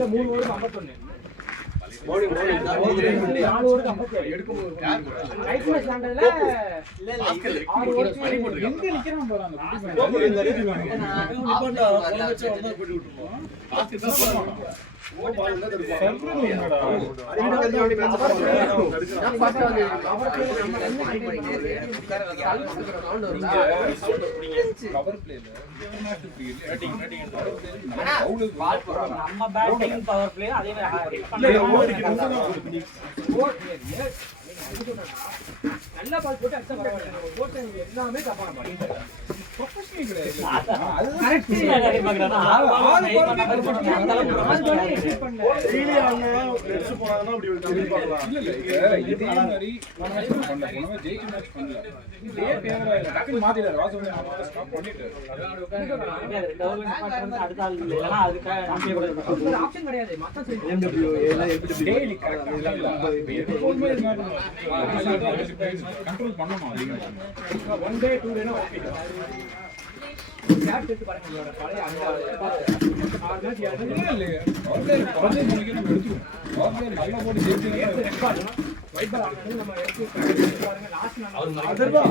இல்ல 3 ஓவருக்கு 51 bowling 4 ஓவருக்கு 57 எடுக்கும்போது ரைட்ல ஸ்டாண்டர்ட்ல இல்ல 6 ஓவருக்கு எங்க நிக்கறான் பாரு அந்த குட்டி பையன் நிப்பாட்டா போல வச்சு வந்தா போட்டு விட்டுருவோம் காசு தான் போடுவாங்க ஓ பால் என்ன தடுப்பா என்னடா அது ஜோடி மேட்ச் நான் பாத்தா கவர் பிளே நம்ம என்ன பண்ணிட்டே ரவுண்ட் வரும் கவர் பிளேல பேட்டிங் பால் போறாங்க நம்ம பேட்டிங் பவர் பிளே அதே நல்ல பால் போட்டு அடிச்சா பரவாயில்லை போட்டு எல்லாமே தப்பான பால் ப்ரொபஷனல் கிடையாது அது கரெக்ட் பாக்குறானா ஆறு பால் டெய்லி அவங்க லெட்ஸ் போறாங்கன்னா அப்படி கம்மி பண்ணலாம் இல்ல இதே மாதிரி மேட்ச் பண்ணல போனவே ஜெயிச்சு மேட்ச் பண்ணல இதே ஃபேவரா இல்ல டக்கு மாத்திட்டாரு வாசவன் ஸ்டாப் பண்ணிட்டாரு டெவலப்மென்ட் அடுத்த ஆள் இல்லனா அதுக்கு நாமே கூட ஆப்ஷன் கிடையாது மத்த MW எல்லாம் டெய்லி கரெக்ட் கண்ட்ரோல் பண்ணனும் அதிகமா 1 டே 2 டேனா ஓகே யார் செட் பாருங்க உங்களோட பழைய அந்த 6 மேட்ச் இல்ல ஓகே பழைய மூலிகை நம்ம எடுத்துறோம் ஓகே நல்ல போட்டு ஜெயிச்சா வைட் பால் ஆடுறது நம்ம எடுத்து பாருங்க லாஸ்ட் நம்ம அதர்பா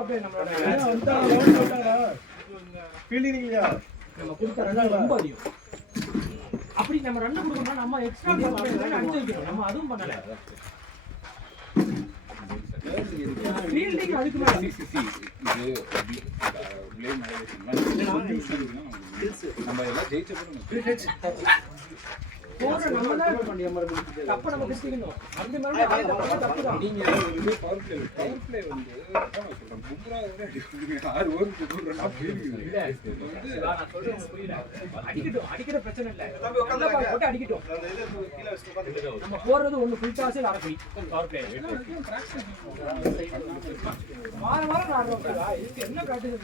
ஓகே நம்மளோட வந்தாடா ஃபீல்டிங் இல்லையா நம்ம கொடுத்த ரன் ரொம்ப அதிகம் அப்படி நம்ம ரன் கொடுக்கணும்னா நம்ம எக்ஸ்ட்ரா ரன் அடிச்சு வைக்கணும் நம்ம அதுவும் பண்ணல ஃபீல்டிங் அதுக்கு மேல சிசிசி இது ப்ளே மேனேஜ்மென்ட் நம்ம எல்லாம் ஜெயிச்ச போறோம் நம்ம தான் தப்ப நம்ம டிஸ்டிக்கணும் அந்த மாதிரி தப்பு தான் நீங்க இது பவர் பிளே வந்து நான் சொல்றேன் பும்ரா வர 6 ஓவருக்கு ரன் ஆஃப் இல்ல வந்து நான் சொல்றேன் புரியல அடிக்கிற பிரச்சனை இல்ல அந்த பால் போட்டு அடிக்கட்டும் நம்ம போறது ஒன்னு ஃபுல் டாஸ் இல்ல அரபி பவர் பிளே வார ஆடுறோம் இதுக்கு என்ன பிராக்டீஸ்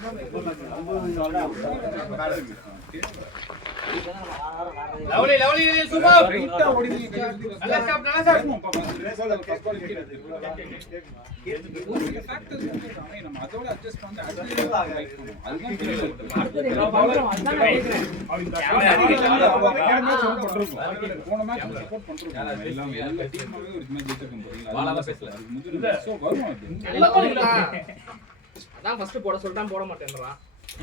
லவ்லி சூப்பர் ரைட்டா ஓடிங்க நல்ல ஸ்டாப் நம்ம அதோட அட்ஜஸ்ட் பண்ணி போன மேட்ச் சப்போர்ட் பண்றோம் எல்லா டீமாவே ஒரு மேட்ச் ஜெயிச்சிருக்கோம் வாளால பேசல சோ வரும் அதான் ஃபர்ஸ்ட் போட சொல்றான் போட மாட்டேன்றான்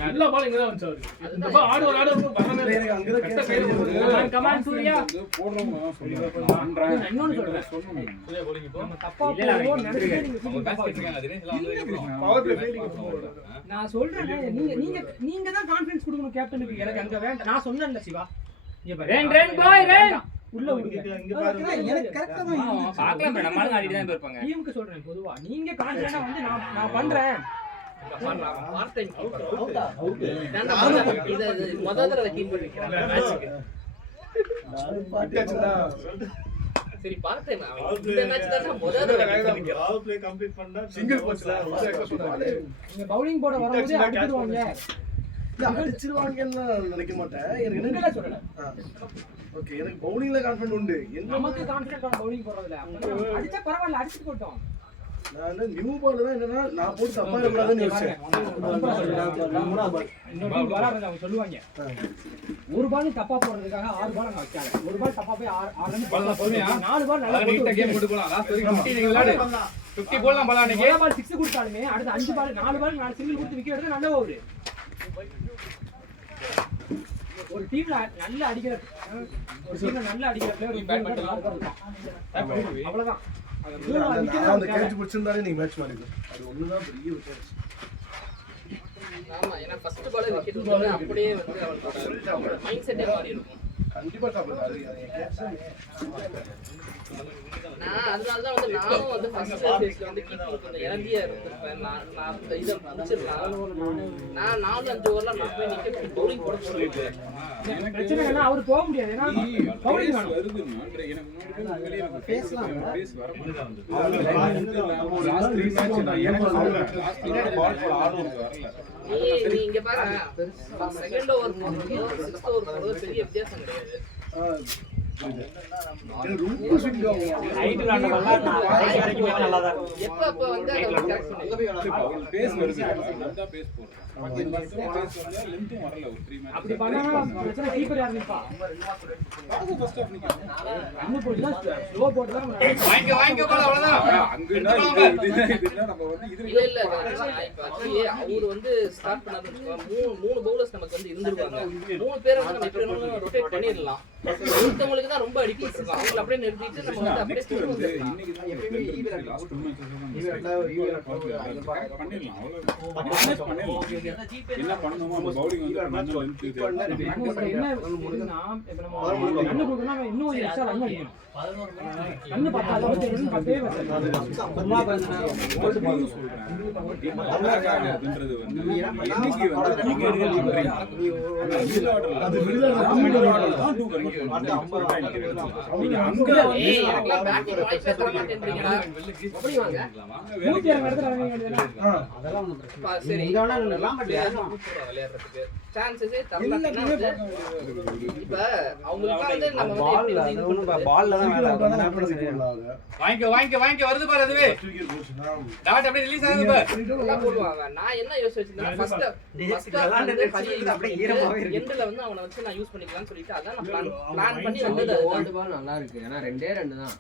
எல்லா பால் இங்க தான் வந்துச்சு அந்த பால் ஆடு வரவே எனக்கு அங்க தான் கரெக்ட்டா கையில கமாண்ட் சூர்யா போடுறவங்க தான் சொல்றாங்க இன்னொன்னு சொல்றேன் சூர்யா போலிங்க போ நம்ம தப்பா போறோம் நினைச்சீங்க நீங்க பேஸ் கேட்கறீங்க தினேஷ் எல்லாம் வந்து பவர் பிளே ஃபீலிங் நான் சொல்றேன் நீங்க தான் கான்ஃபிடன்ஸ் கொடுக்கணும் கேப்டனுக்கு எனக்கு அங்க வேண்டாம் நான் சொன்னேன்ல சிவா இங்க பாரு ரன் பாய் ரன் உள்ள விடுங்க இங்க பாருங்க எனக்கு கரெக்ட்டா தான் பார்க்கலாம் நம்ம ஆளு ஆடிட்டு தான் இருப்பாங்க டீமுக்கு சொல்றேன் பொதுவா நீங்க கான்ஃபிடன்ட்டா வந்து நான் பண்றேன் பார்ட் டைம் அவுட் இது முதல் தடவை டீம் பண்ணிக்கிறாங்க மேட்ச்க்கு சரி பார்ட் டைம் இந்த மேட்ச் தான் முதல் தடவை ஆல் ப்ளே கம்ப்ளீட் பண்ணா சிங்கிள் போட்ஸ்ல நீங்க பவுலிங் போட வரும்போது அடிச்சிடுவாங்க இல்ல அடிச்சிடுவாங்கன்னு நினைக்க மாட்டேன் எனக்கு என்னடா சொல்லல ஓகே எனக்கு பவுலிங்ல கான்ஃபிடன்ட் உண்டு நமக்கு கான்ஃபிடன்ட் பவுலிங் போடுறதுல அடிச்சா பரவாயில்லை அடிச்சிட்டு போட்டோம் நான் நியூ பால் தான் என்னன்னா நான் போட்டு தப்பா இருக்கக்கூடாதுன்னு யோசிச்சேன் அவங்க சொல்லுவாங்க ஒரு பால் தப்பா போடுறதுக்காக 6 பால் அங்க வைக்காத ஒரு பால் தப்பா போய் 6 ரன் போடலாம் பொறுமையா 4 பால் நல்லா நீட்டா கேம் போட்டு போலாம் லாஸ்ட் வரைக்கும் 50 நீங்க விளையாடு 50 போடலாம் பால் அன்னைக்கு பால் 6 கொடுத்தாலுமே அடுத்து 5 பால் 4 பால் 4 சிங்கிள் கொடுத்து விக்கெட் எடுத்தா நல்ல ஓவர் ஒரு டீம்ல நல்ல அடிக்கிற பிளேயர் பேட் பண்ணலாம் அவ்வளவுதான் அந்த கேட்ச் பிடிச்சிருந்தாலே நீங்க மேட்ச் மாறிடும் அது ஒண்ணுதான் பெரிய விஷயம் ஆமா ஏனா ஃபர்ஸ்ட் பால் விக்கெட் போல அப்படியே வந்து அவரோட மைண்ட் செட்டே மாறி இருக்கும் கண்டிப்பா சாப்பிடுது அது நான் அதனால தான் வந்து நானும் வந்து ஃபர்ஸ்ட் ஃபேஸ்ல வந்து கீப்பிங் கொஞ்சம் எனர்ஜியா இருந்திருப்பேன் நான் இத முடிச்சிரலாம் நான் 4-5 ஓவர்ல நான் போய் நிக்க பவுலிங் போட சொல்லிட்டேன் எனக்கு பிரச்சனை என்ன அவர் போக முடியாது ஏனா பவுலிங் வருது எனக்கு முன்னாடி வெளிய பேசலாம் பேஸ் வர மாட்டேங்குது லாஸ்ட் 3 மேட்ச் நான் எனக்கு லாஸ்ட் பால் போட ஆடுறது வரல நீ இங்க பாரு செகண்ட் ஓவர் போடுறதோ 6th ஓவர் போடுறதோ பெரிய வித்தியாசம் கிடையாது ரொம்ப ஸ்விங் ஆகும். நைட் விளையாண்டவெல்லாம் கடைசி வரைக்கும் நல்லா தான் இருக்கும். எப்ப அப்ப வந்து அதை correct பண்ணு. பேஸ் வருது நல்லா பேஸ் போடுறேன் பேஸ் வந்து லென்த்தும் வரல ஒரு 3 மேட்ச் அப்படி பண்ணா பிரச்சனை கீப்பர் யார் நிப்பா? ஃபர்ஸ்ட் ஆஃப் நிக்கும் அங்க போடுனா ஸ்லோ போடுறா. வாங்கிக்க போல அவ்வளவுதான். அங்கனா இதுனா நம்ம வந்து இதுல இல்ல இல்ல இப்ப actually அவரு வந்து ஸ்டார்ட் பண்ணாருன்னு மூணு பவுலர்ஸ் நமக்கு வந்து இருந்துருவாங்க. மூணு பேரை வந்து நம்ம இப்ப ரொட்டேட் பண்ணிடலாம். ஒருத்தவங்களுக்கு தான் ரொம்ப அடிக்கிட்டு இருக்கும். அவங்கள அப்படியே நிறுத்திட்டு நம்ம வந்து அப்படியே நெக்ஸ்ட் வந்து இன்னைக்கு தான் ஒரு லாஸ்ட் 2 மேட்சஸ் பண்ணிடலாம் அவ்வளவு என்ன பண்ணணுமோ அந்த பவுலிங் வந்து கொஞ்சம் லென்த் இது என்ன நான் இப்ப நம்ம ரன் கொடுக்கறோம்னா இன்னும் ஒரு எக்ஸ்ட்ரா ரன் அடிக்கணும். 11 ரன் பார்த்தா அளவுக்கு ரன் பத்தே வராது. சும்மா பண்ணா ஓல்ட் பால் சொல்றேன் அழகானதுன்றது வந்து இன்னைக்கு வந்து நீங்க எடுக்கிறீங்க அது மிடில் ஆர்டர் தான் 2 கன்வெர்ட் நீங்க அங்க ஏய் எனக்குலாம் பேட்டிங் வாய்ப்பே தர மாட்டேன்றீங்கடா. அப்படி வாங்க. 160 இடத்துல ரன் அடிக்கணும். அதெல்லாம் ஒண்ணும் பிரச்சனை பா, சரி இங்க வேணா எல்லாம் விளையாடுறதுக்கு சான்சஸே தரலன்னா இப்ப அவங்களுக்கு வந்து நம்ம வந்து எப்படி வந்து இது பண்றது? பால்ல தான் வேலை ஆகும். வாங்கிக்க வருது பாரு அதுவே டாட் அப்படியே ரிலீஸ் ஆகுது பாரு. எல்லாம் போடுவாங்க. நான் என்ன யோசிச்சிருந்தேன்னா ஃபர்ஸ்ட் அப்படியே ஈரமாவே இருக்கு. எண்ட்ல வந்து அவனை வச்சு நான் யூஸ் பண்ணிக்கலாம்னு சொல்லிட்டு அதான் நான் பிளான் பண்ணி வந்தது. ஓல்ட் பால் நல்லா இருக்கு. ஏன்னா ரெண்டே தான்.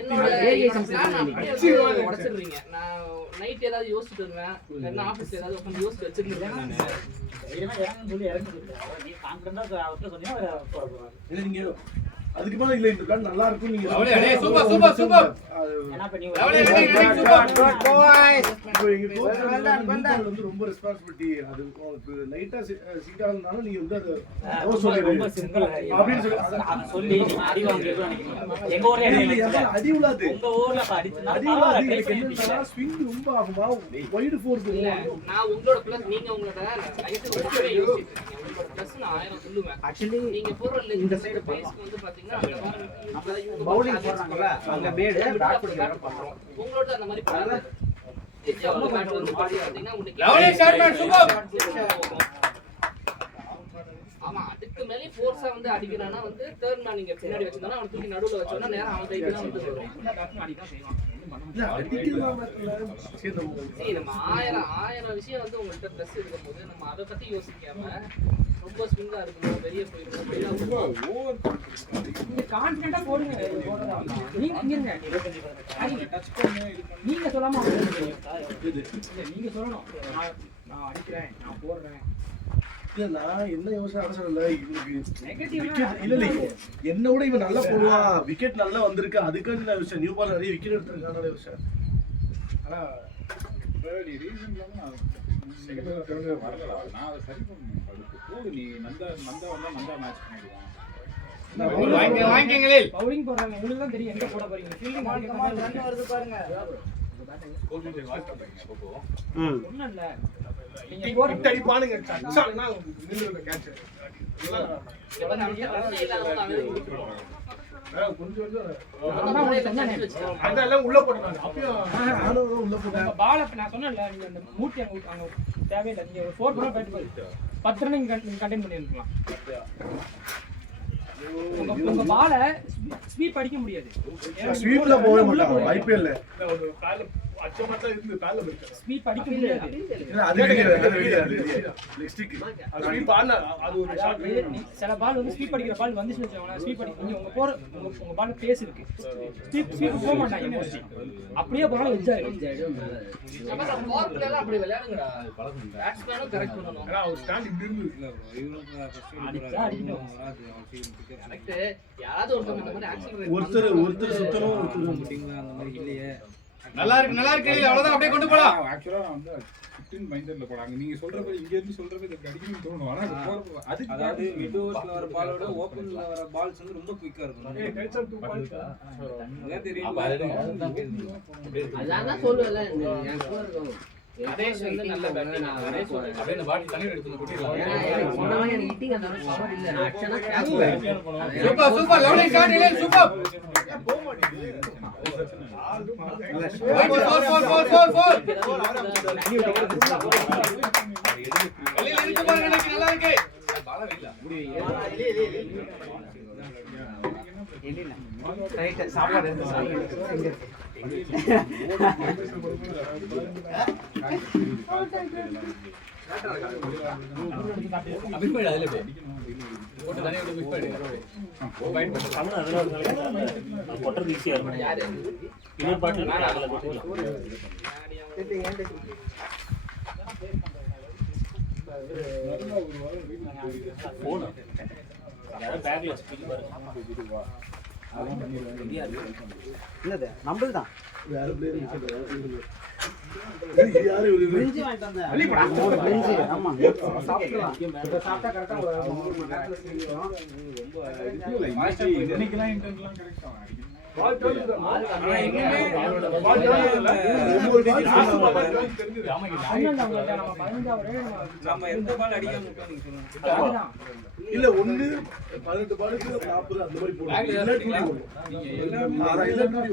என்னோட பிளான் அப்படியே உடைச்சிடுறீங்க. நான் நைட் ஏதாவது யோசிச்சுட்டு இருந்தேன். இல்லைன்னா ஆஃபீஸ்ல ஏதாவது உட்காந்து யோசிச்சு வச்சிருந்தேன் நான். சொல்லி இறங்கி நீ கான்ஃபிடண்டா அவர்ட்ட சொன்னீங்க இல்ல நீங்க அதுக்கு மேல இல்ல இந்த பிளான் நல்லா இருக்கும் நீங்க சூப்பர் என்ன பண்ணி வந்து ரொம்ப ரெஸ்பான்சிபிலிட்டி அது லைட்டா சீட்டா இருந்தாலும் நீங்க வந்து அது சொல்லுங்க ரொம்ப சிம்பிள் அப்படின்னு சொல்லி அடி வாங்கிட்டு நினைக்கிறீங்க. எங்க ஊர்ல அடி உள்ளாது உங்க ஊர்ல அடிச்சா அடி உள்ளாது ஸ்விங் ரொம்ப ஆகுமா வைடு ஃபோர்ஸ் இல்ல நான் உங்களோட பிளஸ் நீங்க உங்களோட லைஃப் ரொம்பவே யோசிச்சிட்டு இருக்கீங்க. உங்களோட பிளஸ் நான் 1000 சொல்லுவேன். ஆக்சுவலி நீங்க போற இந்த சைடு பேஸ்க்கு வந்து பாத்தீங்கன்னா பவுலிங் போடுறாங்கல அங்க பேட் பேக் பண்றோம். உங்களோட அந்த மாதிரி பண்ணல. எவ்வளவு பேட் வந்து பாத்தீங்கன்னா உங்களுக்கு லெவலே ஸ்டார்ட் மேன் சூப்பர். ஆமா அதுக்கு மேலே ஃபோர்ஸா வந்து அடிக்கிறானா வந்து தேர்ட் மேன் நீங்க பின்னாடி வச்சிருந்தா அவன் தூக்கி நடுவுல வச்சோம்னா நேரா அவன் கைக்கு தான் வந்து சொல்றேன். சரி நம்ம ஆயிரம் விஷயம் வந்து உங்கள்கிட்ட ப்ளஸ் இருக்கும்போது நம்ம அதை பத்தி யோசிக்காம ரொம்ப ஸ்விங்கா இருக்கணும் வெளியே போயிருக்கணும். நீங்க கான்ஃபிடண்டா போடுங்க. நீங்க இங்க நீங்க சொல்லாம நீங்க சொல்லணும். நான் அடிக்கிறேன் நான் போடுறேன். நான் என்ன யோசனை அவசரம் இல்ல என்ன விட இவன் நல்லா போடுவான் விக்கெட் நல்லா வந்திருக்கு அதுக்கான விஷயம் நியூ பால் நிறைய விக்கெட் எடுத்திருக்கான விஷயம் ஆனா நீ ரீசன் இல்லாம நான் அதை சரி பண்ணணும் அதுக்கு போடு நீ நந்தா வந்தா மேட்ச் பண்ணிடுவான் வாங்கிங்களே பவுலிங் போடுறாங்க. உங்களுக்கு தான் தெரியும் எங்க போட போறீங்க. ஃபீல்டிங் ரன் வருது பாருங்க. ஒண்ணுல்ல நீங்க போற அடிப்பானுங்க சச்சானா நின்னுற கேட்ச் அதெல்லாம் உள்ள போட்டாங்க அப்பயும் நானும் உள்ள போட்டேன் பால் நான் சொன்னேன்ல நீங்க அந்த மூட்டி அங்க தேவையில்லை. நீங்க ஒரு 4 பண்ணா பேட் பண்ணி 10 ரன் நீங்க கண்டெயின் பண்ணிருக்கலாம். உங்க பால ஸ்வீப் அடிக்க முடியாது. ஸ்வீப்ல போக மாட்டாங்க ஐபிஎல்ல ஸ்வீப் அடிக்க முடியாது. சில பால் வந்து ஸ்வீப் அடிக்கிற பால் வந்துச்சுன்னு வச்சுக்கோங்க. ஸ்வீப் அடிக்க உங்க போற உங்க பால் பேஸ் இருக்கு. ஸ்வீப் போக மாட்டாங்க மோஸ்ட்லி. அப்படியே போனாலும் எட்ஜ் ஆயிடும். அப்புறம் பால்ல எல்லாம் அப்படி விளையாடுங்கடா. பேட்ஸ்மேனும் கரெக்ட் பண்ணனும். அடிச்சா அடிக்கணும். கரெக்ட். யாராவது ஒருத்தர் அந்த மாதிரி ஆக்சன் ஒருத்தர் சுத்தணும் ஒருத்தர் அந்த மாதிரி இல்லையே. நல்லா இருக்கு அவ்வளவுதான் அப்படியே கொண்டு போலாம். ஆக்சுவலா நான் வந்து 15 மைண்டர்ல போறாங்க நீங்க சொல்றப்ப இங்க இருந்து சொல்றப்ப இதுக்கு அடிக்கணும்னு தோணும் ஆனா அதுக்கு அதாவது மிட் ஓவர்ஸ்ல வர பாலோட ஓபன்ல வர பால்ஸ் வந்து ரொம்ப குயிக்கா இருக்கும். அதான் சொல்லுவேன்ல என் கூட இருக்கவங்க அதேஷ் வந்து நல்ல பேட்டிங். அதேஷ் அப்படியே இந்த பாட்டில் தண்ணி எடுத்து குடிக்கலாம். சொன்னவங்க எனக்கு ஹிட்டிங் அந்த பவர் இல்ல. நான் ஆக்சுவலா கேட்ச் சூப்பர் லெவலே ஸ்டார்ட் இல்ல சூப்பர். வெளியில இருக்கு பாருங்க நல்லா இருக்கு. நம்மள்தான் இல்ல 1 18 பாலுக்கு 40 அந்த மாதிரி போடுங்க.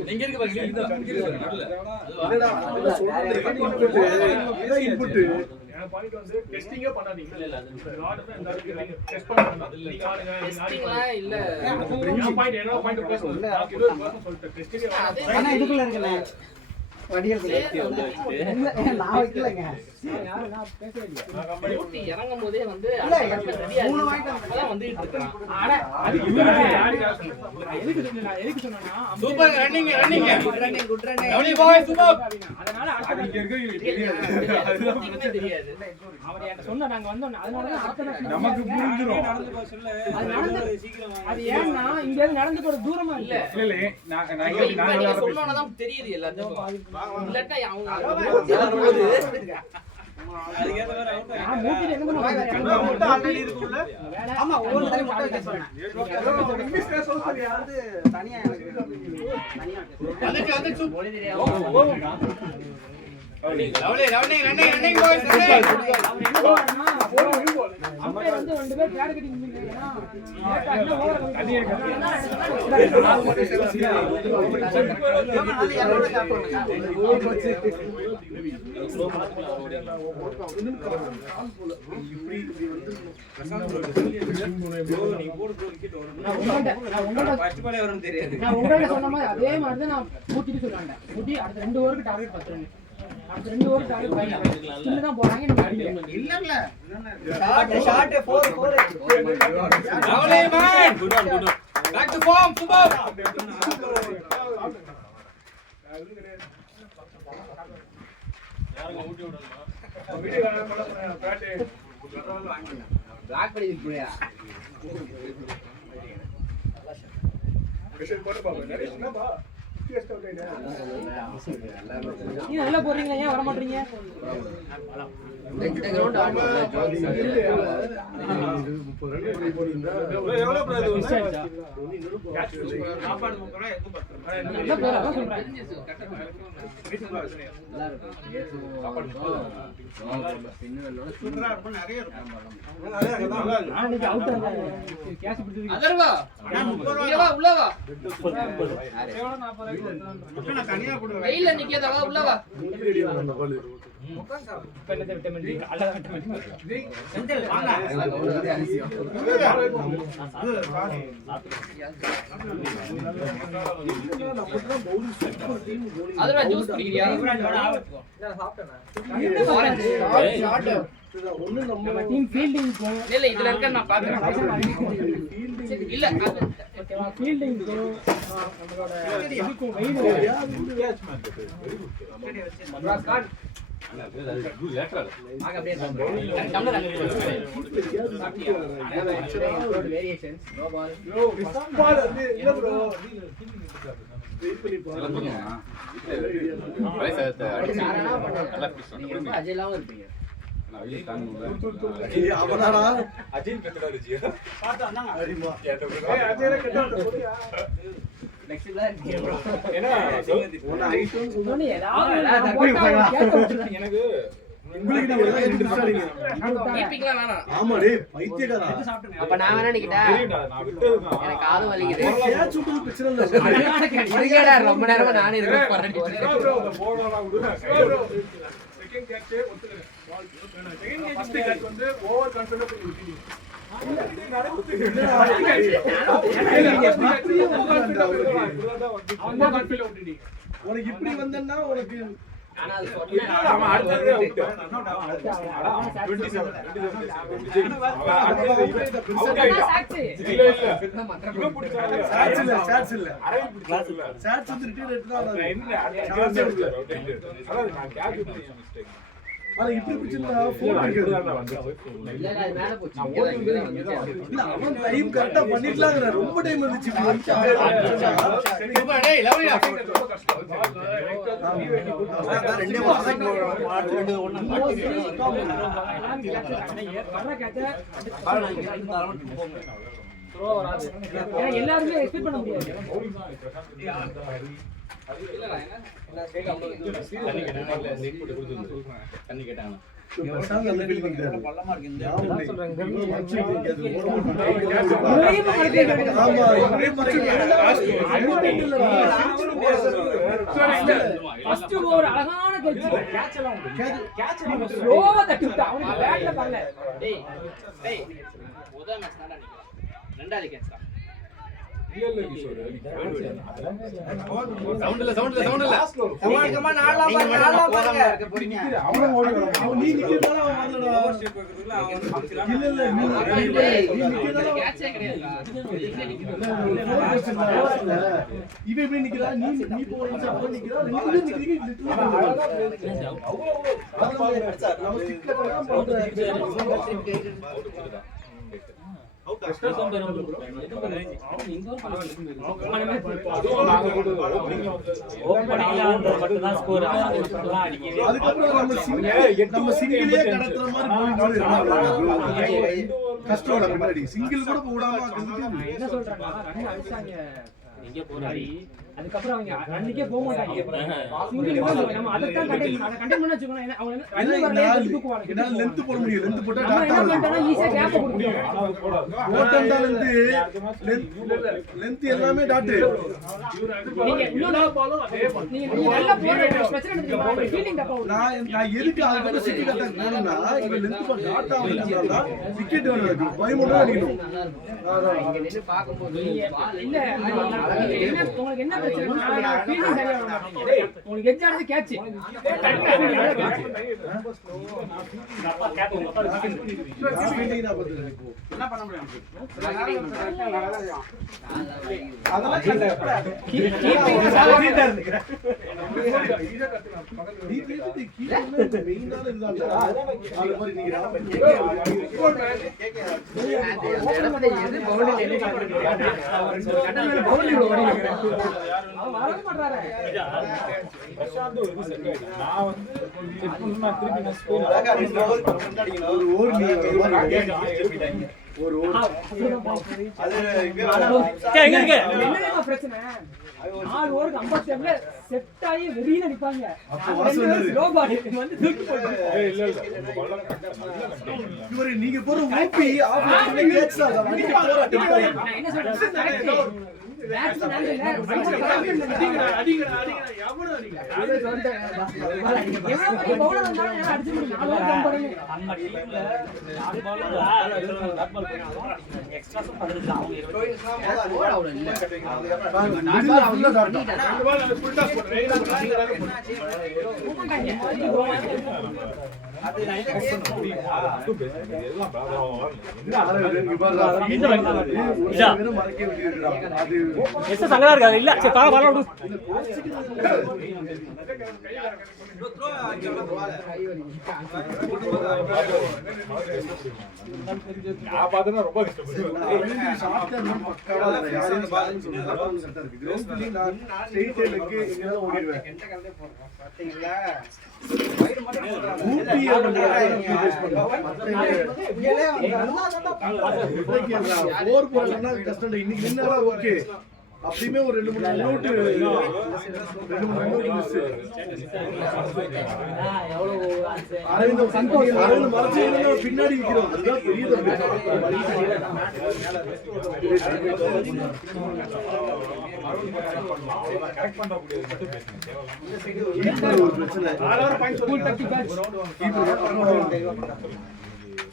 நீங்க இருக்கு பாருங்க இல்லடா அதுல சொல்றது இன்புட் என் பாயிண்ட் வந்து டெஸ்டிங்கே பண்ணாதீங்க. இல்ல அது ஆர்டர் இந்த அளவுக்கு டெஸ்ட் பண்ணனும். நீங்க ஆடுங்க டெஸ்டிங்லாம் இல்ல. என் பாயிண்ட் என்ன பாயிண்ட் பேசணும். நான் 20% சொல்லிட்டேன். டெஸ்டிங்கே ஆனா இதுக்குள்ள இருக்குல நான் வைக்கலங்க. ஊட்டி இறங்கும் போதே வந்து அப்பதான் வந்துட்டு இருக்கான். எதுக்கு சொன்னா super running running good running lovely boy super. அதனால தெரியாது. அவர் என்கிட்ட சொன்ன நாங்க வந்தோம். அதனால நமக்கு புரிஞ்சிரும். அது ஏன்னா இங்க இருந்து நடந்து போற தூரமா இல்ல. இல்ல நீங்க சொன்னோனதான் தெரியுது எல்லாத்துக்கும். இல்லாட்டா அவங்க நான் மூட்டில என்ன முட்டை ஆல்ரெடி இருக்குல்ல. ஆமா ஒவ்வொரு தடவை முட்டை வைக்க சொன்னேன். இங்கிலீஷ் பேச சொல்றது யாரு தனியா எனக்கு தனியா வந்து மொழி தெரியாது. Lovely running running running boys umpire வந்து ரெண்டு பேர் பேர் கட்டிங் பண்ணீங்கன்னா உங்கள்கிட்ட சொன்ன மாதிரி அதே மாதிரி தான் நான் கூட்டிட்டு சொல்லுவேன். கூட்டி அடுத்த 2 ஓவருக்கு டார்கெட் 10 ரன். அடுத்த 2 ஓவருக்கு டார்கெட் 5 ரன். தான் போறாங்க. நீங்க அடிங்க. இல்ல shot 4 lovely man good on good on back to form super. யாரங்க ஊட்டி விடலாம். வீடியோ பண்ண பேட் பிளாக் பண்ணி போயா விஷன் போட்டு பாருங்க. என்னப்பா டெஸ்ட் அவுட் ஆயிடுச்சு. நீங்க நல்லா போறீங்க, ஏன் வர மாட்டீங்க? இந்த கிரவுண்ட் ஆடுறது ஜோதி 30 ரன் ட்ரை பண்ணிருந்தா எவ்வளவு பிரைஸ் மிஸ் ஆயிடுச்சா? சாப்பாடு முக்கறா எங்க பண்றேன். நல்லா போறா சொல்றேன். சூப்பரா இருக்கும். நிறைய இருக்கும். நான் இன்னைக்கு அவுட் ஆனேன். கேட்ச் பிடிச்சது. அதர்வா இங்க வா உள்ள வா. நான் தனியா போடுவேன். வெயில்ல நிக்காத வா உள்ள வா. இப்ப என்ன விட்டமின் காலைல விட்டமின் செந்தில் வாங்க. அதர்வா ஜூஸ் குடிக்கிறியா? ஆரஞ்சு ஷாட் ஒண்ணு நம்ம டீம் ஃபீல்டிங்க்கும் இல்ல இதுல இருக்க நான் பாக்குறேன். இல்ல அது ஓகேவா, ஃபீல்டிங்க்கும் நம்மளோட இதுக்கும் வெயிட் வேரியேஷன்ஸ் நோ பால் பால் வந்து இல்ல ப்ரோ. அஜய்லாம் இருப்பீங்க. அவனாடா அஜய் பெத்தடா ரிஜியா பாத்தாங்க அரிமா அஜயல கட்ட போறியா. நெக்ஸ்ட் தான் இருக்கீங்க ப்ரோ. என்ன ஒண்ணு ஐட்டம் சொன்னோனே ஏதாவது எனக்கு உங்களுக்கு நான் ஒரு இன்ட்ரெஸ்ட் ஆறீங்க. கீப்பிங்ல வேணாம். ஆமா டேய் பைத்தியக்காரா. அப்ப நான் வேணா நிக்கிட்டா. தெரியும்டா நான் விட்டதுதான் எனக்கு காது வலிக்குது. கேட்ச் விட்டு பிரச்சனை இல்ல. சரியாடா ரொம்ப நேரமா நானே இருக்க போறேன். ப்ரோ அந்த போடலாம் விடுங்க. ப்ரோ செகண்ட் கேட்ச் ஒத்துக்கிறேன். செகண்ட் கேட்ச் வந்து ஓவர் கான்ஃபிடன்ட் பண்ணி விட்டீங்க. உனக்கு இப்படி வந்தேன்னா உனக்கு இப்படி பிடிச்சிருந்தா அவன் டைம் கரெக்டா பண்ணிடலாங்கிற ரொம்ப டைம் இருந்துச்சு எல்லாருமே எக்ஸ்பெக்ட் பண்ண முடியாது. தண்ணி கேட்டாங்க அழகான ஸ்லோவா தட்டி விட்டா அவனுக்கு பேட்ல பண்ணல. ரெண்டாவது கேட்ச் தான். சவுண்ட் இல்ல கமான் ஆடலாம் பாருங்க அவன் ஓடி வரான் நீ நிக்கிறதால அவன் வரலடா இல்ல நீ நிக்கிறதால கேட்சே கிடையாதுடா. இவன் இப்படி நிக்கிறா நீ போறீங்க அவன் நிக்கிறா ரெண்டு பேரும் நிக்கிறீங்க நம்ம சிக்கல தான் பண்றாங்க. அதுக்கப்புறம் அவங்க அன்னைக்கே போக மாட்டாங்க. சிங்கிள் நம்ம அதத்தான் கண்டெயின் அத கண்டெயின் பண்ண வச்சுக்கோங்க. அவங்க ரன் வரல தூக்குவாங்க. என்னால லெந்த் போட முடியும். லெந்த் போட்டா நம்ம டாட்டா என்ன பண்றோம்னா ஈஸியா கேப் கொடுத்துருவோம். ஓட்டம்டா லெந்த் எல்லாமே டாட். நீங்க இன்னொரு பாலும் அதே பண்ணு. நீங்க நல்லா போற பிரச்சனை இருக்கு. ஃபீலிங் டப்பா நான் எதுக்கு அதுக்கு சிட்டி கட்ட போறேன்னா இவன் லெந்த் போட டாட்டா வந்தா விக்கெட் வேணும். பயமுடா அடிக்கணும். இங்க நின்னு பாக்கும்போது இல்ல என்ன உங்களுக்கு என்ன பிரச்சனை? ஃபீலிங் சரியா வர மாட்டீங்க. உங்களுக்கு எட்ஜ் ஆனது கேட்ச். என்ன பண்ண முடியும்? அதெல்லாம் பிரச்சனை 4 ஓவருக்கு 57ல செட் ஆகி வெளியில நிப்பாங்க. நீங்க போற ஊப்பி என்ன சொல்றேன் சங்கரா இருக்காங்க இல்ல சரி பால பால நான் பார்த்தா ரொம்ப கஷ்டப்படுறேன். அப்படியுமே ஒரு 2-3 நோட்டு அரவிந்த் சந்தோஷ் மறைச்சு பின்னாடி நிற்கிறோம். அதுதான் பெரிய கரெக்ட் பண்ண முடியாது மட்டும் பேசுங்க. ஒரு பிரச்சனை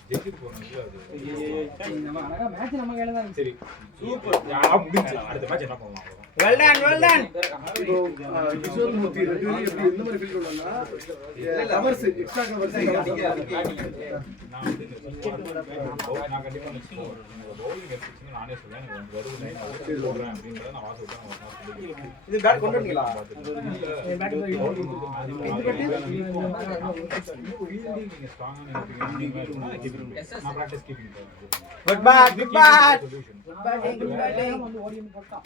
ஜெயிச்சிட்டு போறோம்ல அது நம்ம அழகா மேட்ச் நம்ம கையில தான் சரி சூப்பர் முடிஞ்சு அடுத்த மேட்ச் என்ன பண்ணலாம் வெல் டன் இப்போ கிஷோர் மூர்த்தி ரெண்டு பேரும் எப்படி எந்த மாதிரி ஃபீல் பண்ணாங்கன்னா கவர்ஸ் எக்ஸ்ட்ரா கவர்ஸ் நான் கண்டிப்பா நெக்ஸ்ட் பவுலிங் எக்ஸ்பெக்ட் நானே சொல்றேன் எனக்கு வருது லைன் அவுட் போடுறேன் அப்படிங்கறத நான் வாசிட்டேன் இது பேட் கொண்டு வந்தீங்களா நீங்க ஸ்ட்ராங்கா நினைக்கிறீங்க நான் பிராக்டீஸ் கீப்பிங் குட் பேட் வந்து ஓடின்னு போட்டா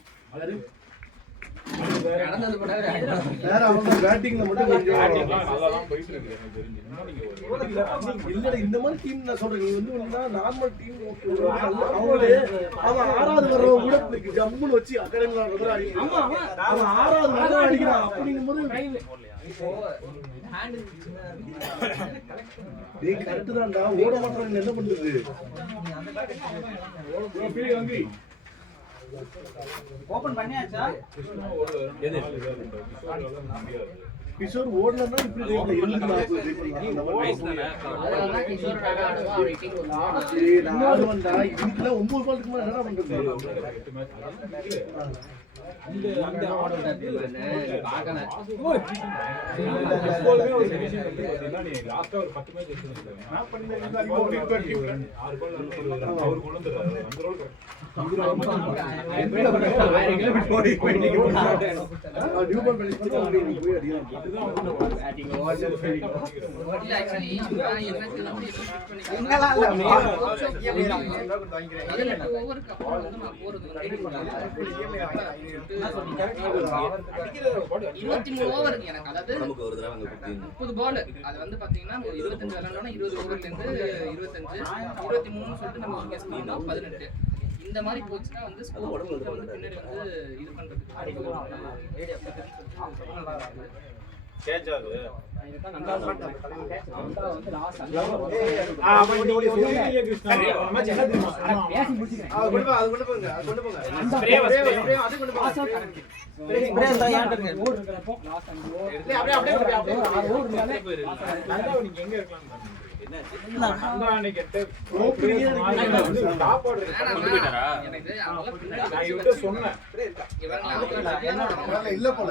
வேற அவங்க பேட்டிங்ல மட்டும் கொஞ்சம் நல்லா தான் போயிட்டு இருக்கு எனக்கு தெரிஞ்சு இன்னும் நீங்க இல்ல இந்த மாதிரி டீம் நான் சொல்றேன் நீ வந்து நார்மல் டீம் அவங்களே அவன் ஆறாவது வர்றவங்க கூட ஜம்முன்னு வச்சு அகாடமில அவன் ஆறாவது வர்றவன் அடிக்கிறான் அப்படிங்கும்போது டேய் கரெக்ட் தான்டா ஓட மாட்டாங்க என்ன பண்றது ஓபன் பண்ணியாச்சா கிஷோர் ஓடலன்னா இப்படி நான் ஆடுவன்டா இதுக்குலாம் 9 பாலுக்கு மேல என்ன பண்றது அந்த ஆர்டர் பார்க்கல நீ லாஸ்டா ஒரு 10 மேட்ச் எடுத்துட்டீங்க நான் பண்ணீங்க 6 பால் அவர் கொண்டு வந்தாரு அந்த ரோல் ஓவர் எனக்கு அதாவது 30 பால் அது வந்து பாத்தீங்கன்னா 25 விளையாண்டோம்னா 20 ஓவர்ல இருந்து 25 23 சொல்லிட்டு நம்ம கெஸ் பண்ணோம் 18 இந்த மாதிரி போச்சுன்னா வந்து ஸ்கோர் வந்து பின்னாடி வந்து இது பண்றதுக்கு கேட்ச் ஆகுது இல்ல போல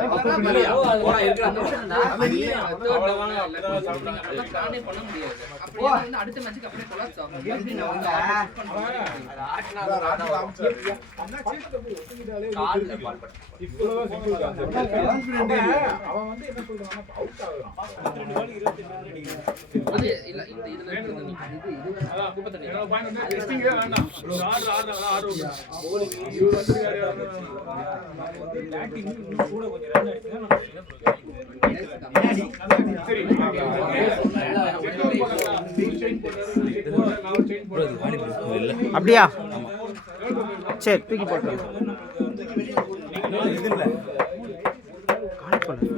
அடுத்த மேட்சுக்கு அப்படியே கொலாப்ஸ் ஆகும் அவன் வந்து என்ன சொல்றான்னா அவுட் ஆகுறான் அது இல்ல இந்த இதுல இருந்து அதான் 32 என்னோட பாயிண்ட் வந்து டெஸ்டிங்கே வேண்டாம் ஆடு bowling இவர் வந்து பேட்டிங் கூட கொஞ்சம் ரன் அடிச்சா நம்ம சரி அப்படியா சரி தூக்கி போட்டு இது இல்ல கால் பண்ணு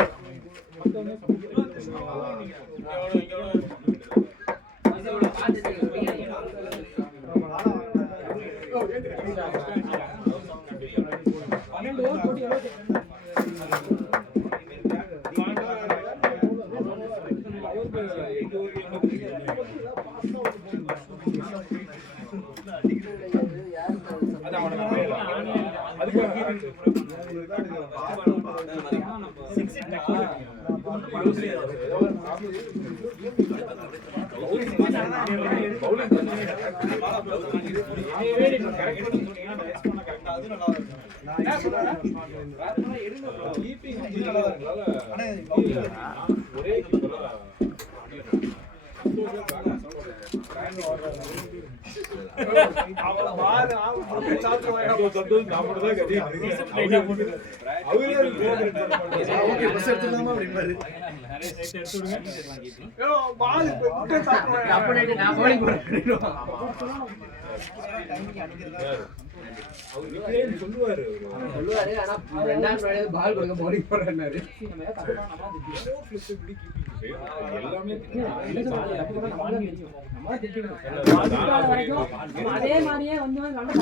சொல்லுவாரு ஆனா ரெண்டாவது மேட்ச் பால் கொடுக்க bowling போறாரு எல்லாமே அதே மாதிரியே வந்து நல்லா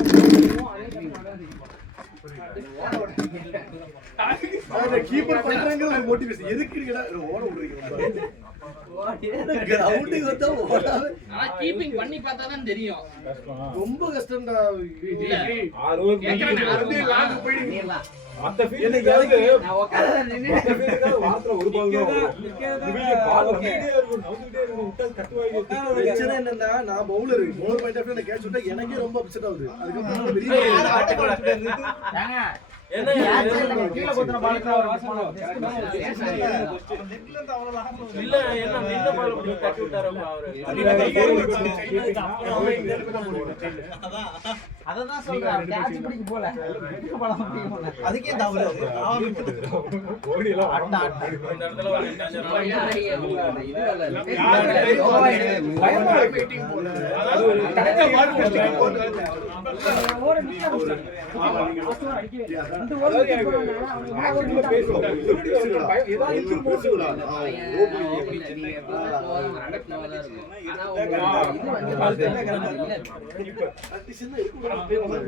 கீப்பர் பண்றாங்க ஒரு மோட்டிவேஷன் எதுக்கு ஓட விடுறீங்க கிரவுண்டுக்கு வந்தா ஓடாம ஆனா கீப்பிங் பண்ணி பார்த்தா தான் தெரியும். ரொம்ப கஷ்டம்டா. இல்ல. 6 ஓவர் கேக்குறேன். அந்த ஃபீல்டுக்கு நான் உட்கார்ந்து வாரத்துல ஒரு பால் தான் பால் வந்துட்டே இருக்கும், நவுந்துட்டே இருக்கும், விட்டா கட்டு வாங்கி. பிரச்சனை என்னன்னா நான் பவுலர் பாயிண்ட் ஆஃப் கேட்ச் விட்டா எனக்கே ரொம்ப அப்செட் ஆகுது. அதுக்கப்புறம் வெளியே என்ன கீழ போத்துற பாலுக்கு வாசனை இல்ல என்ன இந்த பால் கட்டி விட்டாரு அவரு. அததான் சொல்றேன் கேட்ச் பிடிக்க போல அதுக்கே தவறு ஓடி எல்லாம் இந்த இடத்துல ஒரு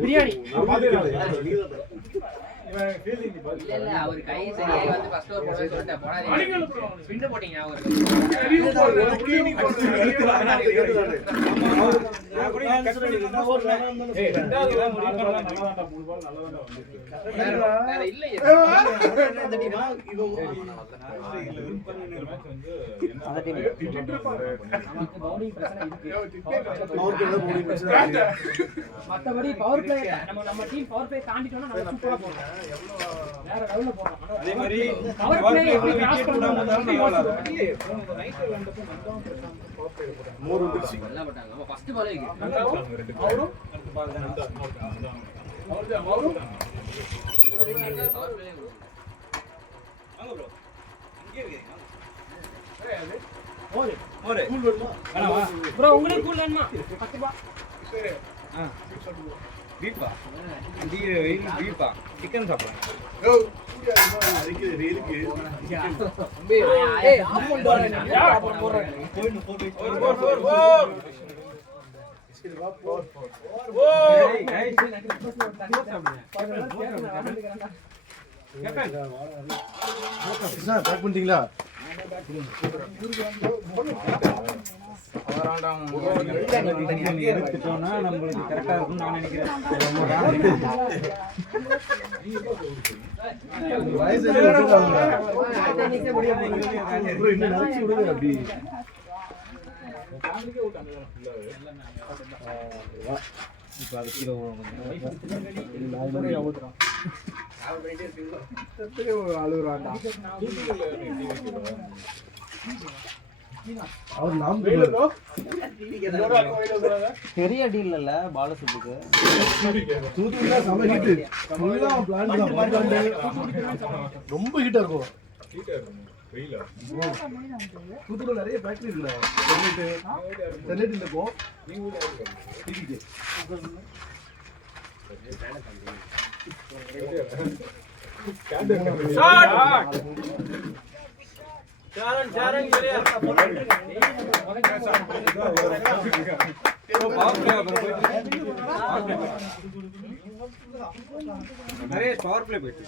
பிரியாணி இல்ல அவர் கை சரியாய் வந்து ஃபர்ஸ்ட் ஓவர் போட சொல்லிட்டேன். போடாதீங்க. ஸ்பின் போட்டீங்க அவரு. வேற இல்லையே. மத்தபடி பவர் பிளே நம்ம டீம் பவர் பிளே தாண்டிட்டோம்னா நம்ம சூப்பரா போறோம். வேற லெவல்ல போறோம். அதே மாதிரி பவர் பிளே எப்படி கிராஸ் பண்ணனும் மோர் வந்துருச்சு. நல்லா போட்டாங்க. நம்ம ஃபர்ஸ்ட் பாலே அவரும் ப்ரோ உங்களுக்கு கூல் வேணுமா 10 ரூபாய் பீப்பா பீப்பா சிக்கன் சாப்பிடுறேன். ஏய் ஆப்பன் போறேன் பேக் பண்ணிட்டீங்களா? எடுத்துட்டோம்னா நம்மளுக்கு கரெக்டா இருக்கும்னு நான் நினைக்கிறேன். அவர் நாம் பெரிய டீல் இல்ல பாலசுக்கு தூத்துக்குடில செம ஹிட். ஃபுல்லா பிளான் ரொம்ப ஹீட்டா இருக்கும். தூத்துக்குடில நிறைய ஃபேக்டரி இருக்குல்ல. ஸ்டெர்லைட் இருக்கும். நிறைய பவர் பிளே போயிட்டு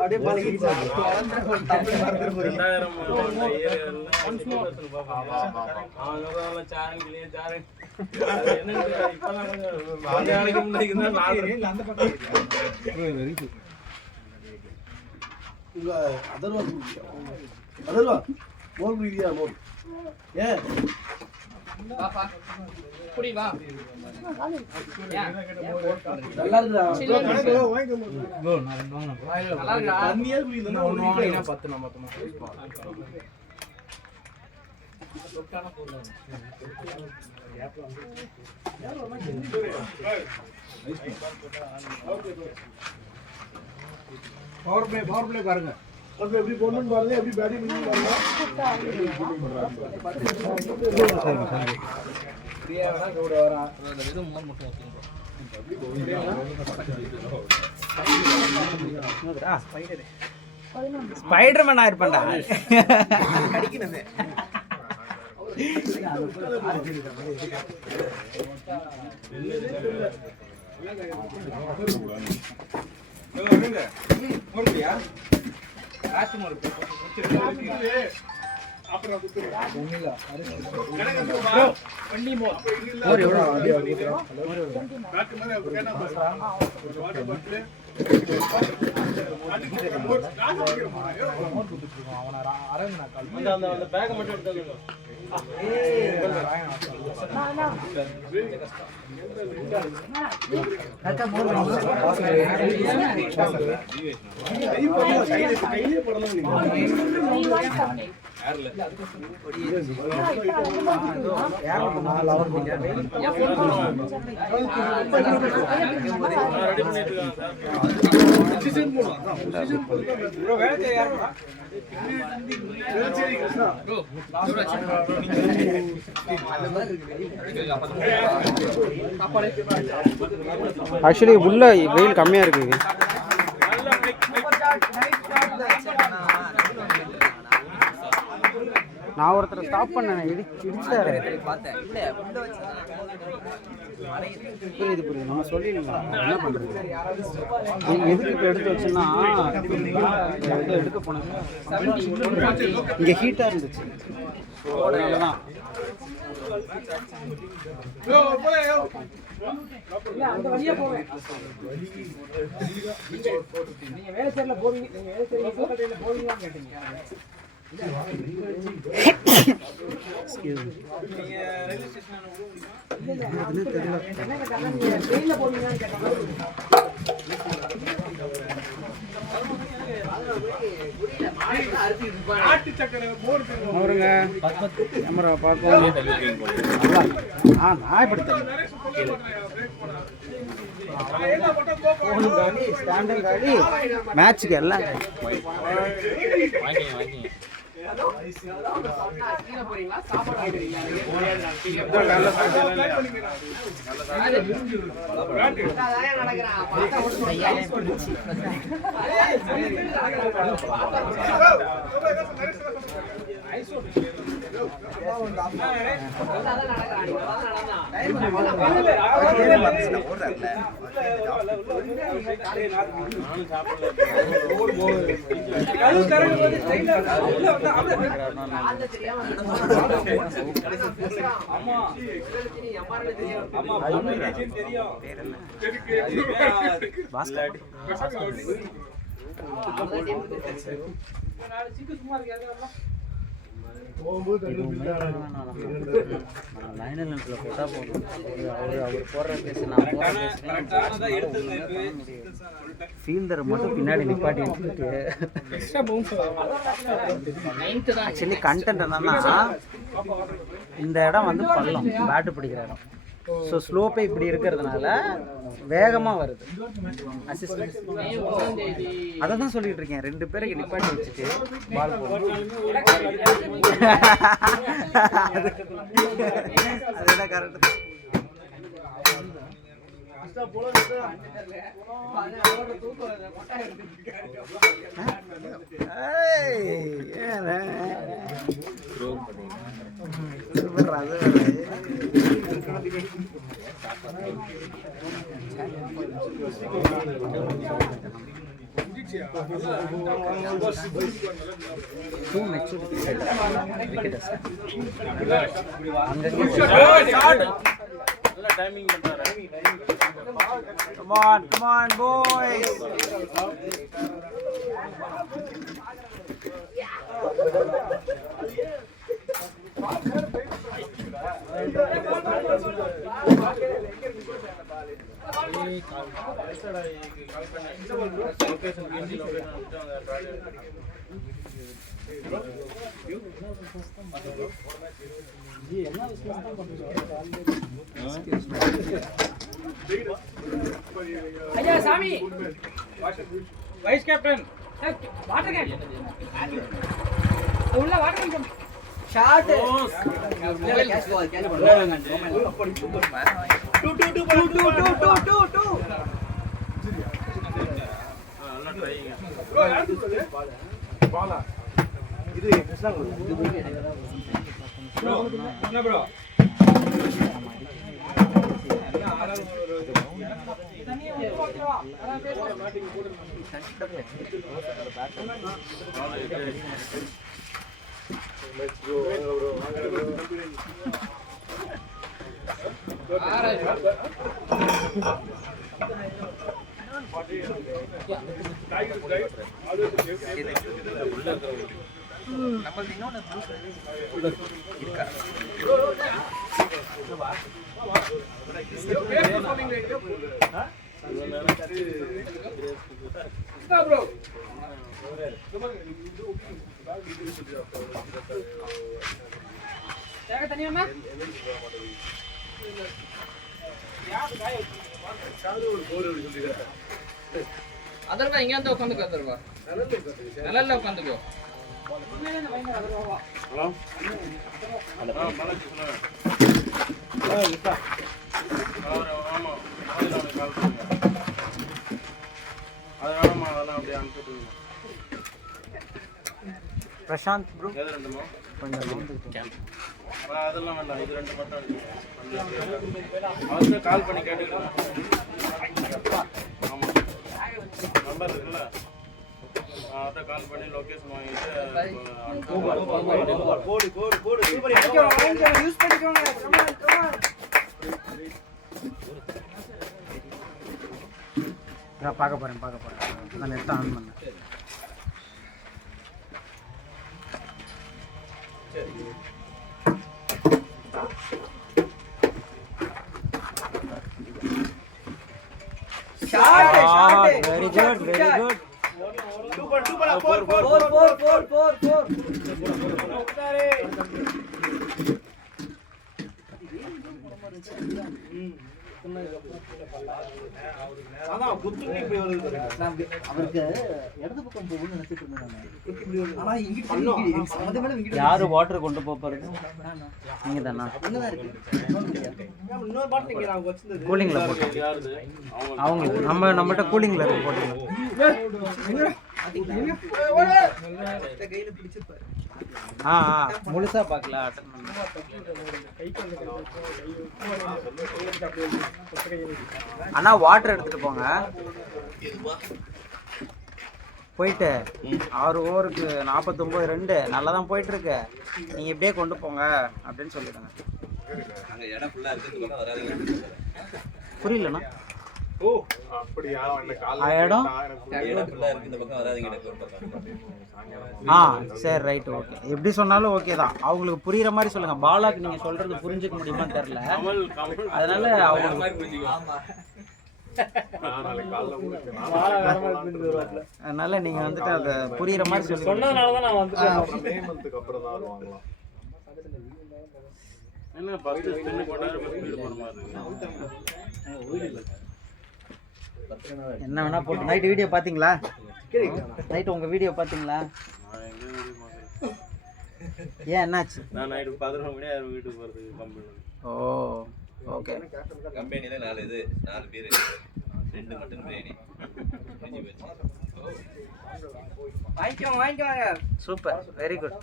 அப்படியே பழகிடுச்சு. உங்க அதர்வா மோர் குடிக்கிறியா? மோர் ஏன் பாப்பா குடி வா. நல்லா இருக்குடா. நல்லா இருக்கா? தண்ணியா குடிக்கல. ஒண்ணு வாங்கினா 10 நம்ம மொத்தமா பவர் பிளே பாருங்க. பவர் எப்படி போடணும்னு பாருங்க, எப்படி பேட்டிங் பண்ணனும் பாருங்க. பிரியாடா கூட வரா. வெறும் மோர் மட்டும் ஊத்துங்க. ஸ்பைடர்மேன் ஆயிருப்பேன்டா கடிக்கணுமே லாஸ்ட் மோர் அப்புறம் வண்டி மோர் பேக் மாதிரி அவர் கேட்டா ஒரு வாட்டர் பாட்டில் அந்த பேக்கை மட்டும் எடுத்து கையிலே போடலாம் ஆக்சுவலி உள்ள வெயில் கம்மியா இருக்கு. நான் ஒருத்தர் ஸ்டாப் பண்ணேன், இடிச்சாரு. புரியுது புரியுது, நம்ம சொல்லிடலாம். என்ன பண்றது, நீங்க எதுக்கு இப்போ எடுத்து வச்சுன்னா எடுக்க போனேன், இங்க ஹீட்டா இருந்துச்சு, அதனாலதான். அந்த வழியா போவேன். நீங்க வேலை சேரல போவீங்க, நீங்க வேலை சேரல போவீங்களான்னு கேட்டீங்க. அவருங்க கேமரா பார்ப்போம். மேட்சுக்கு எல்லாம் ஃபீல்டரை மட்டும் பின்னாடி நிப்பாட்டி எடுத்துட்டு ஆக்சுவலி கண்டென்ட் என்னன்னா, இந்த இடம் வந்து பள்ளம், பேட்டு பிடிக்கிற இடம். ஸோ ஸ்லோப்பே இப்படி இருக்கிறதுனால வேகமாக வருது. அசிஸ்டன்ட் அதை தான் சொல்லிட்டு இருக்கேன், 2 பேருக்கு நிப்பாட்டி வச்சுட்டு பால் அதெல்லாம் கரெக்ட். Come on, boys. ஐயா சாமி, வைஸ் கேப்டன், வாட்டர் கேன் உள்ள water can shot catch ball catch ball 2 நல்லா ட்ரைங்க ப்ரோ. யாருக்கு சொல்லு பாலா இது கிருஷ்ணாங்க ப்ரோ என்ன ப்ரோ என்ன ஆறாவது அதர்வா இங்க வந்து உட்காந்துக்கோ. அதர்வா நல்லா உட்காந்துக்கோ. பிரசாந்த் ப்ரோ கொஞ்சம் அதெல்லாம் வேண்டாம், இது 2 மட்டும் அவருக்கு கால் பண்ணி கேட்டுக்கலாம். ஆமா நம்பர் இருக்குல்ல, அதான் கால் பண்ணி லொகேஷன் வாங்கிட்டு பார்க்க போறேன் நான் நெட் ஆன் பண்ணேன். Very good. யாரு வாட்டர் கொண்டு போறது? நீங்க தானா? கூலிங்ல போட்டு அவங்க நம்மகிட்ட கூலிங்ல இருக்கு போட்டு. முழுசா பார்க்கல. அண்ணா வாட்டர் எடுத்துட்டு போங்க. போயிட்டு 6 ஓவருக்கு 49 2 நல்லா தான் போயிட்டு இருக்கு. நீங்க இப்படியே கொண்டு போங்க அப்படின்னு சொல்லிடுங்க. புரியலண்ணா. இடம் சரி ரைட் ஓகே. எப்படி சொன்னாலும் ஓகே தான். அவங்களுக்கு புரியுற மாதிரி சொல்லுங்க. பாலாக்கு நீங்க சொல்றது புரிஞ்சுக்க முடியுமான்னு தெரியல, அதனால அதனால நீங்க வந்துட்டு அத புரியுற மாதிரி சொல்லுங்க. சொன்னதுனாலதான் நான் வந்து என்ன பஸ் ஸ்பின் போட்டாரு, ஸ்பீட் போற மாதிரி என்ன வேணா போட்டு. நைட் வீடியோ பாத்தீங்களா? நைட் உங்க வீடியோ பாத்தீங்களா? ஏன் என்னாச்சு? நான் நைட் 11 மணி ஆயிரம் வீட்டுக்கு போறதுக்கு கம்பெனி. ஓ ஓகே. கம்பெனில 4 பேர் 2 மட்டன் பிரியாணி வாங்கிக்கோங்க. Super, very good.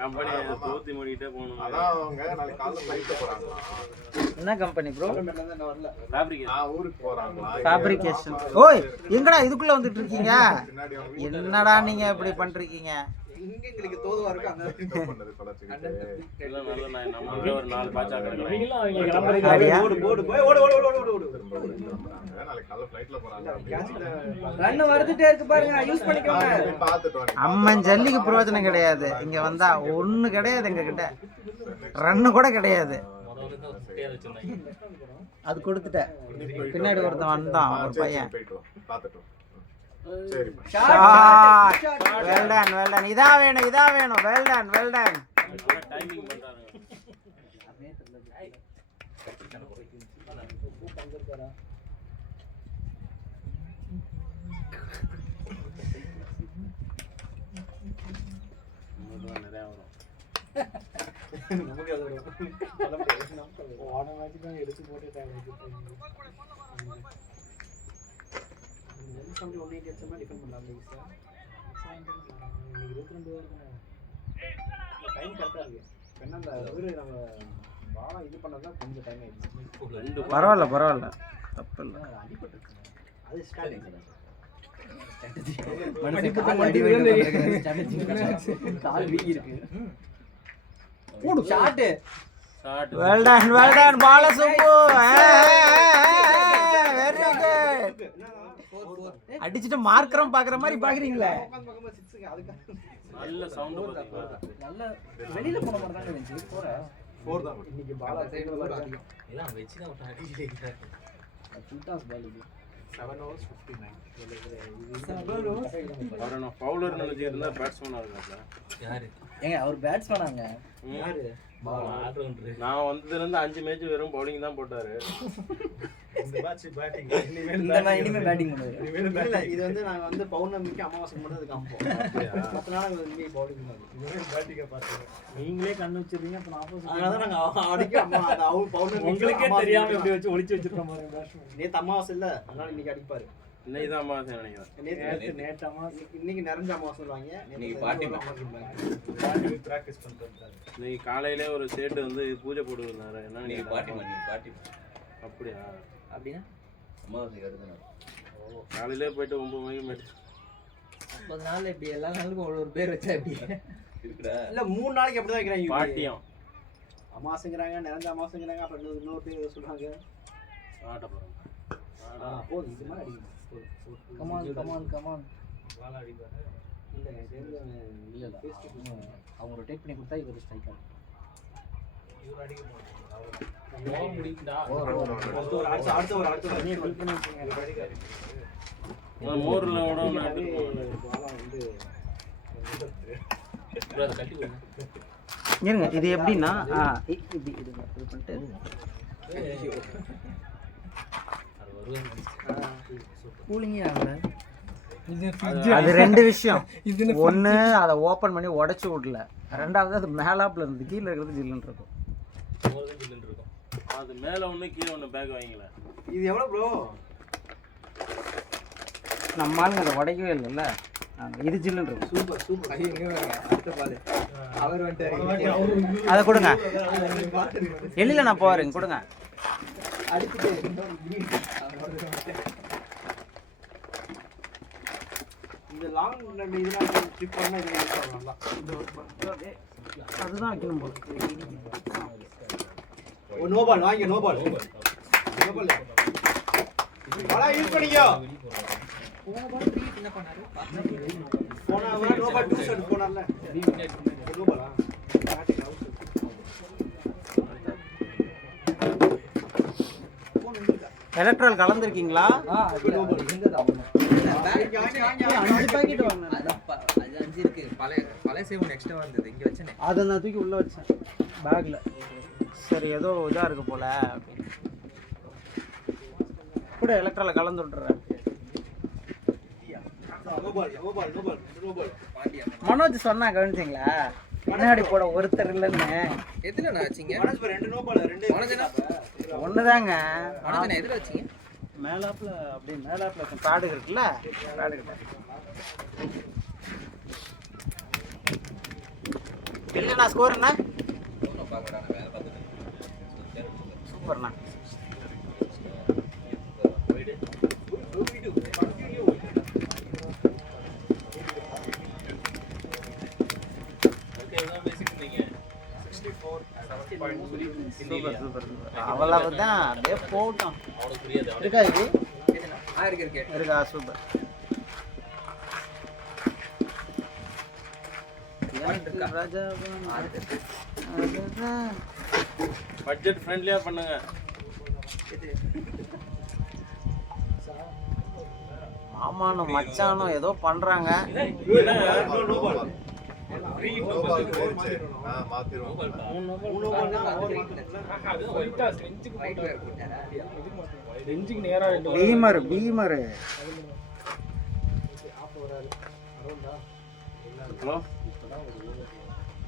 கம்பெனி தோத்தி மூடிட்டே போகணும். அதான் அவங்க நாளைக்கு காலைல ஃளைட் போறாங்களா? என்ன கம்பெனி ப்ரோ? ஃபேப்ரிகேஷன். ஊருக்கு போறாங்களா? ஃபேப்ரிகேஷன். ஓய் எங்கடா இதுக்குள்ள வந்துட்டு இருக்கீங்க? என்னடா நீங்க இப்படி பண்றீங்க? எங்களுக்கு தோதுவா இருக்கு அந்த பண்ணது பலச்சிட்டு எல்லாம் நல்ல நான் நம்ம ஒரு 4 பாச்சா கிடக்குறோம். நீங்களும் அவங்க கிளம்புறீங்க. அப்படியா? ஓடு போய் ஓடு நாளைக்கு காலைல ஃளைட்ல போறாங்க. ரன் வரதுட்டே இருக்கு பாருங்க, யூஸ் பண்ணிக்கோங்க. பாத்துட்டு வாங்க. அம்மன் ஜல்லிக்கு பிரயோஜனம் கிடையாது. இங்க வந்தா ஒண்ணு கிடையாது. எங்க கிட்ட ரன்னு கூட கிடையாது. அது கொடுத்துட்டேன். பின்னாடி ஒருத்தன் வந்தான், ஒரு பையன். பாத்துட்டு சரி வெல் டன். இதான் வேணும். Well done. டைமிங் பண்றாங்க. நிறைய வரும். நமக்கு அது எடுத்து போட்டுட்டாங்க. டிஃபன் பண்ணலாம் சார். 22 டைம் கரெக்டாக இருக்கு. என்ன நம்ம பாலம் இது பண்ணதான் கொஞ்சம் டைம் ஆயிடுச்சு. ரெண்டு பரவாயில்ல தப்பு இல்லை. அது ஸ்டார்டிங் கால் வீங்கி இருக்கு. Shot Well done Balasubbu. Very good. அடிச்சிட்டு மார்க்கறம் பாக்குற மாதிரி பாக்குறீங்களே. நல்ல சவுண்ட் பாத்தீங்களா? நல்ல வெளியில போன மாதிரி தான் இருந்துச்சு. 4 தான். இன்னைக்கு பால் சைடுல வர அதிகம். எல்லாம் வெச்சு தான் விட்டு அடிச்சிட்டே ஃபுல் டாஸ் பால் இது. 7 overs 59. அவரை நான் பவுலர் நினைச்சிட்டு இருந்தா பேட்ஸ்மேனா இருக்காப்ல. யாரு ஏங்க அவர் பேட்ஸ்மேனாங்க. யாரு? ஆல்ரவுண்டர். நான் வந்ததுல இருந்து 5 மேட்ச் வெறும் பவுலிங் தான் போட்டாரு. இந்த மேட்ச் பேட்டிங். இனிமே பேட்டிங் பண்ணுவாரு. இல்ல இது வந்து நாங்க வந்து பௌர்ணமிக்கு அமாவாசை மட்டும் அது காமிப்போம். மத்த நாள் இனிமே பவுலிங் தான். இனிமே பேட்டிங்க பாத்துங்க. நீங்களே கண்ணு வச்சிருக்கீங்க அப்ப ஆப்போசிட். அதனால தான் நாங்க அடிக்க அவர் பௌர்ணமி உங்களுக்கே தெரியாம இப்படி வச்சு ஒளிச்சு வச்சிருக்கோம் பாருங்க பேட்ஸ்மேன். நேத்து அமாவாசை இல்ல அதனால இன்னைக்கு அடிப்பாரு. இன்னைக்கு தான் அமாவாசை நினைக்கிறேன். நேத்து அமாவாசை இன்னைக்கு நிறைஞ்ச அமாவாசை சொல்லுவாங்க. இன்னைக்கு பாட்டி பிராக்டீஸ் பண்றாரு. இன்னைக்கு காலையிலே ஒரு சேட்டு வந்து பூஜை போட்டு இருந்தாரு. என்ன நீ பாட்டி பாட்டி அப்படியா? அப்படினா அமாவாசை கருதுனா காலையிலே போயிட்டு 9 மணிக்கு மேட்ச். 30 நாள் இப்படி எல்லா நாளுக்கும் ஒரு பேர் வச்சா எப்படி இருக்குடா? இல்ல 3 நாளைக்கு அப்படி தான் வைக்கிறாங்க. பாட்டியம் அமாவாசைங்கறாங்க, நிறைஞ்ச அமாவாசைங்கறாங்க, அப்புறம் இன்னொரு பேர் ஏதோ சொல்றாங்க. ஆட்டப்புறம். போதும் இது மாதிரி அடிங்க. கமான் வால அடிப்பாரு. இல்ல இல்ல அவங்க ரொட்டேட் பண்ணி கொடுத்தா இவர் ஸ்ட்ரைக்கர். இவர் அடிக்க மாட்டாங்க. ஓவர் முடிந்தா அடுத்த ஒரு நீ ஹெல்ப் பண்ணி விட்டீங்க. மோர்ல ஓடணும். பாலா வந்து ப்ரோ கட்டி விடுங்க. இருங்க இது எப்படின்னா இப்படி இது பண்ணிட்டு கூலிங்கே ஆகல. அது ரெண்டு விஷயம். ஒன்று அதை ஓப்பன் பண்ணி உடச்சி விடல, ரெண்டாவது அது மேலாப்பில் இருந்து கீழே இருக்கிறது ஜில்லுன்னு இருக்கும். அது மேல ஒண்ணு கீழே ஒண்ணு பேக் வாங்கிங்களேன். இது எவ்வளவு ப்ரோ? நம்ம ஆளுங்க அதை உடைக்கவே இல்லைல்ல, இது ஜில்லுன்னு இருக்கும். Super super. அடுத்த பால் அவர் வந்துட்டாரு. அதை கொடுங்க, எள்ளில நான் போறேங்க, கொடுங்க. அடிச்சுட்டு இந்த லாங் இதெல்லாம் ட்ரிப் பண்ணா இது யூஸ் பண்ணலாம். அதுதான் வைக்கணும் போல. ஓ நோ பால் வாங்க, நோ பால் பாலா யூஸ் பண்ணிக்கோ. போன பால் கிரியேட் என்ன பண்ணாரு? போனா நோ பால் 2 ஷாட் போனார்ல, நோ பாலா பேட்டிங் அவுட். எலக்ட்ரால் கலந்துருக்கீங்களா? நோ பால் இருந்தது அவங்க. அதை நான் தூக்கி உள்ள வச்சேன் பேக்ல. சரி ஏதோ இதா இருக்கு போல அப்படின்னு கூட எலக்ட்ரால கலந்து விட்டுறேன். மனோஜ் சொன்னா கவனிச்சிங்களா? பின்னாடி போட ஒருத்தர் இல்லைன்னு. எதுல நான் வச்சீங்க? ரெண்டு நோ பால், ரெண்டு ஒண்ணுதாங்க. எதுல வச்சீங்க? மேலாப்ல அப்படியே மேலாப்ல பேடு இருக்குல்ல, பேடு கிட்ட இல்லைண்ணா. ஸ்கோர் என்ன? சூப்பர்ண்ணா. Super super. அவ்வளவுதான், அப்படியே போட்டோம். இருக்கா இது? இருக்கா? சூப்பர். பட்ஜெட் ஃப்ரெண்ட்லியா பண்ணுங்க. மாமானும் மச்சானும் ஏதோ பண்றாங்க. பீமர் பீமர். ஹலோ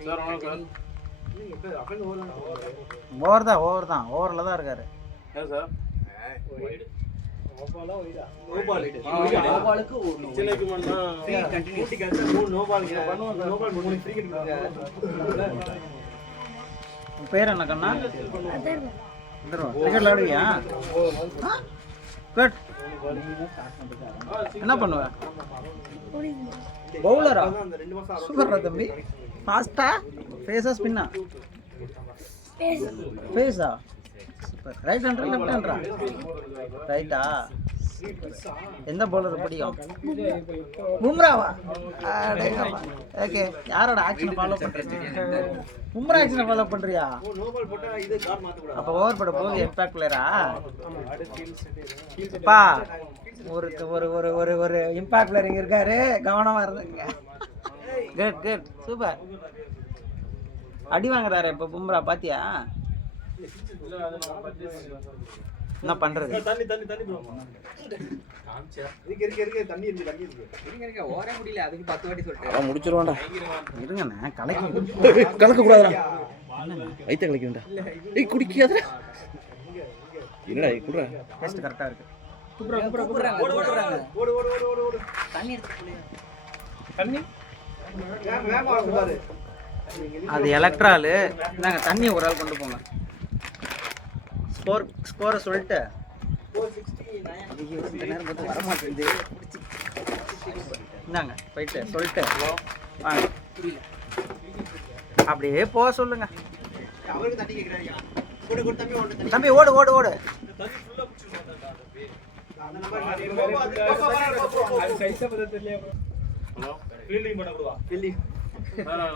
சார், வணக்கம். ஓவர் தான் ஓவரில் தான் இருக்காரு. ஏன் சார்? சின்னக்கு மட்டும் உன் பேர் என்ன கண்ணா? கிரிக்கெட் விளையாடுவியா? குட். என்ன பண்ணுவ? பவுலரா? சூப்பர்ரா தம்பி. ஃபாஸ்டா? ஃபேஸா ஸ்பின்னா? ஃபேஸா? சூப்பர். ரைட் ஹேண்டரா லெஃப்ட் ஹேண்டரா? ரைட்டா? எந்த பவுலர் பிடிக்கும்? பும்ராவா? ஓகே. யாரோட ஆக்ஷன் ஃபாலோ பண்றீங்க? பும்ரா ஆக்ஷன் ஃபாலோ பண்றியா? அப்ப ஓவர் போட போய் இம்பாக்ட் பிளேயரா? பா ஒரு ஒரு ஒரு ஒரு ஒரு இம்பாக்ட் பிளேயர் இங்க இருக்காரு, கவனமா இருந்துங்க. Good good super. அடி வாங்குறாரு இப்ப பும்ரா, பாத்தியா? என்ன பண்றது? முடிச்சிருவான்டா. இருங்கண்ணே, கலக்கி கலக்க கூடாதுடா. ஐத்த கலக்க வேண்டாம். ஏய் குடிக்காதடா. என்னடா குடுறா. டெஸ்ட் கரெக்டா இருக்கு. அது எலக்ட்ராலு. நாங்க தண்ணி ஒரு ஆள் கொண்டு போங்க. ஸ்கோரை சொல்லிட்டு இந்தாங்க போயிட்டு சொல்லிட்டு வாங்க. அப்படியே போக சொல்லுங்க. தம்பி ஓடு ஓடு ஓடு.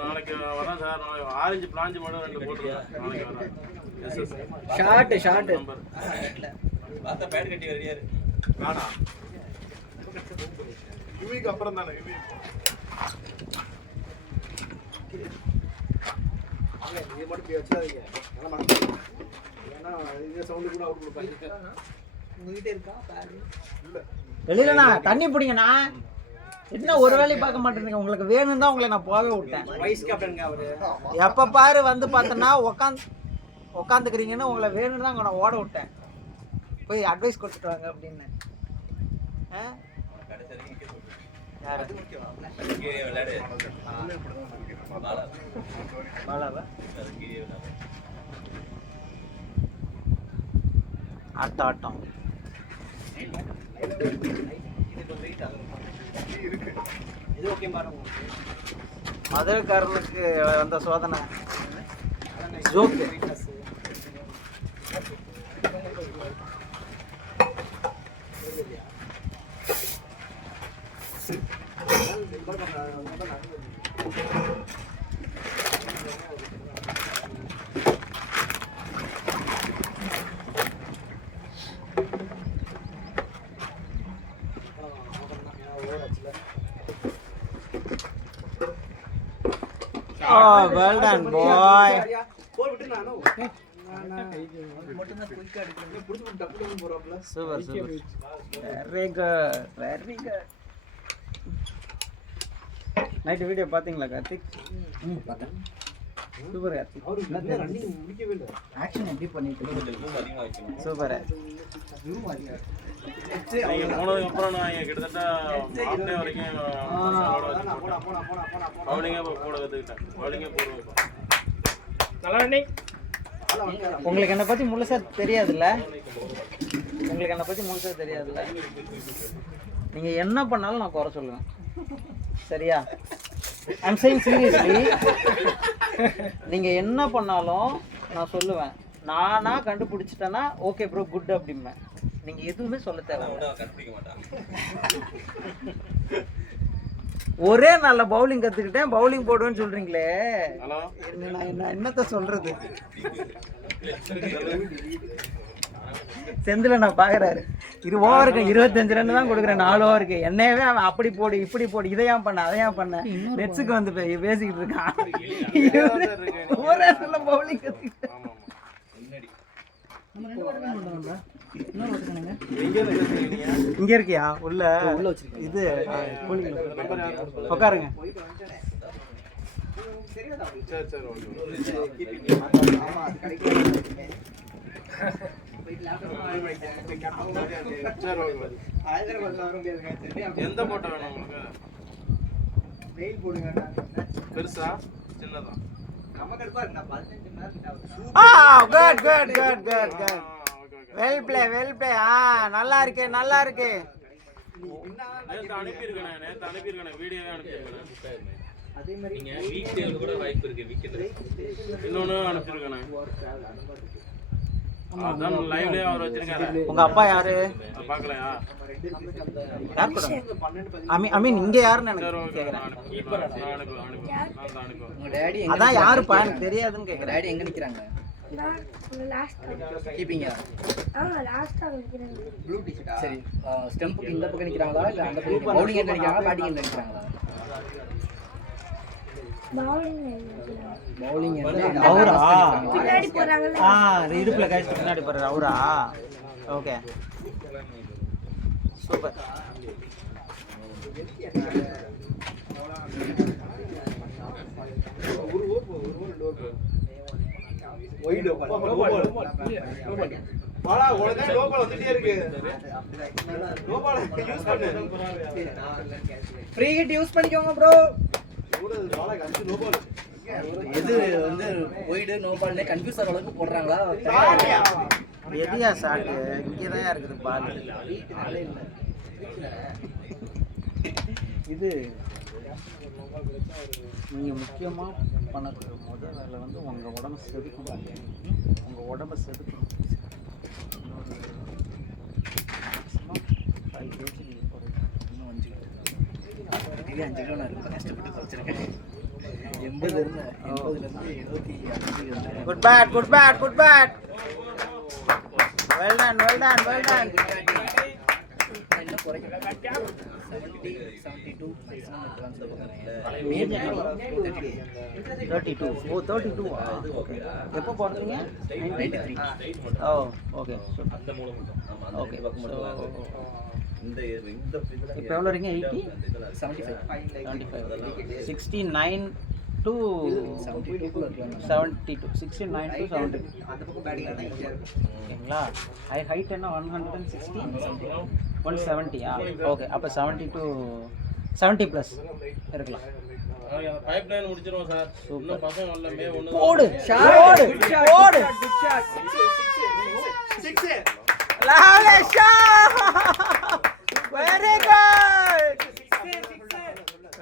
நாளைக்கு வரேன் சார். ஆரஞ்சு பிளாஞ்சு மட்டும் 2 போட்டுருவேன். நாளைக்கு வரேன். ஷார்ட் பார்த்தா பேட் கட்டி வரியாரு. நானா யுவிக்கு அப்புறம் தானே யுவி. இது மட்டும் போய் வச்சாதீங்க. நல்லா மாட்டேன். ஏன்னா இந்த சவுண்ட் கூட அவுட் கொடுப்பாங்க. உங்ககிட்ட இருக்கா பேட்? இல்ல. வெளியிலண்ணா தண்ணி பிடிங்கண்ணா. என்ன ஒரு வேலையை பார்க்க மாட்டேங்க. உங்களுக்கு வேணும் தான் உங்களை நான் போகவே விட்டேன். வைஸ் கேப்டனுங்க அவரு. எப்போ பாரு வந்து பார்த்தோன்னா உக்காந்துக்கிறீங்கன்னு உங்களை வேணும்னு தான் நான் ஓட விட்டேன். போய் அட்வைஸ் கொடுத்துட்டு வாங்க அப்படின்னு. ஆட்டம் மதுரைக்காரனுக்கு வந்த சோதனை joke. Oh, well done, boy. Super, super. Very good, very good. Night video பாத்தீங்களா கார்த்திக்? பார்த்தேன். சூப்பர் கார்த்திக். ரன்னிங் முடிக்கவே இல்ல. ஆக்ஷன் எப்படி பண்ணிட்டு இருக்கீங்க? சூப்பர். நீங்க போனதுக்கு அப்புறம் நான் கிட்டத்தட்ட ஆஃப் டே வரைக்கும் பவுலிங்கே போட கற்றுக்கிட்டேன். பவுலிங்கே போடுவேன். நல்லா ரன்னிங். உங்களுக்கு என்னை பற்றி முழுசா தெரியாதுல்ல? உங்களுக்கு என்னை பற்றி முழுசா தெரியாதுல்ல? நீங்கள் என்ன பண்ணாலும் நான் குறை சொல்லுவேன். சரியா? I'm saying seriously. நீங்கள் என்ன பண்ணாலும் நான் சொல்லுவேன். நானா கண்டுபிடிச்சிட்டேன்னா ஓகே ப்ரோ குட் அப்படிம்பேன். நீங்கள் எதுவுமே சொல்ல தேவை. ஒரே நல்ல பவுலிங் கற்றுக்கிட்டேன், பவுலிங் போடுவேன்னு சொல்கிறீங்களே, நான் என்னத்த சொல்கிறது? செந்தில் நான் பார்க்குறாரு, இது ஓவருக்கு 25 ரன் தான் கொடுக்குறேன், 4 ஓவருக்கு. என்னையவே அவன் அப்படி போடு இப்படி போடு, இதையாம் பண்ண அதையாம் பண்ண நெட்ஸுக்கு வந்து பேசிக்கிட்டு இருக்கான். ஒரே நல்ல பவுலிங் கற்றுக்கிட்டேன். இங்க இருக்கியா? உள்ள இது உட்காருங்க. எந்த போட்டோ வேணும் உங்களுக்கு? பெருசா சின்னதா? Good good good good good well play நல்லா இருக்கு நேத்து அனுப்பியிருக்கேன் வீடியோவே அனுப்பியிருக்கேன். நீங்க வீக் டேல கூட வாய்ப்பு இருக்கு. வீக்கெண்ட் இன்னொன்னு அனுப்பியிருக்கேன். அதான் லைவ்லயே அவர் வச்சிருக்காரு. உங்க அப்பா யாரு? பார்க்கலையா? யார் கூட? ஐ மீன் இங்க யாருன்னு எனக்கு கேக்குறேன். அதான் யாருப்பா எனக்கு தெரியாதுன்னு கேக்குறேன். டாடி எங்க நிக்கிறாங்க? கீப்பிங்கா? ப்ளூ டி-ஷர்ட்டா? சரி, ஸ்டம்புக்கு இந்த பக்கம் நிக்கிறாங்களா இல்ல அந்த பக்கம் பவுலிங் எண்ட்ல நிக்கிறாங்களா பேட்டிங் எண்ட்ல நிக்கிறாங்களா? பவுலிங் எண்ட்ல அவரா? பின்னாடி போறாங்கல. இடுப்புல கைஸ் பின்னாடி போறாரு அவரா? ஓகே. சூப்பர். ஒயிட் வாடா உனக்கு லோ பால் வந்துட்டே இருக்கு. லோ பால் யூஸ் பண்ணு. ஃப்ரீ ஹிட் யூஸ் பண்ணிக்கோங்க ப்ரோ. ஓடுது வாடா கஷ்ட லோ பால். எது வந்து ஒயிட் நோ பால்னே கன்ஃபியூஸ் ஆற அளவுக்கு போடுறாங்களா? எதியா ஷாட் இங்க தான் இருக்குது பால். இது நீங்க முக்கியமா பண்ணக்கூடிய முதல் வேலை வந்து உங்க உடம்பை செதுக்கணும். உங்க உடம்பை செதுக்கணும். இன்னும் 5 கிலோ நான் ரொம்ப கஷ்டப்பட்டு குறைச்சிருக்கேன். 80 இருந்தேன். 80ல இருந்து 75 குட் பேட். Well done. இன்னும் குறைக்கல. 70 72 மேக்ஸிமம் ட்ரான்ஸ்ஃபர் பண்றேன். 32. ஓ 32. ஓகே. எப்போ போறீங்க? 93. ஓ ஓகே. அந்த மூலம் ஆமா ஓகே. அந்த பக்கம் மட்டும் இந்த இப்போ எவ்வளோ இருக்கீங்க? 80 75 69 to 72 இருக்காங்க. 72 69 to 72 அந்த பக்கம் பேட்டிங் ஆனா ஈஸியா இருக்கும். ஓகேங்களா? ஹைட் என்ன 160 170 ஓகே. அப்போ 70 to 70 ப்ளஸ் இருக்கலாம். பைப் லைன் முடிச்சிருவோம் சார். இன்னும் பசங்க வரல. மே 1 போடு. Lovely shot. Very good.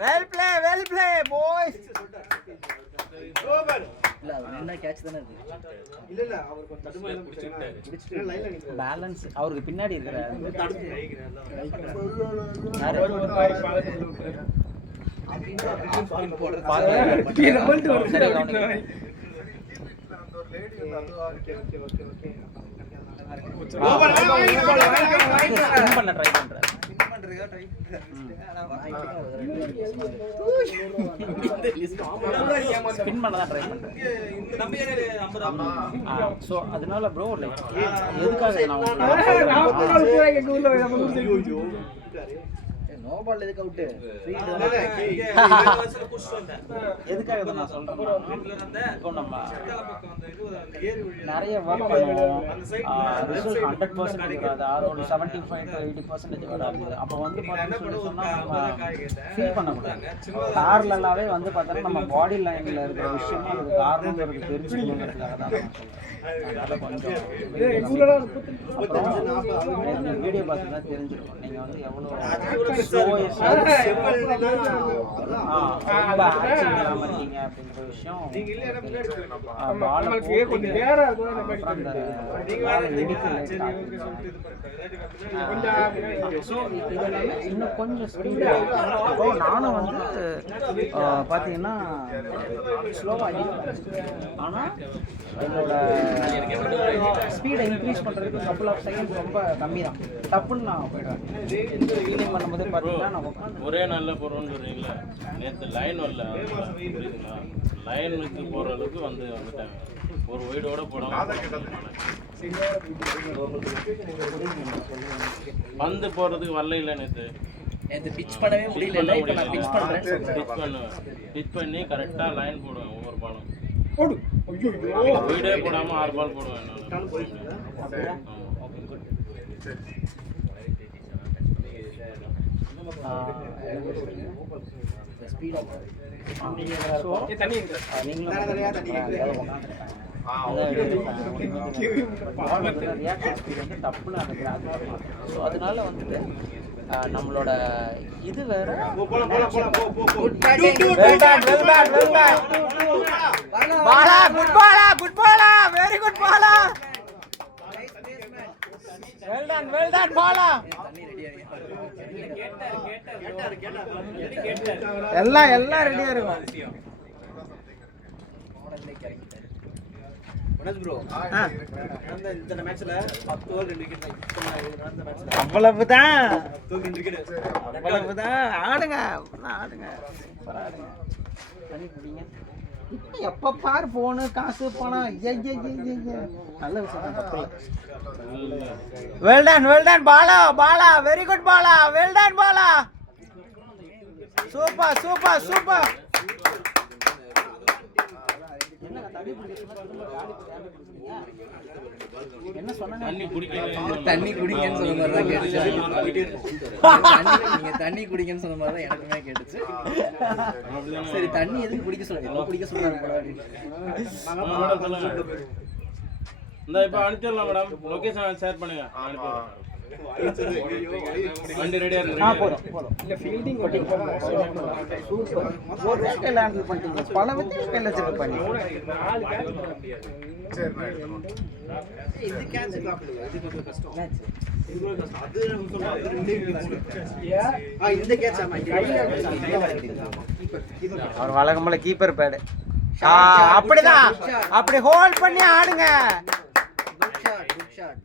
Well play boys. இல்ல அது என்ன கேட்ச் தானே இது. இல்ல அவர் கொஞ்சம் தடுமாறி பிடிச்சிட்டாரு. லைன்ல நிக்குது. பேலன்ஸ் அவருக்கு பின்னாடி இருக்கிறாரு. ஸோ அதனால ப்ரோ லைக் எதுக்காக நோ பால் எதுக்கு அவுட்? ஃப்ரீ எதுக்காக நான் சொல்றேன், இப்போ நம்ம நிறைய ஒர்க் பண்ணுவோம், ரிசல்ட் 100% இருக்காது, அதோட 75 to 80% வராது. அப்போ வந்து பார்த்தீங்கன்னா நம்ம ஃபீல் பண்ணக்கூடாது. பேரலாவே வந்து பார்த்தோன்னா நம்ம பாடி லைனில் இருக்கிற விஷயமா அதுக்கு காரணங்கிறது தெரிஞ்சுக்கணுங்கிறதுக்காக தான் நான் சொல்றேன். அதனால கொஞ்சம் வீடியோ பார்த்தீங்கன்னா தெரிஞ்சிருக்கும் நீங்கள் வந்து எவ்வளோ இருக்கீங்க அப்படிங்கிற விஷயம். இன்னும் கொஞ்சம் ஸ்பீடு. நானும் வந்து பார்த்தீங்கன்னா ஸ்லோவாக அடிப்பேன், ஆனால் என்னோட ஸ்பீடை இன்க்ரீஸ் பண்ணுறதுக்கு கப்புள் ஆஃப் செகண்ட்ஸ் ரொம்ப கம்மி தான். டப்புன்னு நான் போயிடுவேன். ஃபீலிங் பண்ணும்போது பார்த்தீங்கன்னா நான் உட்காந்து ஒரே நல்ல பொருள்னு சொல்றீங்களா? நேற்று லைன் வரல, புரியுதுங்களா? லைனுக்கு போகிற அளவுக்கு வந்துட்டாங்க. ஒரு ஒயிடோட போடாமல் பந்து போகிறதுக்கு வரல. இல்லை நேற்று பிட்ச் பண்ணவே முடியல. இப்போ நான் பிட்ச் பண்றேன். பிட்ச் பண்ணி கரெக்டாக லைன் போடுவேன். ஒவ்வொரு பாலும் வீடே போடாமல் 6 பால் போடுவேன். அதனால வந்துட்டு நம்மளோட இது வேற. Bala good Bala, good Bala, very good Bala, well done Bala. எல்லாம் ரெடியா இருக்கும். அவ்வளவுதான், ஆடுங்க ஆடுங்க. எப்ப பாரு போனு காசு பணம். நல்ல விஷயம். Well done Bala, Bala very good Bala, well done Bala, super. என்ன சொன்னாங்க? தண்ணி குடிங்கன்னு சொன்ன மாதிரி தான் கேட்டுச்சு. நீங்க தண்ணி குடிங்கன்னு சொன்ன மாதிரி தான் எனக்குமே கேட்டுச்சு. சரி தண்ணி எதுக்கு குடிக்க சொல்லுங்க, குடிக்க சொல்லுங்க. இந்த இப்ப அனுப்பிடலாம் மேடம், லொகேஷன் ஷேர் பண்ணுங்க. வண்டி ரெடியா இருக்கு. போதும். இல்ல ஃபீல்டிங் சூப்பர். ஒரு ஸ்டைல் ஹேண்டில் பண்ணிட்டீங்க. பல வித்தியாச ஸ்டைல் வச்சிருக்க பண்ணி. இது கேட்ச் காப்பிடுங்க. இது கொஞ்சம் கஷ்டம். இது கொஞ்சம் கஷ்டம். அது இந்த கேட்ச் ஆமா. அவர் வழக்கம்போல கீப்பர் பேடு. அப்படிதான், அப்படி ஹோல்ட் பண்ணி ஆடுங்க. Good shot.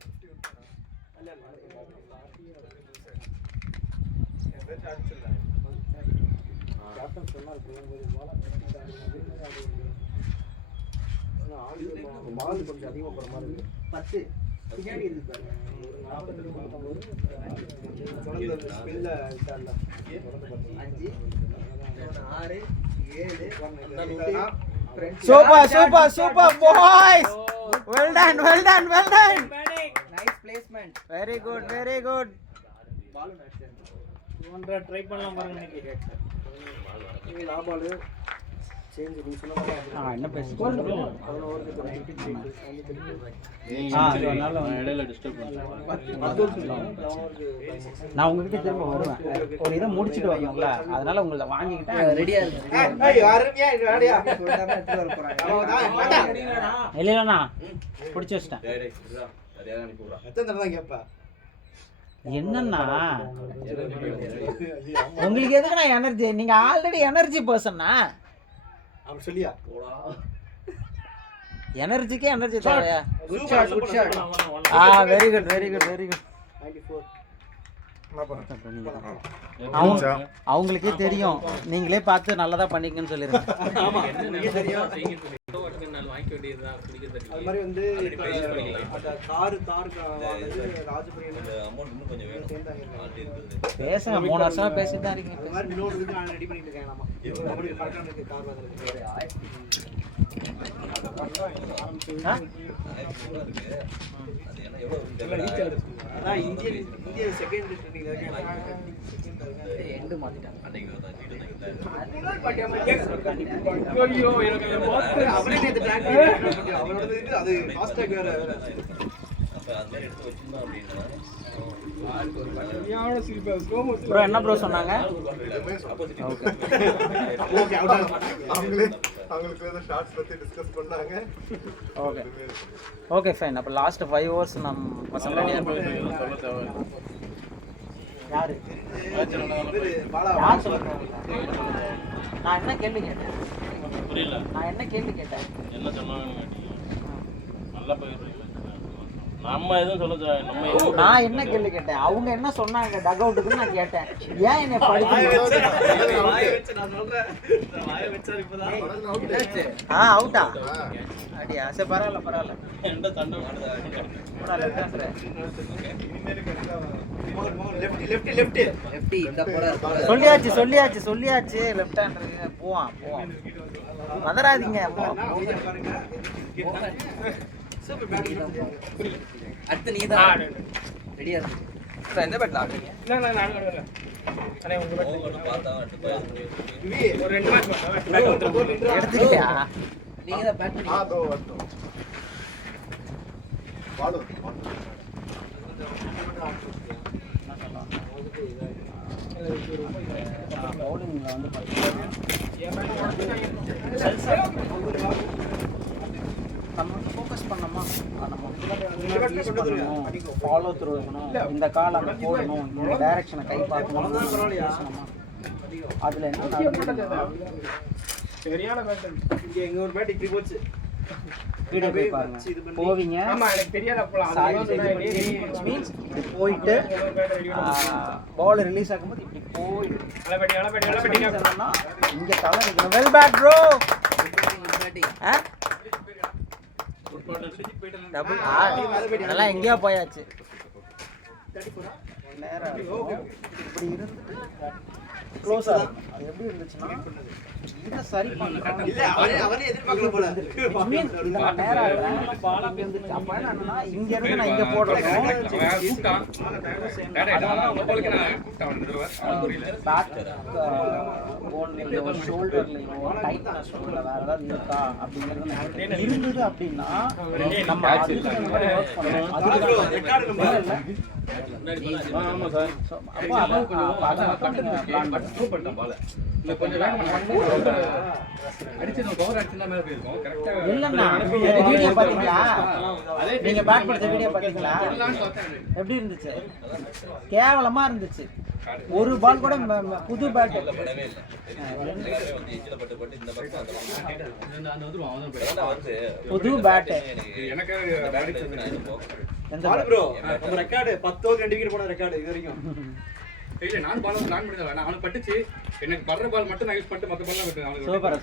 பால் கொஞ்சம் அதிகமா போற மாதிரி இருக்கு. 10 பின்னாடி இருக்கு பாருங்க. ஒரு 40 தொடர்ந்து ஸ்பெல்ல விட்டால 5 6 7 super boys. Well done. Nice placement. Very good. Ball match ஒன்றரை ட்ரை பண்ணலாம் பாருங்க. இன்னைக்கு லா பால் சேஞ்ச் நீ சொன்ன மாதிரி என்ன பேசுறீங்க? 11 ஓவருக்கு இடையில டிஸ்டர்ப் பண்ணுறேன். நான் உங்ககிட்ட திரும்ப வருவேன். ஒரு இதை முடிச்சுட்டு வரணும்ல, அதனால உங்களை வாங்கிக்கிட்டேன். ரெடியா இருக்கு. இல்லைண்ணா பிடிச்சி வச்சிட்டேன். என்னன்னா உங்களுக்கு எதுக்குண்ணா எனர்ஜி? நீங்க ஆல்ரெடி எனர்ஜி பர்சன்னா. சொல்லியா எனர்ஜிக்கே எனர்ஜி தேவையா? Good shot. Very good. 94 அவங்களுக்கே தெரியும். நீங்களே பார்த்து நல்லதா பண்ணிக்கன்னு சொல்லிருக்கேன். அது மாதிரி வந்து பேசுங்க, 3 வருஷமா பேசிட்டு தான் இருக்கீங்க. ரெடி பண்ணிட்டு இருக்கேன். இந்திய செகண்ட் எண்டு மாத்திட்டாங்க. அது ஃபாஸ்டாக் வேற ப்ரோ என்ன ப்ரோ சொன்னாங்க? Okay fine. அப்போ லாஸ்ட் 5 ஓவர்ஸ் நம்ம பசங்க ரெடியா இருப்பாங்க. யாரு சொல்லுங்க. நான் என்ன கேள்வி கேட்டேன்? புரியல. நான் என்ன கேள்வி கேட்டேன்? என்ன சொன்னாங்கன்னு கேட்டீங்க. நல்லா போயிடுறீங்க. நம்ம எதுவும் சொல்ல, நம்ம நான் என்ன கேள்வி கேட்டேன்? அவங்க என்ன சொன்னாங்க டக் அவுட்டுக்குன்னு நான் கேட்டேன். ஏன் என்ன படிக்க அவுட்டா? அப்படியா? சரி பரவாயில்ல. எந்த சண்டை சொல்லியாச்சு. லெஃப்ட் ஹேண்டர் போவான். மதராதீங்க. அடுத்து நீ தான் ரெடியா இருக்கு. எந்த பேட்ல ஆடுறீங்க? நான் ஆடுறேன். அண்ணே உங்க பேட் ஒரு 2 மேட்ச் எடுத்துக்கிட்டியா? நீங்க தான் பேட் பண்ணி பவுலிங்ல வந்து நம்ம ஃபோக்கஸ் பண்ணோமா நம்ம ஃபாலோ த்ரூ இருக்கணும், இந்த கால் அங்கே போடணும், இந்த டைரக்ஷனை கை பார்க்கணும் பேசணுமா. அதில் என்ன சரியான பேட். இங்க எங்க ஒரு பேட் இப்படி போச்சு. வீடியோ போய் பாருங்க. போவீங்க, ஆமா எனக்கு தெரியாது அப்பலாம். மீன்ஸ் இப்படி போயிட்டு பால் ரிலீஸ் ஆகும்போது இப்படி போயிடும். நல்ல பேட்டிங் என்னன்னா இங்கே தலை நிற்கணும். Well bad bro. டபுள் அதெல்லாம் எங்கேயோ போயாச்சு. நேரா இருக்கும். இப்படி இருந்துட்டு க்ளோஸா இருக்கும். அது எப்படி இருந்துச்சுன்னா இதை சரி பண்ணணும். இல்ல அவனே எதிர்பார்க்கல போல. நேரா பாலம் இருந்துச்சு. அப்ப என்னன்னா இங்க இருந்து நான் இங்க போடுறேன். ஷோல்டர்லயும் டைட்னஸ் வேற ஏதாவது இருக்கா அப்படிங்கிறது இருந்தது அப்படின்னா நம்ம அதுக்கு work பண்ணணும். ஆமா சார். அப்போ இல்லைண்ணா வீடியோ பாத்தீங்களா? நீங்க பேட் படிச்ச வீடியோ பாத்தீங்களா? எப்படி இருந்துச்சு? கேவலமா இருந்துச்சு. ஒரு பால் கூட புது பேட் புது பேட் ப்ரோ நம்ம ரெக்கார்ட் 10 ஓவர் 2 விக்கெட் போன ரெக்கார்ட் இது வரைக்கும். இல்ல நான் பால் பிளான் பண்ணி தான் அவனுக்கு பட்டுச்சு. எனக்கு படுற பால் மட்டும் நான் யூஸ் பண்ணிட்டு மத்த பால்லாம் விட்டு அவனுக்கு சூப்பர்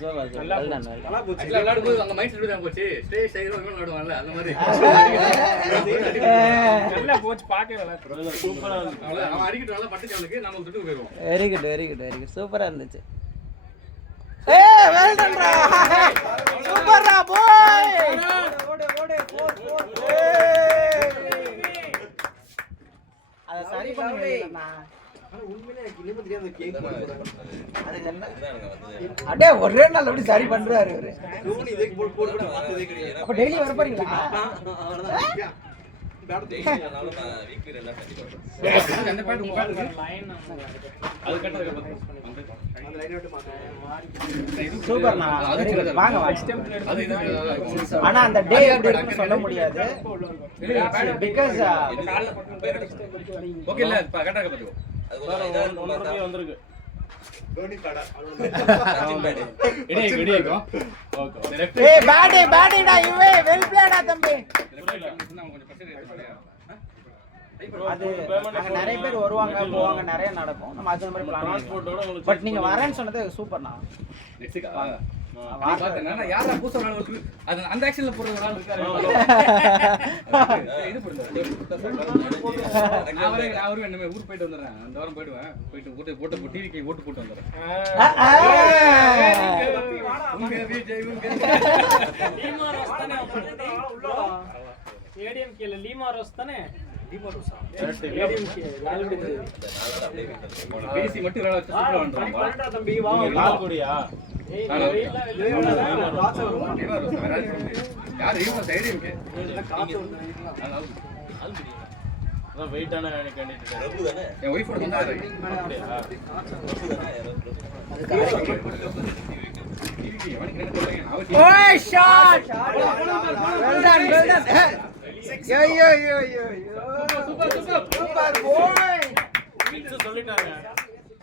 நல்லா போச்சு. அதுல விளையாடும்போது அந்த மைண்ட் செட் தான் போச்சு. ஸ்டே ஸ்டைலா விளையாடுவாங்கல அந்த மாதிரி நல்லா கோச் பாக்கவே நல்லா சூப்பரா இருந்துச்சு. அவன் அடிக்கிட்டு நல்லா பட்டுச்சு அவனுக்கு. நாம விட்டு போயிடுவோம். Very good very good very good சூப்பரா இருந்துச்சு. ஏய் வெல் டன் ரா. சூப்பர் ரா பாய். ஓடு 4 அத சரி பண்ண முடியலண்ணா. உண்மையிலே எனக்கு இன்னும் தெரியாத கேக் போடுறாங்க. அது என்ன அடே ஒரே நாள் அப்படி சரி பண்றாரு இவரு. தோனி இதே போட் கூட பார்த்ததே கிடையாது. அப்ப டெய்லி வர போறீங்களா? அந்த பேட் உங்க பேட் லைன் அது கட்டதுக்கு அந்த லைன் விட்டு மாத்தேன். சூப்பர்ண்ணா. வாங்க வாங்க. அது இது ஆனா அந்த டே எப்படி இருக்குன்னு சொல்ல முடியாது. பிகாஸ் ஓகே இல்ல கரெக்ட்டா பாத்துக்கோ. வந்திருக்கு. தோனி கடா இடியேக்கும் ஓகே லெஃப்ட் ஏய் பேட்டேடா இவே வெல் பிளேடா தம்பி. கொஞ்சம் பிரஷர் ஏத்துறேன். அது அங்க நிறைய பேர் வருவாங்க போவாங்க நிறைய நடக்கும். நம்ம அது மாதிரி பிளான் பண்ணுவோம். பட் நீங்க வரேன்னு சொன்னது சூப்பர்ண்ணா. நெக்ஸ்ட் பார்த்தேன்னா யாரா புதுசா ஒரு அது அந்த ஆக்ஷன்ல போற ஒரு ஆள் இருக்காரு. இது பண்ணுங்க. அவரு என்ன ஊர் போயிட்டு வந்துறேன். அந்த வாரம் போய்டுவேன். போயிட்டு ஓட்டு டிவிக்கு ஓட்டு போட்டு வந்துறேன். உங்க விஜய் உங்க லீமா ரோஸ் தானே ஏடிஎம் கேல லீமா ரோஸ் தானே ஏடிஎம் கே பேசி மட்டும் வேலை வச்சு சூப்பரா வந்துறோம். பண்றா தம்பி வா கால் கூடியா? ஏய் யார் ஈவோ சைடு இருக்கு. அதான் வெயிட்டான கேண்டிடேட். என் வைஃப் ஓட வந்தாரு. ஓய் shot. Well done well done. Yo super boy. Mix சொல்லிட்டாங்க.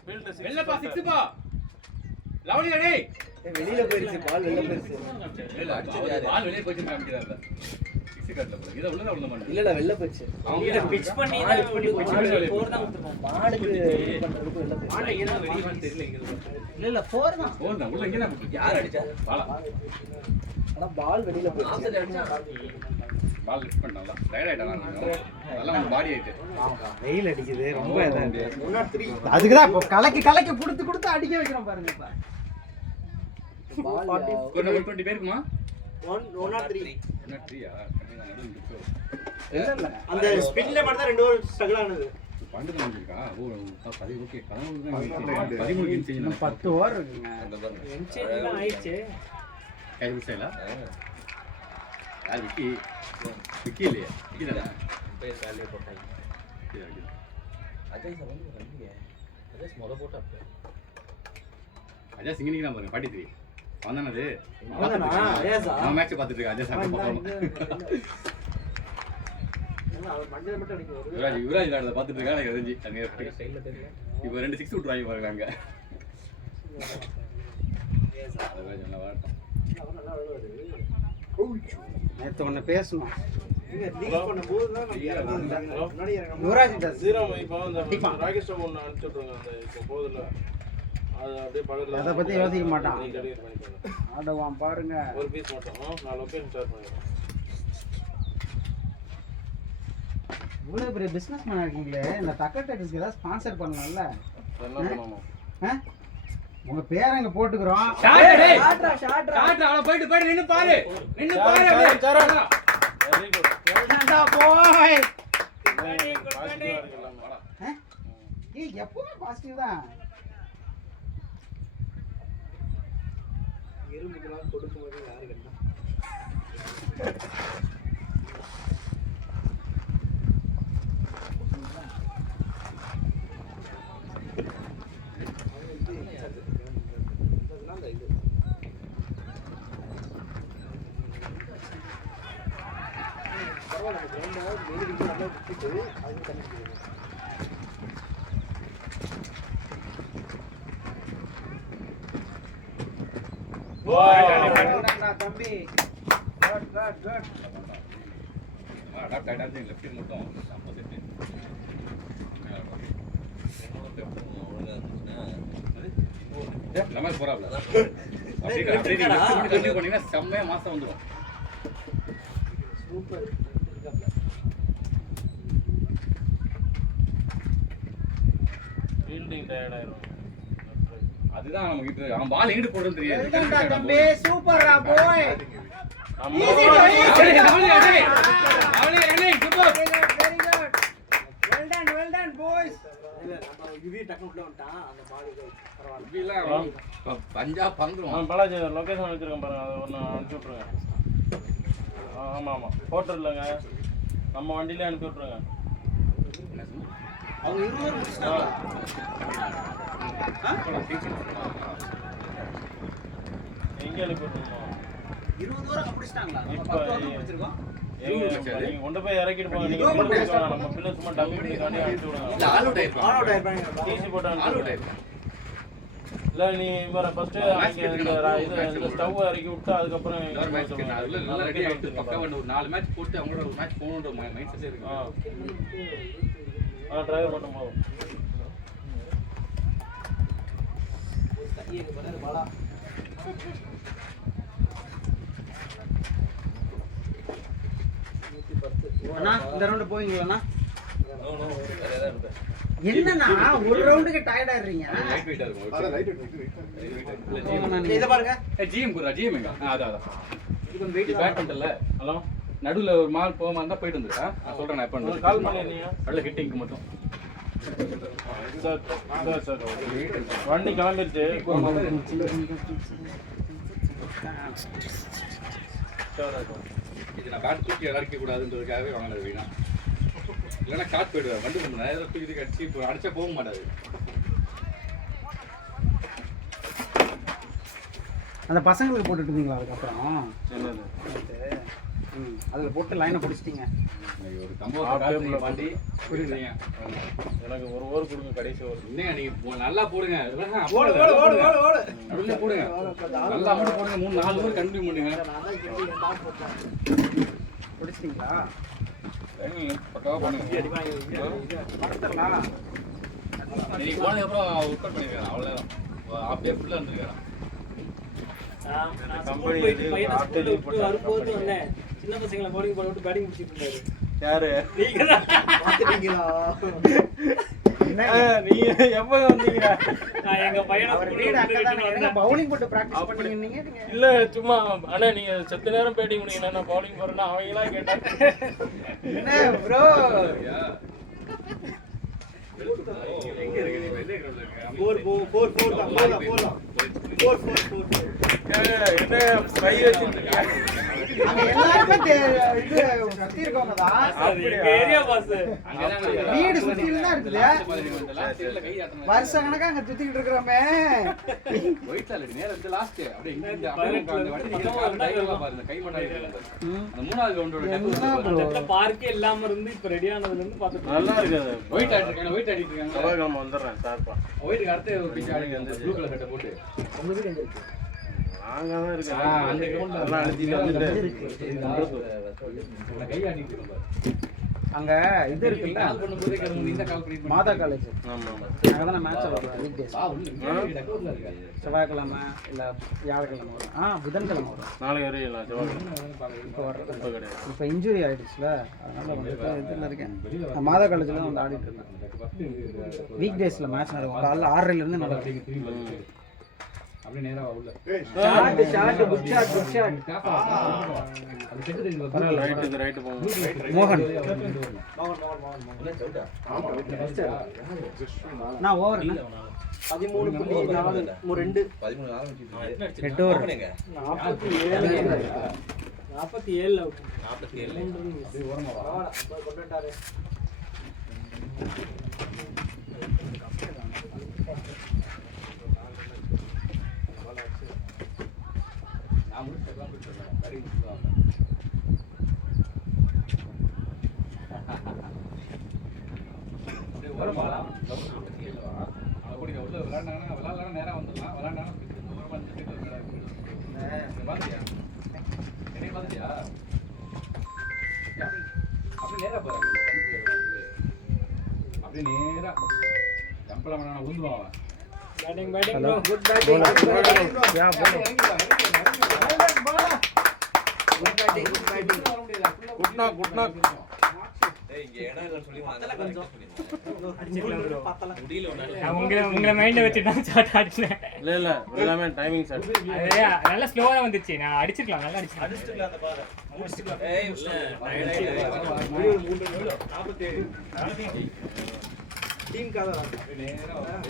ஃபீல்ட் வெள்ளப்பா 6 பா. லவ்லி அடே. வெளியில போயிருச்சு பால் வெளியில போயிருச்சு. இல்ல அடிச்சது யாரு? பால் வெளிய போயிச்சு காமிக்கிறாங்க. 6 கட்டல போல. இத உள்ள தான் விட மாட்டாங்க. இல்ல வெளியில போயிருச்சு. அவங்க பிட்ச் பண்ணி தான் போச்சு. 4 தான் விட்டுருவாங்க. பாலுக்கு பண்றதுக்கு வெளியில போயிருச்சு. பால் எங்க வெளியவான்னு தெரியல இங்க. இல்ல 4 தான். போறா உள்ள எங்க நான் யார் அடிச்சா? பாலா. ஆனா பால் வெளியில போயிருச்சு. பால் லிஃப்ட் பண்ணால. டயர்ட் ஆயிட்டானா? அதெல்லாம் ஒரு பாடி ஆயிட்டு. வெயில் அடிக்குது ரொம்ப இதா இருக்கு. 103 அதுக்கு தான் இப்போ கலக்கி கொடுத்து அடிக்க வைக்கிறோம் பாருங்க இப்ப. பால் ஒரு 20 பேருக்குமா? 103 என்ன 3யா? இல்ல அந்த ஸ்பின்ல மட்டும் தான் 2 ஓவர் ஸ்ட்ரகிள் ஆனது. இன்னும் 10 ஓவர் இருக்குங்க. ஆயிடுச்சு. அஜய் சிங்கினிக்கு தான் பாருங்க 43 வந்தானது ஏசா நான் மேட்ச் பார்த்துட்டு இருக்கேன் அஜய் சார் பார்க்கணும் அவர் மண்டல மட்டும் அடிக்க வருது. யுவராஜ் விளையாடுறத பார்த்துட்டு இருக்கா எனக்கு தெரிஞ்சு அங்கே இப்போ 2 6 விட்டுருவாங்க பாருங்க அங்கே நல்லா வாட்டம் அவர் நல்லா விளையாடுவாரு. நேற்று ஒன்று பேசணும். நீங்க லீக் பண்ணும்போது தான் முன்னாடி யுவராஜ் கிட்ட ராகேஷ் ஒன்று அனுப்பிச்சு விட்ருங்க அந்த இப்போ போதில் அது அப்படியே பக்கத்தில் அதை பற்றி யோசிக்க மாட்டான். நீ டெலிவரி பண்ணிக்கோங்க. ஆடுவான் பாருங்க. ஒரு பீஸ் மட்டும் நான் லொக்கேஷன் ஷேர் பண்ணிடுறேன். இவ்வளோ பெரிய பிஸ்னஸ் மேன் இருக்கீங்களே, இந்த தக்கர் டெக்ஸ்க்கு ஏதாவது ஸ்பான்சர் பண்ணலாம்ல? என்ன பண்ணணும்? உங்கள் பேரை இங்கே போட்டுக்கிறோம். போயிட்டு நின்னு பாரு வெரி குட். போய் பாசிட்டிவாக இருக்கலாம். ஏய் எப்பவுமே பாசிட்டிவ் தான். எறும்புக்கெல்லாம் கொடுக்கும்போது யாரு கண்டா தம்பி அடாப்ட் ஆகிட்டாச்சு லெஃப்ட் மட்டும் ஆப்போசிட் நம்ம போறாப்ல அப்படியே கண்டினியூ பண்ணீங்கன்னா செம்மையா மாசம் வந்துடும். சூப்பர் ஃபீல்டிங் டயர்ட் ஆயிரும். அதுதான் நம்ம கிட்ட அவன் பால் எங்கிட்டு போடுறது தெரியாது. தம்பி சூப்பர்ரா போய். நம்ம very good well done boys. நம்ம யுவி டக்கு உள்ள வந்துட்டான் அந்த பால் பரவாயில்ல. பஞ்சாப் பந்துரும். பாலாஜி லொக்கேஷன் வச்சிருக்கேன் பாருங்க, அதை ஒன்று அனுப்பிச்சி விட்ருங்க. ஆமாம் போட்டர் இல்லைங்க, நம்ம வண்டியிலே அனுப்பி விட்ருங்க. அவங்க 20 முடிச்சிட்டாங்க. எங்கே அனுப்பி விட்ருக்கோம்? 20 ஓவர் முடிச்சிட்டாங்களா? நம்ம இப்போ 10 ஓவர் முடிச்சிருக்கோம். நீங்கள் கொண்டு போய் இறக்கிட்டு போங்க. நீங்கள் நம்ம பிள்ளை சும்மா டம்மி பண்ணிக்காண்டி அனுப்பிச்சி விடுங்க. ஆல் அவுட் ஆயிருப்பான். ஆல் அவுட் ஆயிருப்பாங்க. டிசி போட்டு ஆல் அனுப்பி அவுட் விடுங்க. ஆயிருப்பான். இல்லை நீ வேறு ஃபஸ்ட்டு இந்த ஸ்டவ் இறக்கி விட்டு அதுக்கப்புறம் இன்னொரு மேட்ச் அதுல நல்லா ரெடி ஆயிட்டு பக்கா ஒரு 4 மேட்ச் போட்டு அவங்களோட ஒரு மேட்ச் போகணுன்ற மைண்ட் செட் இருக்கு. டிரைவர் மட்டும் போதும். கையை பாரு பாலா. அண்ணா இந்த ரவுண்ட் போவீங்களா? என்னன்னா ஒரு ரவுண்டுக்கு டயர்ட் ஆயிடுறீங்க. லைட் வெயிட்டா இருக்கும். இத பாருங்க. ஜிஎம் குரா ஜிஎம் எங்க அதான் இது வெயிட் பேக் பண்ணல. ஹலோ, நடுவுல ஒரு மால் போகாம இருந்தா போயிட்டு வந்துரு. நான் சொல்றேன் நான் எப்ப வந்து கால் பண்ணிருந்தீங்க. நல்ல ஹிட்டிங்க்கு மட்டும். சார் வண்டி கிளம்பிருச்சு. இது நான் பேட் தூக்கி இறக்க கூடாதுன்றதுக்காகவே வாங்கினது வீணா. இல்லைன்னா காட் போயிடுவேன். வண்டி ரொம்ப நேரம் தூக்கி அடிச்சு இப்போ அடிச்சா போக மாட்டாது. அந்த பசங்களுக்கு போட்டுட்டு இருந்தீங்களா அதுக்கப்புறம்? என்னது? அதில் போட்டு லைனை பிடிச்சிட்டிங்க. ஒரு கம்போ வண்டி புரியுதுங்க. எனக்கு ஒரு ஓவர் கொடுங்க கடைசி ஓவர். இன்னும் நீங்க நல்லா போடுங்க. ஓடு ஓடு ஓடு ஓடு ஓடு. நடுவுல போடுங்க. நல்லா அமௌண்ட் போடுங்க. 3-4 ஓவர் கண்டினியூ பண்ணுங்க. நான் தான் கேட்டி தான் போட்டேன். பிடிச்சிட்டிங்களா? பக்காவா பண்ணுங்க. பார்த்துடலாம். நீங்க போனதுக்கு அப்புறம் ஒர்க் அவுட் பண்ணிருக்கேன். அவ்வளவுதான். ஹாஃப் டே ஃபுல்லா இருந்திருக்கேன். கம்பெனி வரும்போது வந்தேன், சின்ன பசங்களை பவுலிங் போட விட்டு பேட்டிங் முடிச்சிட்டு இருந்தாரு. யாரு? பாத்துட்டீங்களா? நீங்க எப்ப வந்தீங்க? நான் எங்க பையனை பவுலிங் போட்டு பிராக்டிஸ் பண்ணீங்க. இல்ல சும்மா அண்ணா நீங்க செத்த நேரம் பேட்டிங் பண்ணீங்கன்னா நான் பவுலிங் போறேன்னா அவங்க எல்லாம் கேட்டாங்க. என்ன ப்ரோ என்ன கை வச்சிருக்கீங்க? வீடு சுத்திட்டு தான் இருக்குது. வருஷ கணக்கா அங்க சுத்திக்கிட்டு இருக்கிறோமே. பார்க்கே இல்லாம இருந்து இப்ப ரெடி ஆனதுல இருந்து பாத்து நல்லா இருக்குது. ஒயிட் ஆடிட்டு இருக்காங்க. செவ்வாய்க்கிழமை வந்துடுறேன் சார்பா. ஒயிட்டுக்கு அடுத்து ஒரு பிச்சை ஆடி வந்து ப்ளூ கலர் சட்டை போட்டு நாங்க தான் இருக்கோம். அந்த கிரவுண்ட்ல எல்லாம் அழுத்திட்டு வந்துட்டு கை ஆடிட்டு இருக்காங்க. அங்க இது இருக்குல்ல, கால் பண்ணும்போதே கரும்பு இந்த கால் பண்ணி மாதா காலேஜ். ஆமா ஆமா. அங்கே தானே மேட்ச் வரும் வீக் டேஸ். செவ்வாய்க்கிழமை இல்லை வியாழக்கிழமை வரும். புதன்கிழமை வரும். நாளைக்கு வரையிலாம் செவ்வாய்க்கிழமை. இப்போ வர்றது இப்போ கிடையாது. இப்போ இன்ஜுரி ஆகிடுச்சுல, அதனால வந்து இதில் இருக்கேன். நான் மாதா காலேஜில் தான் வந்து ஆடிட்டு இருக்கேன். வீக் டேஸில் மேட்ச் நடக்கும். காலைல 6:30 நடக்கும். அப்படியே நேரா உள்ள ரைட்டு போங்க. மோகன் நான் ஓவர் 13.4 ஹெட் ஓவர் 47 நேரம் வந்துடலாம். விளையாண்டாங்கன்னா பாத்தியா அப்படி நேரா போறாங்க. அப்படியே நேரா ஜம்பல வேணா உந்துவாங்க. Batting bro, good batting. Yeah குட்னா குட்னா உங்களை மைண்ட வச்சு தான் ஷாட் அடிச்சேன். இல்ல இல்ல எல்லாமே டைமிங் சார். நல்லா ஸ்லோவா தான் வந்துச்சு. நான் அடிச்சிருக்கலாம், நல்லா அடிச்சிருக்கலாம்.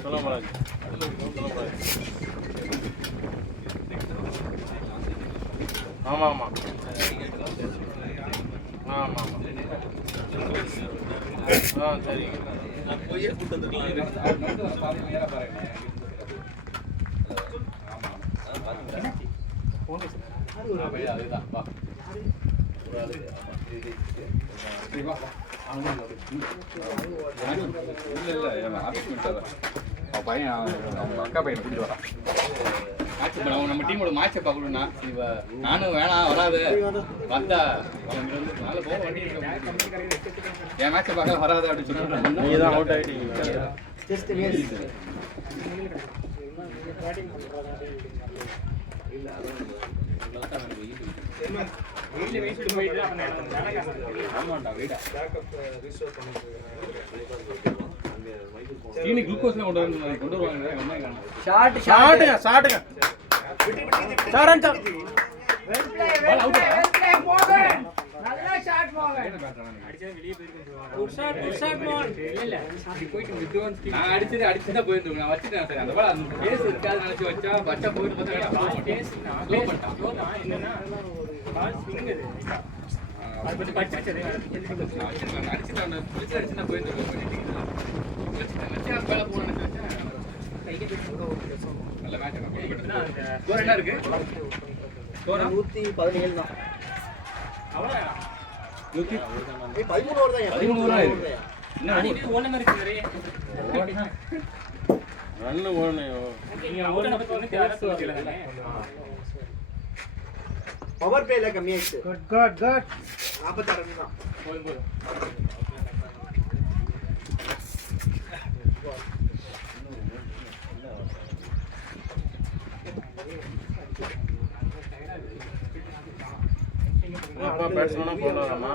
சொல்ல மாட்டாங்க. ஆமா ஆமா ஆமா ஆமா. சரி. பையன் அவங்க அக்கா பையனை கூட்டிட்டு வரான். நம்ம டீமோட மேட்சை பார்க்கணும்னா நானும் வேணாம் வராது வந்தா நாளை போக வண்டி என் மேட்சை பார்க்க வராது அப்படின்னு சொல்லிட்டு நீங்க தான் அவுட் ஆயிட்டீங்க. குளுக்கோஸ்ல கொண்டு வருவாங்க. ஷாட் ஷாட்டுங்க ஷாட்டுங்க. சாரன் சார். நல்லா ஷாட் போங்க. நான் அடிச்சுதான் போயிருந்தேன். நான் வச்சுட்டேன் சார். அந்த பால் அந்த பேஸ் இருக்காது நினைச்சு வச்சா பட்டா போயிட்டு என்ன இருக்கு 117 தான். 13 ரன்னு ஓடனே. பவர் பிளேல கம்மியாச்சு. Good good good. 46 ரன் தான். அப்பா பேட்ஸ்மேனா போறாராமா?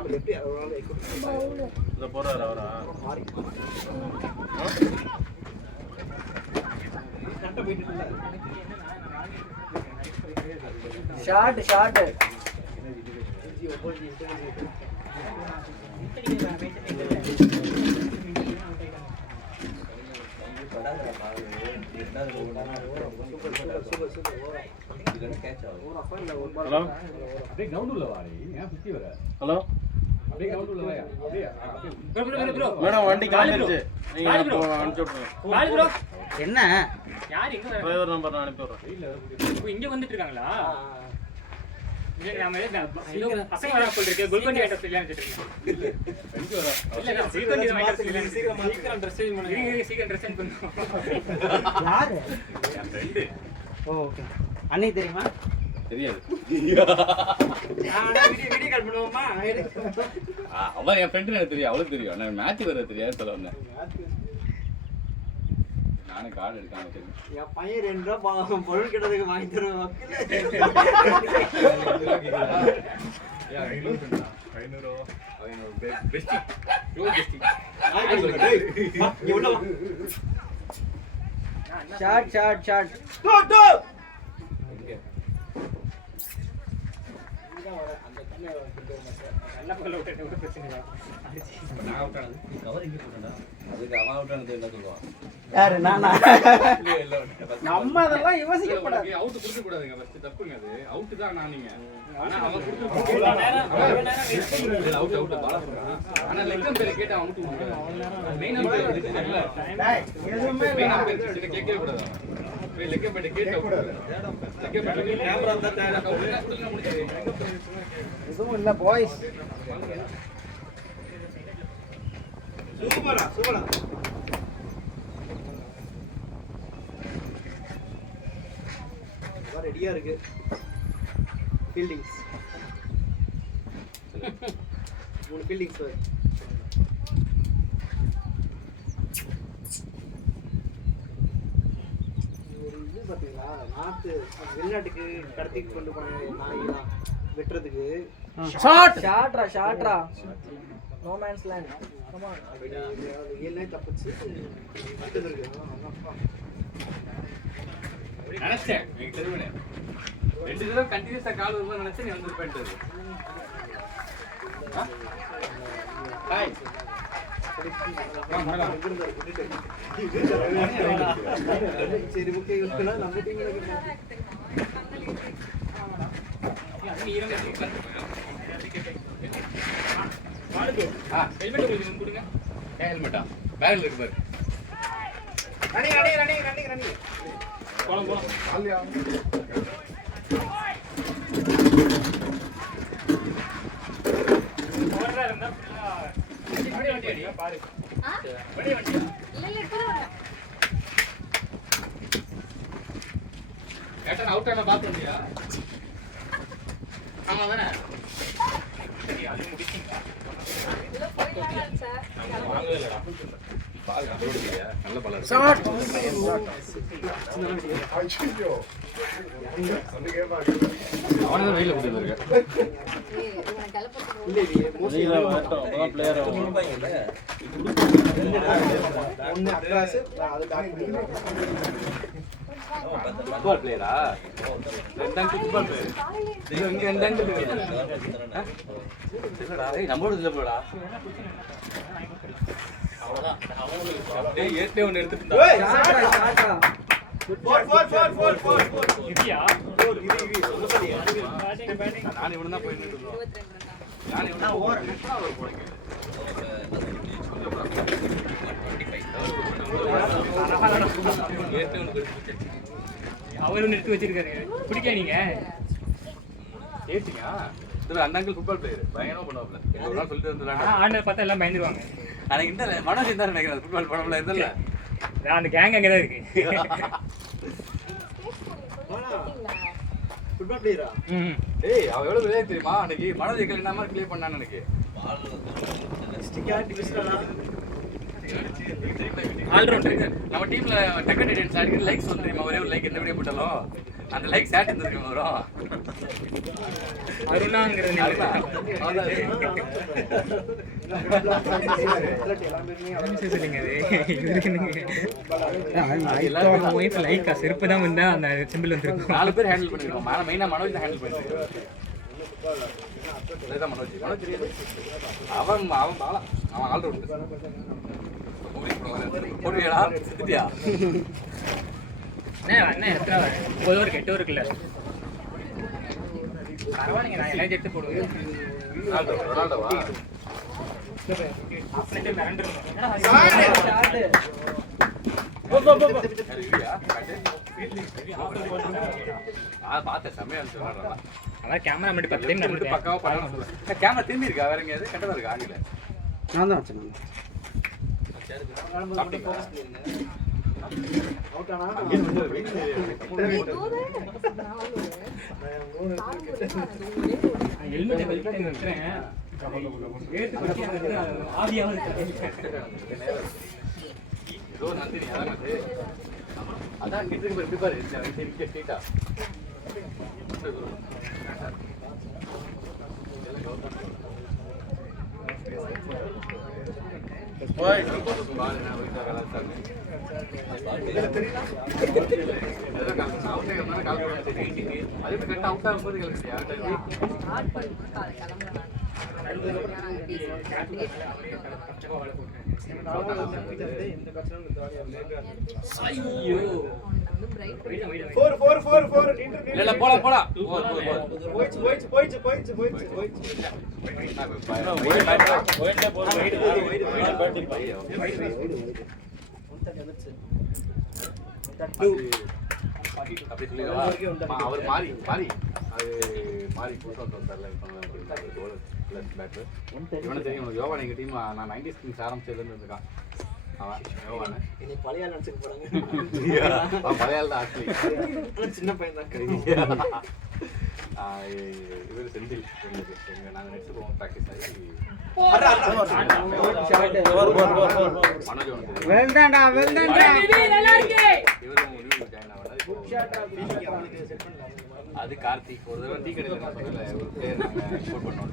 இந்த போறாரு அவரா? Shot shot. Hello hello madam வண்டி கிளம்பிருச்சு நீங்க அனுப்பிச்சு விட்டுருங்க. என்ன யார் எங்க டிரைவர் நம்பர் நான் அனுப்பி விடுறேன். இங்க வந்துட்டு இருக்காங்களா? நம்ம ஏதோ பசங்க வர போல இருக்கு. கோல்கண்டி ஐட்டம் இல்லையான்னு கேட்டிருக்கீங்க. இல்ல கோல்கண்டி ஐட்டம் இல்லையா? சீக்கிரம் ட்ரெஸ் சேஞ்ச் பண்ணுங்க. சீக்கிரம் ட்ரெஸ் சேஞ்ச் பண்ணுங்க. யாரு? ஓ ஓகே. அண்ணி தெரியுமா? தெரியாது. வீடியோ கால் பண்ணுவோமா? அவன் என் ஃப்ரெண்டு எனக்கு தெரியும், அவளுக்கு தெரியும். நான் மேட்ச் வர தெரியாது சொல்ல வந்தேன். நானே கார்டு எடுக்காம தெரியும். என் பையன் 2 ரூபா பொருள் கிட்டதுக்கு வாங்கி தருவேன். ஷார்ட் ஷார்ட் ஷார்ட் யாரு நானா? நம்ம அதெல்லாம் யோசிக்கப்படாது. அவுட் கொடுக்க கூடாதுங்க, ஃபர்ஸ்ட் தப்புங்க அது. அவுட் தான் நான் நீங்க. ஆனா அவன் அவுட் அவுட் பாலா போறான். ஆனா லெக் அம்பையர் கேட்டா அவுட் கொடுக்கறாங்க. மெயின் அம்பையர் இல்ல. எதுவுமே மெயின் அம்பையர் கிட்ட கேட்கவே கூடாது. லெக் அம்பையர் கேட்டா அவுட். லெக் அம்பையர் கேமரா தான் தேட கொடுங்க முடிஞ்சது. எதுவும் இல்ல பாய்ஸ். சூப்பரா சூப்பரா. ரெடியா இருக்கு ஃபீல்டிங்ஸ். 3 ஃபீல்டிங்ஸ் வர. ஒரு இது பாத்தீங்களா, நாட்டு வெளிநாட்டுக்கு கடத்திட்டு கொண்டு போன நாய்லாம் வெட்டுறதுக்கு. ஷார்ட் ஷார்ட்ரா ஷார்ட்ரா. No man's land. Come on. ஏழே தப்பிச்சு விட்டதுக்கு. நினைச்சேன் எனக்கு தெரியுமே. 2 தடவை கண்டினியூஸா கால் வரும்போது நினைச்சேன் நீ வந்துருப்பேன்றது. ஹாய் சரி ஓகே இதெல்லாம் நம்ம டீம்ல ஹெல்மெட் உங்களுக்கு கொடுங்க. ஹெல்மெட்டா பேக்ல இருக்கு பாரு. ரன்னிங் போலாம் ஓவரா இருந்தா அப்படியே வண்டி அடி பாரு. வண்டி இல்ல கேட்டன் அவுட் ஆன பாத்துட்டியா? ஆமா தானே. சரி அது முடிச்சிங்க. இல்ல போயிட்டாங்க சார். வாங்கவே இல்லடா. பால் அப்லோட் நல்ல பால். ஷார்ட். அவனே வெயில போட்டுருக்க. ஏய் இவனை கலப்பட்டு இல்ல இது மோஸ்ட்லி வெளியில வரட்டும், அப்பதான் பிளேயர் ஆகும். ஒன்னு அட்ராஸ் அது பேக் பண்ணி ஃபுட்பால் பிளேயரா? ரெண்டாம் ஃபுட்பால் பிளேயர். இது இங்க ரெண்டாம் பிளேயர். இல்லடா, ஏய் நம்மளோட இல்ல போடா. அவ்வளவுதான். டேய் ஏத்தே ஒன்னு எடுத்துட்டா. ஏய் ஷார்ட்ரா ஷார்ட்ரா. 4 இவியா இது சொல்ல போறியா? பேட்டிங் நான் இவன தான் போய் நின்னுட்டு இருக்கோம். 22 ரன். நான் இவன ஓவர் போறேன். ஏத்தே ஒன்னு எடுத்துட்டேன். அவரும் நிறுத்தி வச்சிருக்காரு. பிடிக்க நீங்க ஏத்தியா? இதுல அண்ணாங்கள் ஃபுட்பால் பிளேயர். பயங்கரமா பண்ணுவாப்ல. ஒரு நாள் சொல்லிட்டு வந்தானே. ஆண்டர் பார்த்தா எல்லாம் பயந்துருவாங்க. அன்னைக்கு இந்த மனோஜ் இருந்தா நினைக்கிறேன் ஃபுட்பால் படம்ல இருந்தல்ல. அந்த கேங் அங்கே தான் இருக்கு. ஃபுட்பால் பிளேயரா? ம் ஏய் அவ எவ்வளவு விளையாட தெரியுமா? அன்னைக்கு மனோஜ் எக்கல் என்ன மாதிரி ப்ளே பண்ணான்னு எனக்கு. ஸ்டிக்கா டிவிஸ்டரா? ஆல்ரவுண்டர். நம்ம டீம்ல டெக்கன் டென்ஸ் அடிக்கிற லைக்ஸ் வந்து தெரியுமா? ஒரே ஒரு லைக் எந்த வீடியோ போட்டாலும் அந்த லைக் சாட் இருந்திருக்கு வரும். அருணாங்கிறது சொல்லுங்க அது ஒய்ஃப் லைக்கா செருப்பு தான் வந்தா அந்த சிம்பிள் வந்துருக்கும். 4 பேர் ஹேண்டில் பண்ணிருக்கோம். மெயினா மனோஜ் தான் ஹேண்டில் பண்ணிருக்கான். அதுதான் மனோஜ் தெரியாது. அவன் பாலா அவன் ஆல் ரவுண்டர். போடுவியாடா? செத்துட்டியா? அண்ணே எத்தனை 9 ஒரு 8 இருக்குல்ல பரவாயில்லைங்க நான் எல்லாம் எடுத்து போடுவேன் ரொனால்டோவா பார்த்தேன் செம்மையா இருந்துச்சு. அதான் கேமரா மட்டும் 10 டைம் மட்டும் பக்காவா பண்ணணும் சொல்ல கேமரா திரும்பி இருக்கா வேற எங்கேயாவது கட்டதா இருக்கா ஆங்கில நான் தான் வச்சேன் ஹெல்மெட் வைக்கிறேன் ஆதியாக ஏதோ நந்தினி அதான் கிட்ட எப்படி பாரு சீட்டா அவர் மாறி மாறி அது மாறி இவனை தெரியும் உனக்கு யோகா எங்க டீம் நான் 90s கிங்ஸ் ஆரம்பிச்சதுல இருக்கான் அவன் யோகானு பழைய நினைச்சுட்டு போறாங்க மலையாள தான் ஆக்சுவலி சின்ன பையன் தான் இவர் செந்தில் நாங்கள் நெக்ஸ்ட் போவோம் ப்ராக்டிஸ் ஆகி மனோஜ் வெல்டன்டா வெல்டன்டா அது கார்த்திக் ஒரு தடவை டீ கடையில் நான் சொன்னல ஒரு பிளேயர் நாங்கள் எக்ஸ்போர்ட் பண்ணோம்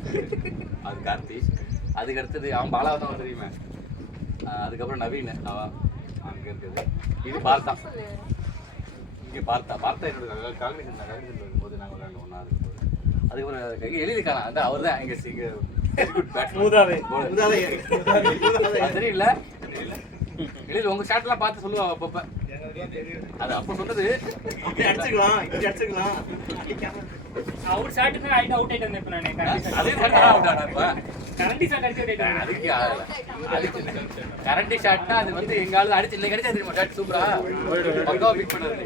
அது கார்த்திக் அதுக்கு அடுத்தது அவன் பாலாவை தான் தெரியுமே அதுக்கப்புறம் நவீன் அவன் அங்கே இருக்குது இது பார்த்தா இங்கே பார்த்தா என்னோட காங்கிரஸ் இருக்கும்போது நாங்கள் விளையாண்டு ஒன்றா இருக்கும்போது அதுக்கப்புறம் எழில் காணா அந்த அவர் தான் எங்கள் இங்கே தெரியல எழில் உங்கள் ஷாட்லாம் பார்த்து சொல்லுவா அப்பப்போ அது அப்போ சொன்னது அடிச்சுக்கலாம் அவர் ஷாட்டுக்கு அவுட் ஆயிட்டு வந்தேன் நானே அதே அவுட் ஆனா கரண்டி ஷாட் அடிச்சு அதுக்கு கரண்டி ஷாட்னா அது வந்து எங்க ஆளு அடிச்சு இல்லை கிடைச்சா தெரியுமா ஷாட் சூப்பரா பக்காவா பிக் பண்ணது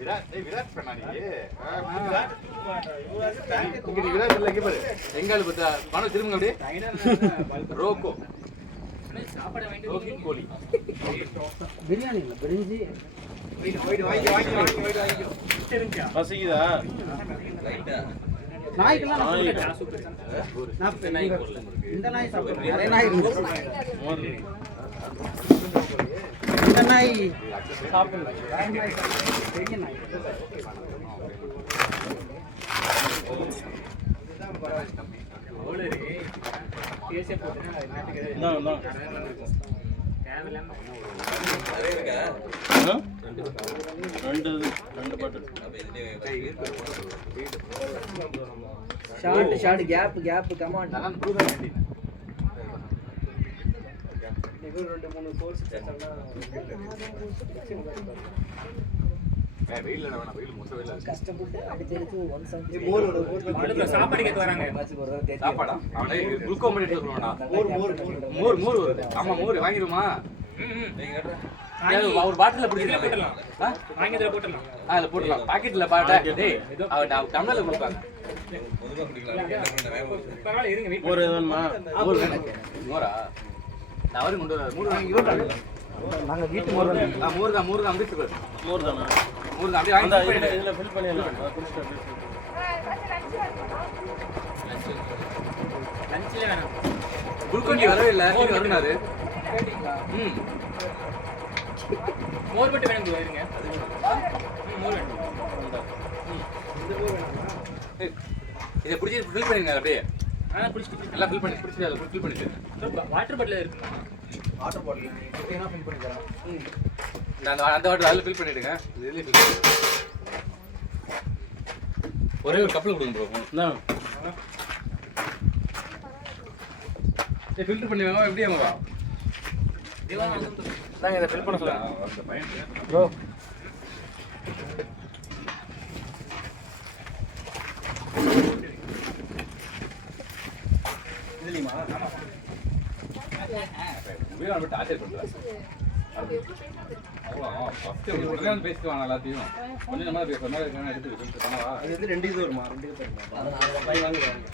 விராட் பண்ணா நீங்க விராட் இல்ல பாரு எங்க ஆளு பார்த்தா பணம் திரும்புங்க அப்படியே ரோக்கோ சாப்பாடு ரோக்கி கோலி பிரியாணி இல்ல பிரிஞ்சி பசிக்குதா நாய்க்கெல்லாம் இந்த நாய் சாப்பிடுறேன் நிறைய நாய் இருந்துச்சு இந்த நாய் சாப்பிடல பெரிய நாய் ரெண்டு பாட்டு ஷார்ட் கேப் கமான் ரெண்டு மூணு கோர்ஸ் வெயில்ல வேணா வெயில் மொத்த வெயில்ல கஷ்டப்பட்டு அடிச்சடிச்சு 170 சாப்பாடு கேட்டு வராங்க சாப்பாடா அவனே குளுக்கோ மெடிட் சொல்லுவானா மோர் வருது ஆமா மோர் வாங்கிடுமா ஒரு பாட்டில பிடிச்சிட்டு போடலாம் வாங்கி இதல போடலாம் அதுல போடலாம் பாக்கெட்ல பாட்டா டேய் அவ டம்ளர்ல கொடுப்பாங்க பரவாயில்லை இருங்க வெயிட் ஒரு வேணுமா மோரா நான் அவரும் கொண்டு வர மூணு வாங்கி இவர்டா நாங்க வீட்டு மோர் மூணு தான் முடிச்சு பாரு மோர் தானா மூணு தான் அப்படியே அந்த வாங்கி இதுல ஃபில் பண்ணிடலாம் லஞ்ச்ல வேணாம் குளுக்கோண்டி வரவே இல்ல நீங்க வருனாரு மோர் மட்டும் வேணும் bro இருங்க மோர் வேணும் இத புடிச்சு ஃபில் பண்ணிருங்க அப்படியே குடிச்சிட்டு எல்லாம் ஃபில் பண்ணி புடிச்சு அத ஃபில் பண்ணிட்டு வாட்டர் பாட்டில் இருக்கு வாட்டர் பாட்டில் ஓகேனா ஃபில் பண்ணி தரேன் அந்த வாட்டர் அதுல ஃபில் பண்ணிடுங்க இதுல ஃபில் பண்ணி ஒரே ஒரு கப்ல கொடுங்க ப்ரோ நான் ஃபில்டர் பண்ணி வாங்க எப்படியே வாங்க தேவா நாங்க இதை ஃபில் பண்ண சொல்லுங்க அந்த பையன் ப்ரோ. வீரா விட்டு ஆச்சரிய பண்றான். அவ்வளோ ஃபர்ஸ்ட் உடனே வந்து பேசிட்டு வாங்க எல்லாத்தையும். கொஞ்சம் நம்ம பேச மாதிரி இருக்கணும் எடுத்து பண்ணவா. அது வந்து 2 இது வருமா 2 இது வருமா அதனால பை வாங்குறாங்க.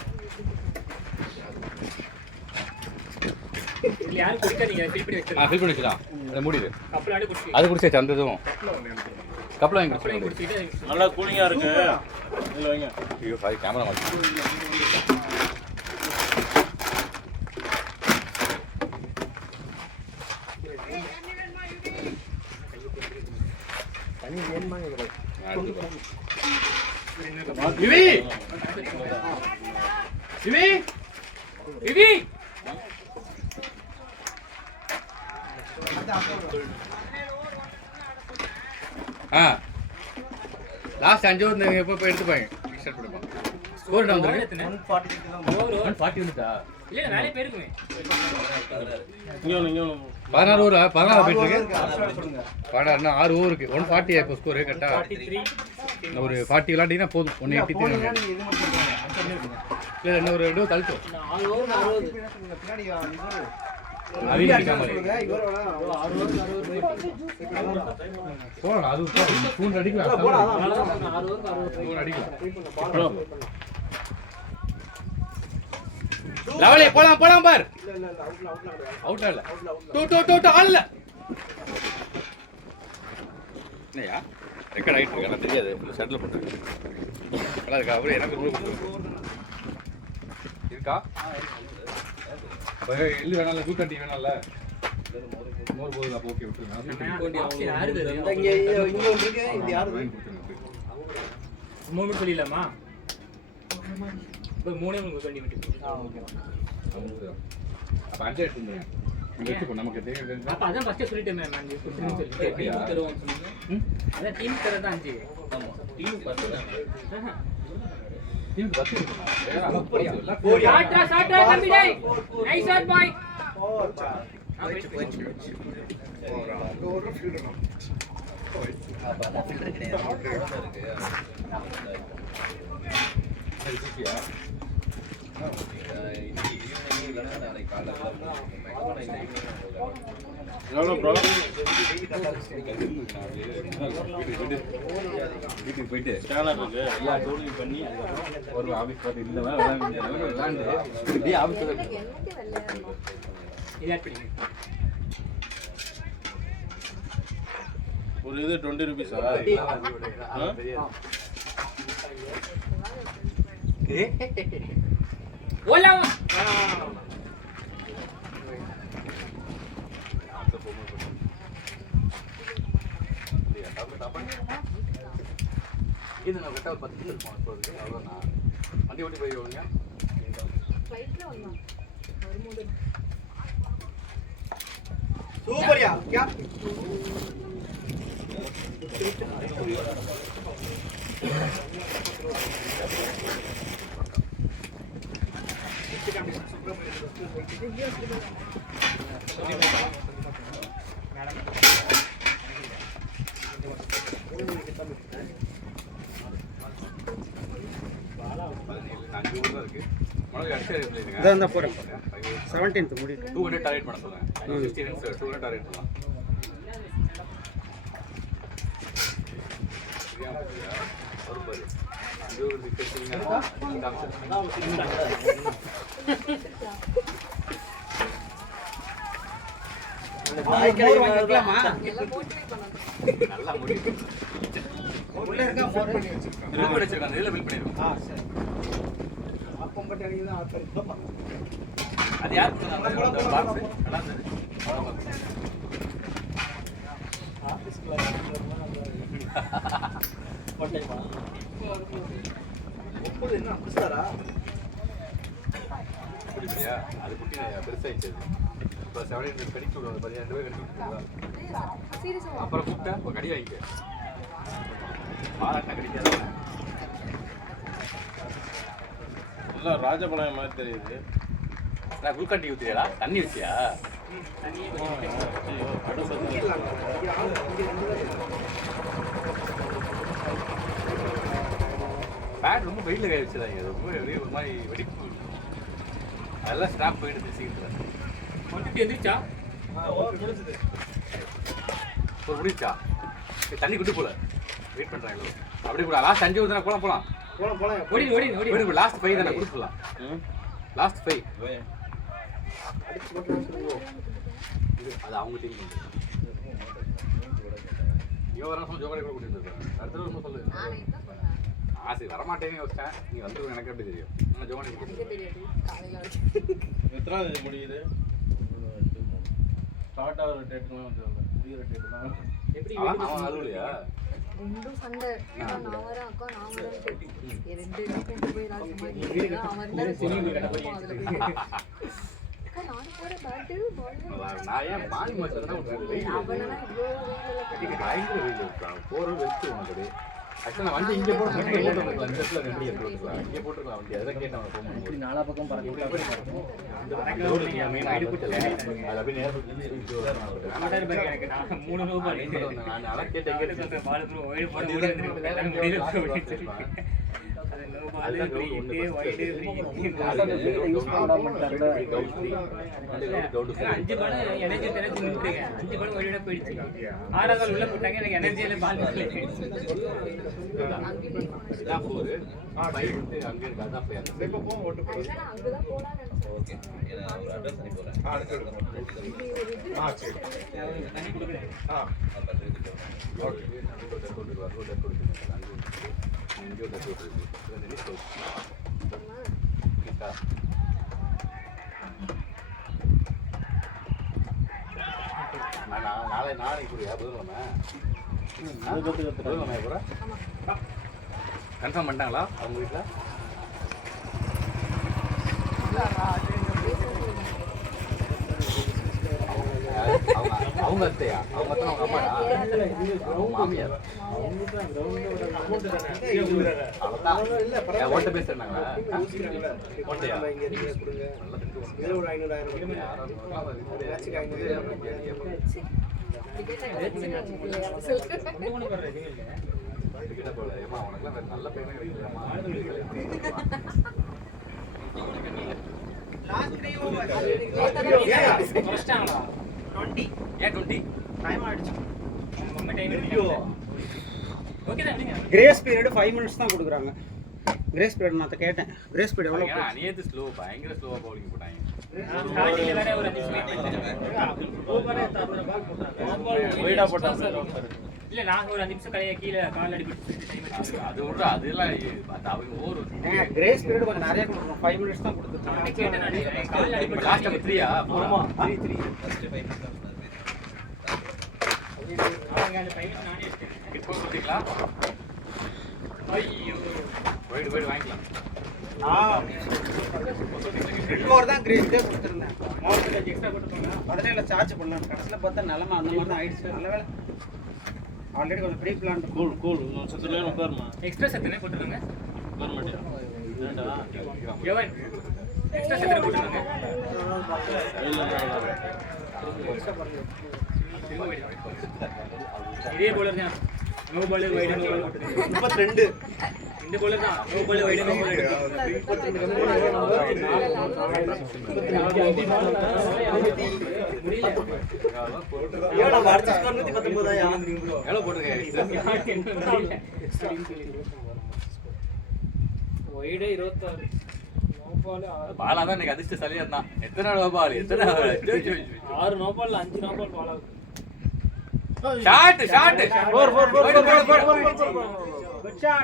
இல்ல யாரும் குடிக்காதீங்க ஃபில் பண்ணி வச்சிருங்க. ஃபில் பண்ணி வச்சுடா. அதை மூடிடு. கப்பல ஆடி குடிச்சு. அது குடிச்சே அந்த இதுவும். கப்பல வாங்கி குடிச்சு. குடிச்சிட்டு நல்லா கூலிங்கா இருக்கு. இதுல வைங்க. ஐயோ சாரி கேமரா மாத்தி. தண்ணி வேணுமா விவி விவி விவி லாஸ்ட் 5 ஓவர் நீங்க எப்போ எடுத்துப்பாங்க ஸ்டார்ட் பண்ணுங்க. ஸ்கோர் என்ன வந்திருக்கு? 140 வந்துட்டா. இல்ல நிறைய பேருக்குமே. இங்க 16 ஓவர் 16 போயிட்டு இருக்கு. 16 6 ஓவருக்கு 140 இப்போ ஸ்கோர் கரெக்ட்டா? 43 ஒரு 40 விளையாண்டினா போதும். 183. இல்ல என்ன ஒரு 2 தள்ளிட்டோம். 4 ஓவர் 60 பின்னாடி நவீன் அடிக்காம சொல்லுங்க இவர வேணா 6 ஓவர் 60 போலாம். அது ஸ்பூன் அடிக்கலாம். போடா 6 ஓவர் 60 ஸ்பூன் அடிக்கலாம். லவலி போலாம் போலாம் பார். இல்ல அவுட்ல அவுட் இல்ல. டூ ஆல் இல்ல. என்னையா ரெக்கார்ட் ஆயிட்டு இருக்கு. எனக்கு தெரியாது. செட்டில் போட்டுருக்கு. நல்லா இருக்கா? அப்படியே எனக்கு ரூல் இருக்கா? அப்ப எள்ளு வேணாம்ல, தூக்கட்டி வேணாம்ல. மோர் போதுல அப்ப ஓகே விட்டுருங்க. ஆப்ஷன் யாரு இது? இங்க ஒன்று இருக்கு இது யாரு மூணு சொல்லிடலாமா? இப்போ மூணே மூணு சொல்லி விட்டு. அப்ப அட்ஜஸ்ட் பண்ணுங்க. இங்க நமக்கு தெரியும். அப்ப அதான் ஃபர்ஸ்ட் சொல்லிட்டேன் மேம். நான் சொல்லிட்டு சொல்லிட்டேன். டீம் தருவோம் சொன்னீங்க. அதான் டீம் தரதா 5. ஆமா. டீம் 10 தான். டீம் 10 சாட்டா தம்பி டேய். நைஸ் ஷாட் பாய். ஒரு ஃபீல்டர் தான் அப்ப ஃபீல்டர் கிடையாது. சரியா? எவ்வளோ ப்ரோ? வீட்டுக்கு போயிட்டு ஸ்கேனர் இருக்கு. எல்லா டோலையும் பண்ணி ஒரு ஆஃபீஸ் பார்த்து இந்த விளாண்டு இப்படியே ஆஃபீஸ் என்னைக்கு வெள்ளையா இலாட் பண்ணி. ஒரு இது 20 ரூபீஸா? ஓலா இது நான் கரெக்டாக ஒரு 10 நிமிஷம் இருக்கும் சொல்லுங்க. அவ்வளோதான். வண்டி ஓட்டி போயிருவாங்க. ஃப்ளைட்ல வந்தான் வரும்போது சூப்பர்யா क्या இதான் போகிறேன் 17th முடி 200 டார்கெட் பண்ண சொல்லுங்க. 60 ரன்ஸ் 200 டார்கெட் பண்ணலாம். வைக்கலாமா? எல்லாம் மோட்டிவேட் பண்ணணும். நல்லா முடியும். உள்ள இருக்க மோர் பண்ணி வச்சிருக்கான். ரிலீவ் பண்ணி வச்சிருக்காங்க. இதுல பில் பண்ணிடுவோம். சரி அப்பம்பட்டி அடிக்கு தான் ஆட்கள் இல்லப்பா. அது யார் பண்ணுவாங்க? அந்த பாக்ஸ் நல்லா இருந்தது. ஆபீஸ்ல போட்டேமா 30 என்ன அம்ஸ்டாரா அப்படியா? அது குட்டி பெருசாயிடுச்சு. இப்போ 700 கடிச்சு விடுவாங்க. 12 ரூபாய் கடிச்சு விட்டுருவா. சீரியஸா அப்புறம் கூப்பிட்டா இப்போ கடி வாங்கிக்க. பாராட்டா கடிக்காத. எல்லாம் ராஜபாளையம் மாதிரி தெரியுது. நான் குல்கண்டி ஊற்றியா தண்ணி வச்சியா பேட் ரொம்ப வெயிலில் கை வச்சுதாங்க ரொம்ப ஒரு மாதிரி வெடிப்பு அதெல்லாம் ஸ்டாப் போயிடுது சீக்கிரம் வந்துட்டு எந்திரிச்சா ஒரு முடிச்சா தண்ணி விட்டு போல வெயிட் பண்ணுறாங்க அப்படி கூட லாஸ்ட் 5 ஊற்றினா போகலாம் ஓடி லாஸ்ட் 5 தானே கொடுத்துடலாம் லாஸ்ட் 5 அது அவங்க டீம் யோகா சொல்லி ஜோகாடி கூட கூட்டிட்டு இருக்காங்க அடுத்த வருஷம் சொல்லு சரி வரமாட்டேன்னு யோசிச்சேன் நீ வந்து எனக்கு எப்படி தெரியும் நான் ஜோகாடி எத்தனாம் தேதி முடியுது ஸ்டார்ட் ஆகிற டேட்லாம் வந்து முடிகிற டேட்லாம் எப்படி அவன் அதுலையா ரெண்டும் சண்டை நான் வரேன் அக்கா நான் வரேன் ரெண்டு போய் அவன் அக்கா நானும் போறேன் பேட்டு நான் ஏன் பால் மாசம் அவனா இவ்வளோ பயங்கர வெயில் இருக்கான் போற வெச்சு உனக்கு ஆக்சுவலா நான் வண்டி இங்கே போட்டுருக்கலாம் இந்த இடத்துல ரெண்டு போட்டுருக்கலாம் இங்கே போட்டுருக்கலாம் வண்டி அதெல்லாம் கேட்டேன் போகும்போது நாலா பக்கம் பறக்க அது அப்படியே நேரம் எனக்கு 3 ரூபாய் நான் அதான் கேட்டேன் பால் ப்ரோ ஒயிட் போட்டு முடியல அஞ்சு பால் எனர்ஜி தெரிஞ்சு நின்றுங்க 5 பால் ஒயிட போயிடுச்சு 6வது பால் உள்ள போட்டாங்க எனக்கு எனர்ஜியில பால் அங்கே இருக்காது அப்போ அங்கதான் போலான்னு நாளைக்கு புரியா புதுக்கிழமை கூட கன்ஃபார்ம் பண்ணிட்டாங்களா அவங்க வீட்டில் அவங்க அத்தையா அவங்க அத்தை அவங்க அம்மாடா அவங்க மாமியார் ஓட்ட பேசுறாங்களா ஓட்டையா நல்ல பையன் கிடைக்கலாமா கிரேஸ் பீரியட் 5 மினிட்ஸ் தான் கொடுக்குறாங்க. கிரேஸ் பீரியட் நான் கேட்டேன். கிரேஸ் பீரியட் எவ்வளோ? அநியத்து ஸ்லோ பயங்கர ஸ்லோவா பவுலிங் போட்டாங்க. ஸ்டார்டிங்ல வேற ஒரு 5 நிமிஷம் ஒயிடா போட்டாங்க. இல்ல நான் ஒரு 5 நிமிஷம் கீழ கால் அடிபட்டு டைம் ஆச்சு. அது விட அதெல்லாம் அவங்க ஓவர் கிரேஸ் பீரியட் கொஞ்சம் நிறைய கொடுக்கணும். 5 மினிட்ஸ் தான் கொடுத்துருக்காங்க. கேட்டேன் நான் கால் அடிபட்டு லாஸ்ட் டைம் 3 ஆமா 3 அவங்க அந்த பையன் நானே எடுத்தேன். இப்போ கொடுத்தீங்களா? ஐயோ போய்டு வாங்கிக்கலாம். இன்னொரு தான் கிரேஸ் டே கொடுத்துருந்தேன். மார்க்கெட்ல எக்ஸ்ட்ரா போட்டுங்க. பதினேழு சார்ஜ் பண்ணலாம். கடைசியில் பார்த்தா நிலமை அந்த மாதிரி தான் ஆயிடுச்சு. நல்ல வேலை ஆல்ரெடி கொஞ்சம் ப்ரீ பிளான் கூல் சத்துலேயே உட்காருமா. எக்ஸ்ட்ரா சத்தனே போட்டுருங்க. உட்கார மாட்டியா? வேண்டா. யோவன் எக்ஸ்ட்ரா சத்தனே போட்டுருங்க. இதே போலர் தான். No ball wide no ball 32 இந்த போலர் தான். No ball wide no ball எவ்வளோ அடிச்சு ஸ்கோர் 119 எவ்வளோ போட்டிருக்கேன்? வைட் 26 நோ பால் பாலா தான் எனக்கு அதிர்ஷ்ட சலியா இருந்தான். எத்தனை பால் எத்தனை 6 no ball 5 no ball ball shot 4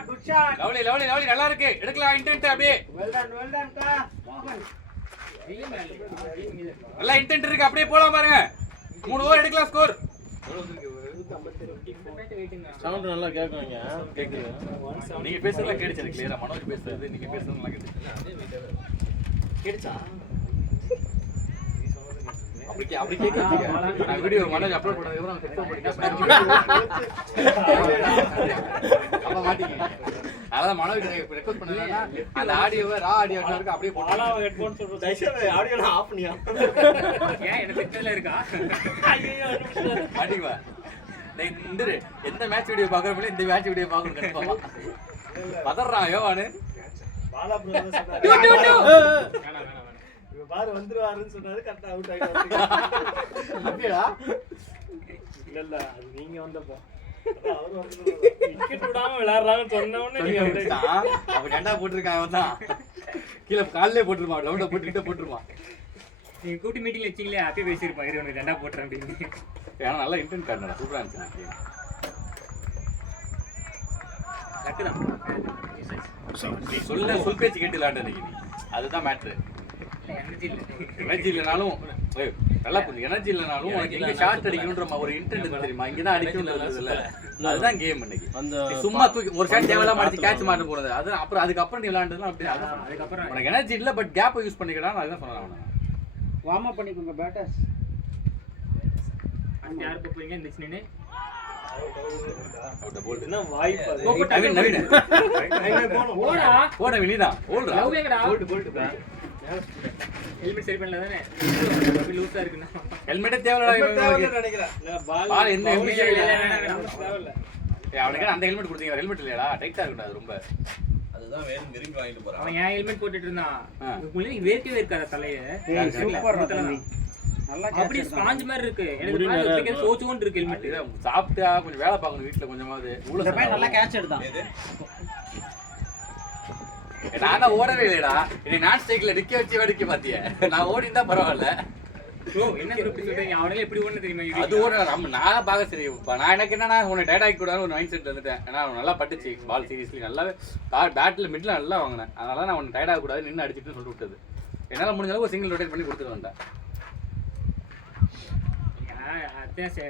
good shot lovely நல்லா இருக்கு. எடுக்கலாம் இன்டென்ட் அப்படியே. வெல் டன் கா மோகன். நல்லா இன்டென்ட் இருக்கு. அப்படியே போலாம் பாருங்க. 3 ஓவர் எடுக்கலாம் ஸ்கோர். சவுண்ட் நல்லா கேட்குறீங்க. கேக்குது. நீங்க பேசுறதெல்லாம் கேடுச்சு எனக்கு கிளியரா. மனோஜ் பேசுறது நீங்க பேசுறதெல்லாம் கேடுச்சு. கேடுச்சா? அப்படி கேட்க நான் வீடியோ மனோஜ் அப்லோட் பண்ணதுக்கு அப்புறம் செட் பண்ணிட்டேன் அப்ப மாட்டீங்க அதான் மனோஜ் ரெக்கார்ட் பண்ணலன்னா அந்த ஆடியோவை ரா ஆடியோ இருக்கு அப்படியே போடலாம் ஹெட்போன் சொல்றது தயவுசெய்து ஆடியோ ஆஃப் பண்ணியா ஏன் எனக்கு பிக்சர்ல இருக்கா ஐயோ மாட்டீங்க இந்த எந்த மேட்ச் வீடியோ பாக்குறப்பல இந்த மேட்ச் வீடியோ பாக்கணும் கன்ஃபார்மா பதறான் யோவானு பாலா ப்ரோ சொன்னாரு பாரு வந்துருவாருன்னு சொன்னாரு கரெக்ட்டா அவுட் ஆயிட்டாரு அப்படியே இல்ல அது நீங்க வந்தப்போ அவர் வந்து விக்கெட் விடாம விளையாடுறான்னு சொன்ன உடனே நீங்க அவ டண்டா போட்டுருக்கான் அவன் தான் கீழ கால்லே போட்டுருமா லவுண்ட போட்டுக்கிட்ட போட்டுருமா நீங்க கூட்டி மீட்டிங்ல வச்சீங்களே அப்படியே பேசிருப்பாங்க இரு உனக்கு டண்டா போட்றேன் அப்படினு ஏன்னா நல்ல இன்டென்ட் கார்டுடா சூப்பரா இருந்துச்சு கரெக்ட் தான் சொல் பேச்சு கேட்டு விளையாண்டு இன்னைக்கு அதுதான் மேட்ரு எனர்ஜி இல்லனாலும் நல்லா புரியுது எனர்ஜி இல்லனாலும் உனக்கு எங்க ஷாட் அடிக்கணும்ன்ற ஒரு இன்டென்ட் தெரியுமா இங்க தான் அடிக்கணும்ன்றது இல்ல அதுதான் கேம் இன்னைக்கு சும்மா தூக்கி ஒரு ஷாட் தேவையில்லாம அடிச்சு கேட்ச் மாட்டு போறது அது அப்புறம் அதுக்கப்புறம் நீ விளையாண்டதுலாம் அப்படி அதுக்கப்புறம் உனக்கு எனர்ஜி இல்ல பட் கேப்பை யூஸ் பண்ணிக்கடா அதுதான் சொன்னேன் அவனை வார்ம் அப் பண்ணிக்கோங்க பேட்டர்ஸ் அங்க யார் போறீங்க இந்த சின்னே அவுட் போல் என்ன வாய்ப்பு ஓடா ஓட வினிதா ஓடுடா லவ் எங்கடா போல்ட் ஹெல்மெட் சரி பண்ணல தானே லூசா இருக்குன்னா ஹெல்மெட் தேவையில்லை நினைக்கிறேன் பால் என்ன ஹெல்மெட் தேவையில்ல அவனுக்கு அந்த ஹெல்மெட் கொடுத்தீங்க ஹெல்மெட் இல்லையாடா டைட்டா இருக்குடா அது ரொம்ப அதுதான் வேணும் விரும்பி வாங்கிட்டு போறான் அவன் ஏன் ஹெல்மெட் போட்டுட்டு இருந்தான் உங்களுக்கு வேர்க்கவே இருக்காத தலைய சூப்பர் நல்லா அப்படி ஸ்பாஞ்ச் மாதிரி இருக்கு எனக்கு சோச்சுன்னு இருக்கு ஹெல்மெட் சாப்பிட்டா கொஞ்சம் வேலை பார்க்கணும் வீட்டுல கொஞ்சமாவது இந்த பையன் நல்லா கேட்ச் எடுத்தான் நான் தான் ஓடவே இல்லைடா இனி நான் ஸ்ட்ரைக்ல நிக்க வச்சு வெடிக்க பாத்தியே நான் ஓடிந்தா பரவாயில்ல ப்ரோ என்ன ப்ரோ இப்படி சொல்றீங்க அவங்களே எப்படி ஓடுன்னு தெரியுமா அது ஓட நம்ம நான் பார்க்க சரி நான் எனக்கு என்னன்னா உன்னை டயர்ட் ஆகி கூடாது ஒரு மைண்ட் செட் வந்துட்டேன் ஏன்னா நல்லா பட்டுச்சு பால் சீரியஸ்லி நல்லாவே பேட்ல மிட்ல நல்லா வாங்கினேன் அதனால நான் உன்னை டயர்ட் ஆகக்கூடாது நின்று அடிச்சுட்டு சொல்லி விட்டது என்னால் முடிஞ்ச அளவுக்கு சிங்கிள் ரொட்டேட் பண்ணி கொடுத்துட்டு வந்தேன்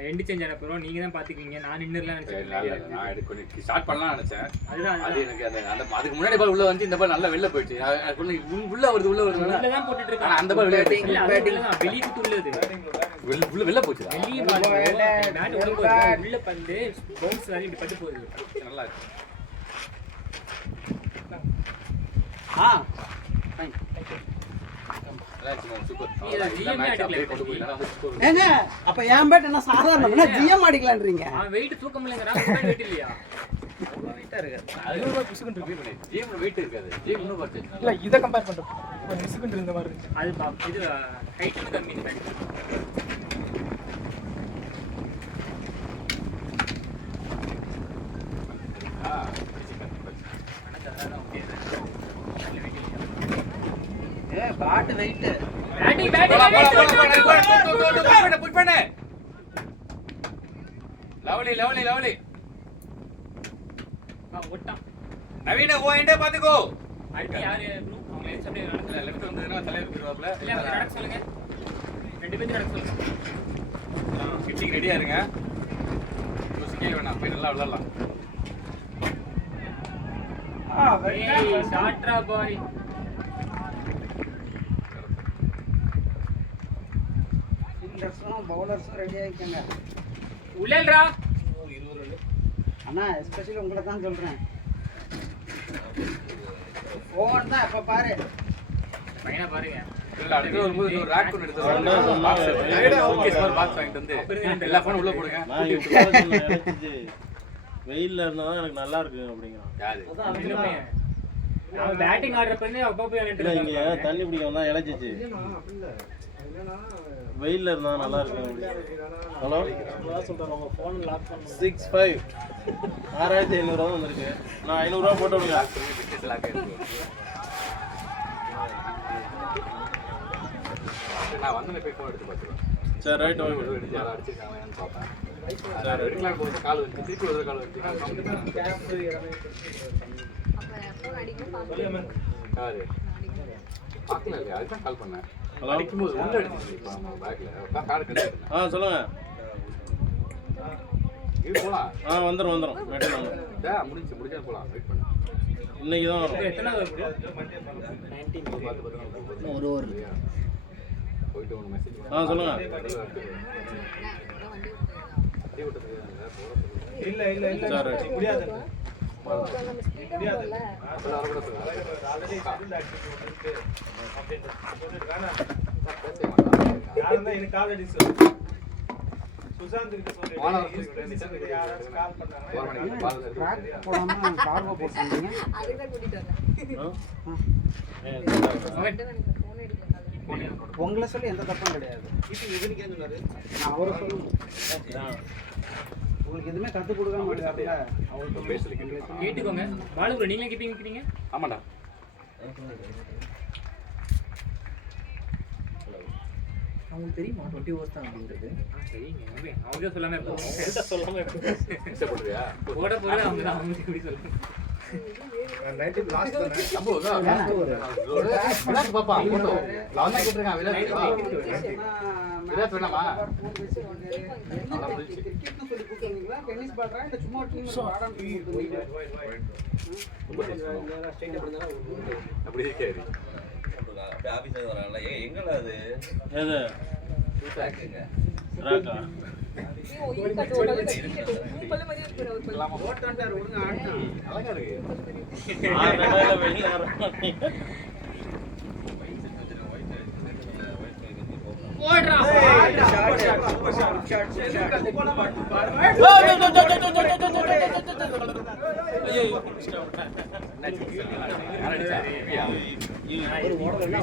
எண்டு சேஞ்ச் ஆன அப்புறம் நீங்க தான் பாத்துக்கீங்க நான் நின்னுறலாம் நினைச்சேன் நான் எடுக்க கொஞ்சம் ஸ்டார்ட் பண்ணலாம் நினைச்சேன் அதுதான் அது எனக்கு அந்த அதுக்கு முன்னாடி பால் உள்ள வந்து இந்த பால் நல்லா வெளில போயிடுச்சு உள்ள வருது உள்ள தான் போட்டுட்டு இருக்கான் அந்த பால் வெளியே பேட்டிங் தான் வெளிய உள்ளது உள்ள வெளில போச்சுடா வெளிய பால் பேட் உள்ள உள்ள பந்து பவுன்ஸ் ஆகி இப்படி பட்டு போகுது நல்லா இருக்கு ஃபைன் ஏங்க அப்ப என் பேட் என்ன சாதாரண ஜிஎம் அடிக்கலான்றீங்க அவன் வெயிட் தூக்க முடியலங்கறா வெயிட் இல்லையா வெயிட்டா இருக்கு அது பிசுக்கு இருக்கு ஜிஎம் வெயிட் இருக்காது ஜிஎம் இன்னும் பார்த்து இல்ல இத கம்பேர் பண்றோம் ஒரு பிசுக்கு இருந்த மாதிரி இருக்கு அது இது ஹைட் கம்மி பேட் பேட் வெயிட் புஷ் பண்ணு லவ்லி ஓட்டான் நவீன போயிட்டே பாத்துக்கோ அடுத்து யாரு ப்ரோ அவங்க அப்படியே நடக்கல லெஃப்ட் வந்ததுனா தலைவர் போயிடுவாப்ல இல்ல அவங்க நடக்க சொல்லுங்க ரெண்டு பேரும் நடக்க சொல்லுங்க கிட்டிங் ரெடியா இருங்க யோசிக்கவே வேணாம் போய் நல்லா விளையாடலாம் ஏய் ஷாட்ரா பாய் பவுலர்ஸ் ரெடி ஆயிக்கங்க உள்ளல்ரா அண்ணா எஸ்பெஷலி உங்களை தான் சொல்றேன் போன் தான் எப்ப பாரு பையனா பாருங்க இல்ல அடுத்து ஒரு ராக் ஒன்னு எடுத்து பாக்ஸ் வாங்கிட்டு வந்து எல்லா போனும் உள்ள போடுங்க நான் நினைச்சிச்சு வெயில்ல இருந்தா தான் எனக்கு நல்லா இருக்கு அப்படிங்கிறான் யாரு அவன் பேட்டிங் ஆடுறப்ப அப்பப்போ இல்ல இங்க தண்ணி பிடிக்க வந்தா இளைச்சிச்சு வெயில்ல இருந்தா நல்லா இருக்கு ஹலோ சொல்றாங்க உங்க போன் லாக் பண்ணு 65 6500 ரூபாய் வந்திருக்கு நான் 500 ரூபாய் போட்டு விடுங்க நான் வந்து போய் போன் எடுத்து பாத்துறேன் சரி ரைட் ஓகே அடிச்சிருக்காங்கன்னு பாப்பேன் சார் எடுக்கலாம் போது கால் வந்து திருப்பி ஒரு கால் வந்து அப்ப ஃபோன் அடிக்கணும் யாரு பார்க்கல இல்லையா அதுதான் கால் பண்ணேன் ஹலோ அடிக்கும்போது உள்ள அடிச்சிச்சு இப்போ நம்ம பேக்ல கார்டு கட்டிட்டேன் சொல்லுங்க இது போலாம் வந்துரும் வெயிட் முடிஞ்சா போலாம் வெயிட் பண்ணு இன்னைக்கு தான் வரும் எத்தனை ஒரு போயிட்டு ஒரு மெசேஜ் சொல்லுங்க. இல்ல முடியாது. நம்ம ஸ்பீடா போகல. போடாம கார்வோ போட்டாங்க. அதுதான் கூட்டிட்டு வரேன். ஃபோன் எடுக்கல. உங்களை சொல்லி எந்த தப்பும் கிடையாது. நான் அவரை சொல்லணும். உங்களுக்கு எதுவுமே கற்றுக் கொடுக்க மாட்டாருல. அவர்கிட்ட கேட்டுக்கோங்க. பாலு ப்ரோ நீங்களே கேப்பீங்க? ஆமாடா. அவங்களுக்கு தெரியுமா 20 hours தான் அப்படின்றது? சரிங்க. அவங்க சொல்லாம இருப்போம். இஷ்டப்படுறியா? போட போற அவங்க தான் அவங்க எப்படி சொல்லுங்க. பாப்பா போட்டோ லாஸ்ட் கேட்டிருக்கான் விராட் வேணாமா? கிரிக்கெட்னு சொல்லி கூப்பிட்டீங்களா? டென்னிஸ் பாடுறா இல்ல சும்மா டீம்ல ஆடான்னு அப்படி இருக்காரு. அப்படியே ஆபீஸ்ல வராங்கல. எங்கடா அது? எது? ட்ராக்குங்க. ராக்கா. ஓட்டாண்டார் ஒழுங்கா ஆடினா அழகா இருக்கு. வெளியில வர போடுறா.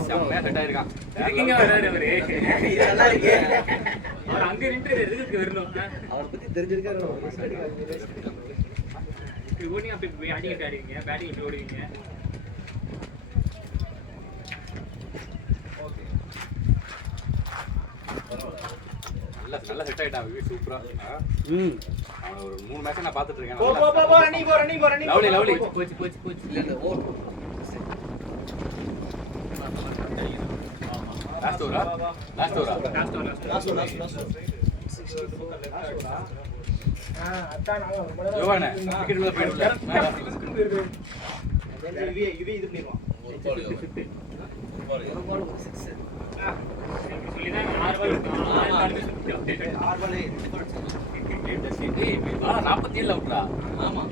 செம்மையா செட் ஆயிருக்கான். இருக்கீங்க வராரு அவரு. அவர் அங்க நின்று எதுக்கு வரணும்? அவரை பத்தி தெரிஞ்சிருக்காரு. இப்படி ஓடி அப்படி பேட்டிங் ஆடுவீங்க, பேட்டிங் இப்படி ஓடுவீங்க. நல்லா செட் ஆயிட்டான். சூப்பரா. அவன் ஒரு 3 மேட்ச் நான் பாத்துட்டு இருக்கேன். லவ்லி போச்சு. இல்ல இந்த ஓவர் லாஸ்ட் ஓவரா யோவானே கிரிக்கெட் உள்ள போயிடுல. சொல்லிதான் 6 பால் இருக்கு. 6 பால் ஆனா 47 அவுட்ரா. ஆமா.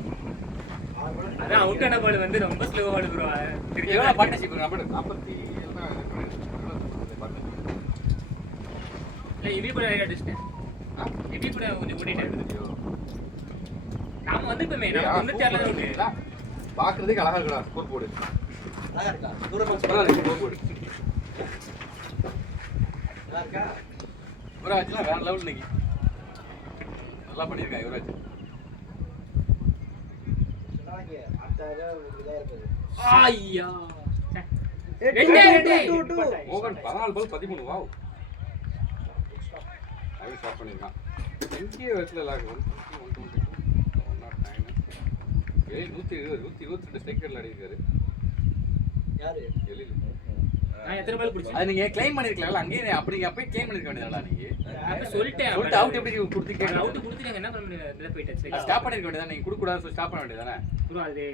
அதான் அவுட் ஆன பால் வந்து ரொம்ப ஸ்லோவா ஆடு ப்ரோ. எவ்வளவு பார்ட்னர்ஷிப் நம்ம 47 இல்ல இவி கூட அடிச்சிட்டேன். இவி கூட கொஞ்சம் ஓடிட்டேன். நாம வந்து இப்பமே நம்ம 96ல இருக்கு. பாக்குறதுக்கு அழகா இருக்குடா. ஸ்கோர் போர்டு அழகா இருக்கா? தூரமா ஸ்கோர் போர்டு நல்லா இருக்கா? யுவராஜ்லாம் வேற லெவல் இன்னைக்கு நல்லா பண்ணியிருக்கான் யுவராஜ். ஐயா மோகன் 14 பால் 13. வாவ். அவன் ஸ்டார்ட் பண்ணிருக்கான். எங்கேயோ வயசுல லாக் 120 122 ஸ்ட்ரைக்கர்ல அடிக்காரு. யாரு? எலில். நான் எத்தனை பால் பிடிச்சேன்? அது நீங்க க்ளைம் பண்ணிருக்கலாம்ல. அங்கேயே அப்படிங்க அப்பவே க்ளைம் பண்ணிருக்க வேண்டியதா நீங்க? நான் சொல்லிட்டேன். அவுட் எப்படி கொடுத்து கேட்க அவுட் கொடுத்துட்டாங்க. என்ன பண்ண முடியாது? இதுல போயிடுச்சு. ஸ்டாப் பண்ணிருக்க வேண்டியதா. நீங்க கொடுக்க கூடாது சொல்லி ஸ்டாப் பண்ண வேண்டியதானே? ப்ரோ அது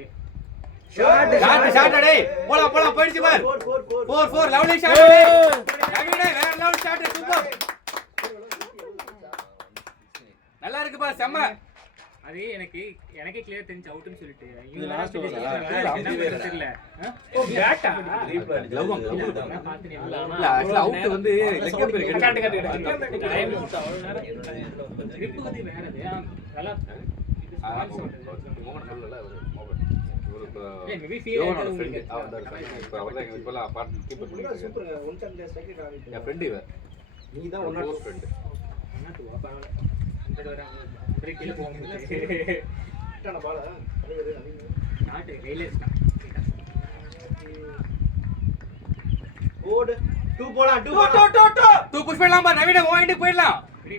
ஷாட் டேய். போலாம் போயிடுச்சு பார். 4 லெவல் ஷாட் டேய். நவீனே வேற லெவல் ஷாட் சூப்பர். நல்லா இருக்கு பார் செம்ம. அது எனக்கே கிளியர் தெரிஞ்சு அவுட்னு சொல்லிட்டு இது last over ஆ? தெரியல. ஓ பேட்டா லவ் நான் பார்த்தேன். இல்ல ஆக்சுவலா அவுட் வந்து லெக் அப் இருக்கு. கரெக்ட் டைம் அவுட் அவ்வளவு நேரம் கிரிப் வந்து வேற அது நல்லா இது ஸ்பான்ஸ் மோகன் சொல்லல மோகன் ஏய் மேபி ஃபீல் யோகனோட ஃப்ரெண்ட் இப்ப அவர்தான் எங்க இப்பல அபார்ட்மெண்ட் கீப்பர் பண்ணிட்டு சூப்பர். ஒன் டைம் ஸ்ட்ரைக்கர் ஆடிட்டு. என் ஃப்ரெண்ட் இவ நீ தான் ஒண்ணா ஃப்ரெண்ட் என்ன தூ அப்ப அந்த வராங்க பிரேக் கீழ போங்க இட்டான பால். அது நாட் ரைலர்ஸ் தான் ஓடு 2 போலாம் 2 தூ புஷ் பண்ணலாம் பார். நவீன ஓயிட்டு போயிடலாம். விடி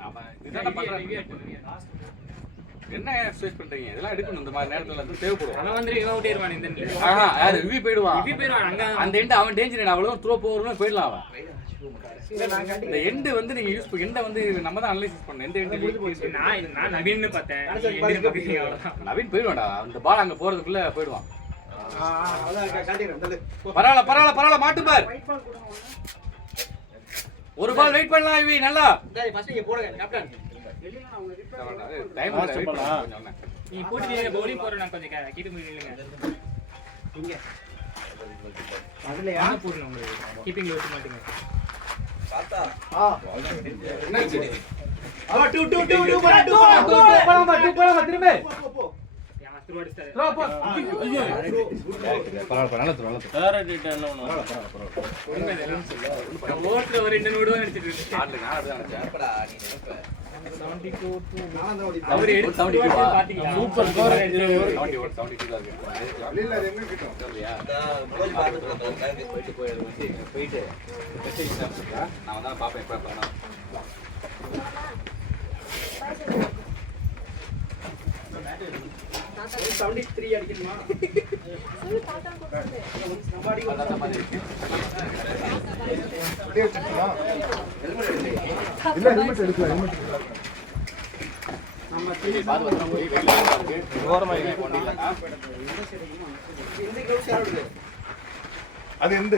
நாம இதுதான் பண்றோம். என்ன ஸ்ட்ரெஸ் பண்றீங்க? இதெல்லாம் எடுக்கணும். இந்த மாதிரி நேரத்துல வந்து தேவைப்படும். அவன் வந்து இவன் அவுட் ஏறுவான் இந்த எண்ட்ல. யாரு ரிவி போயிடுவான். இவி போயிடுவான் அங்க அந்த எண்ட் அவன் டேஞ்சர். அவ்வளவு த்ரோ போறவங்க போயிடலாம் அவன். இந்த எண்ட் வந்து நீங்க யூஸ் பண்ண எண்ட வந்து நம்ம தான் அனலைசிஸ் பண்ணணும். எந்த எண்ட் நான் நவீன்னு பார்த்தேன். எந்திர பக்கீங்க அவ்வளவுதான். நவீன் போயிடுவான்டா. அந்த பால் அங்க போறதுக்குள்ள போயிடுவான். அதான் காட்டிறேன். பரவாயில்ல மாட்டு பார். ஒரு பால் வெயிட் பண்ணலாம் இவி நல்லா ஃபர்ஸ்ட் நீங்க போடுங்க கேப்டன் டைம் Last ball ஆ? நீ போட்டு பவுலிங் போற நான் கொஞ்சம் கீப் பண்ணிடுங்க இங்க அதுலயா போடுங்க உங்களுக்கு கீப்பிங்ல விட்டு மாட்டீங்க போலாமா திரும்ப வேற டீட்டெயில் என்ன ஒண்ணு ஓட்டுல ஒரு 2 நோடு தான் அடிச்சிட்டு இருக்கு அவர் எடுத்து 72 பாத்தீங்களா சூப்பர் ஸ்கோர் அது எந்த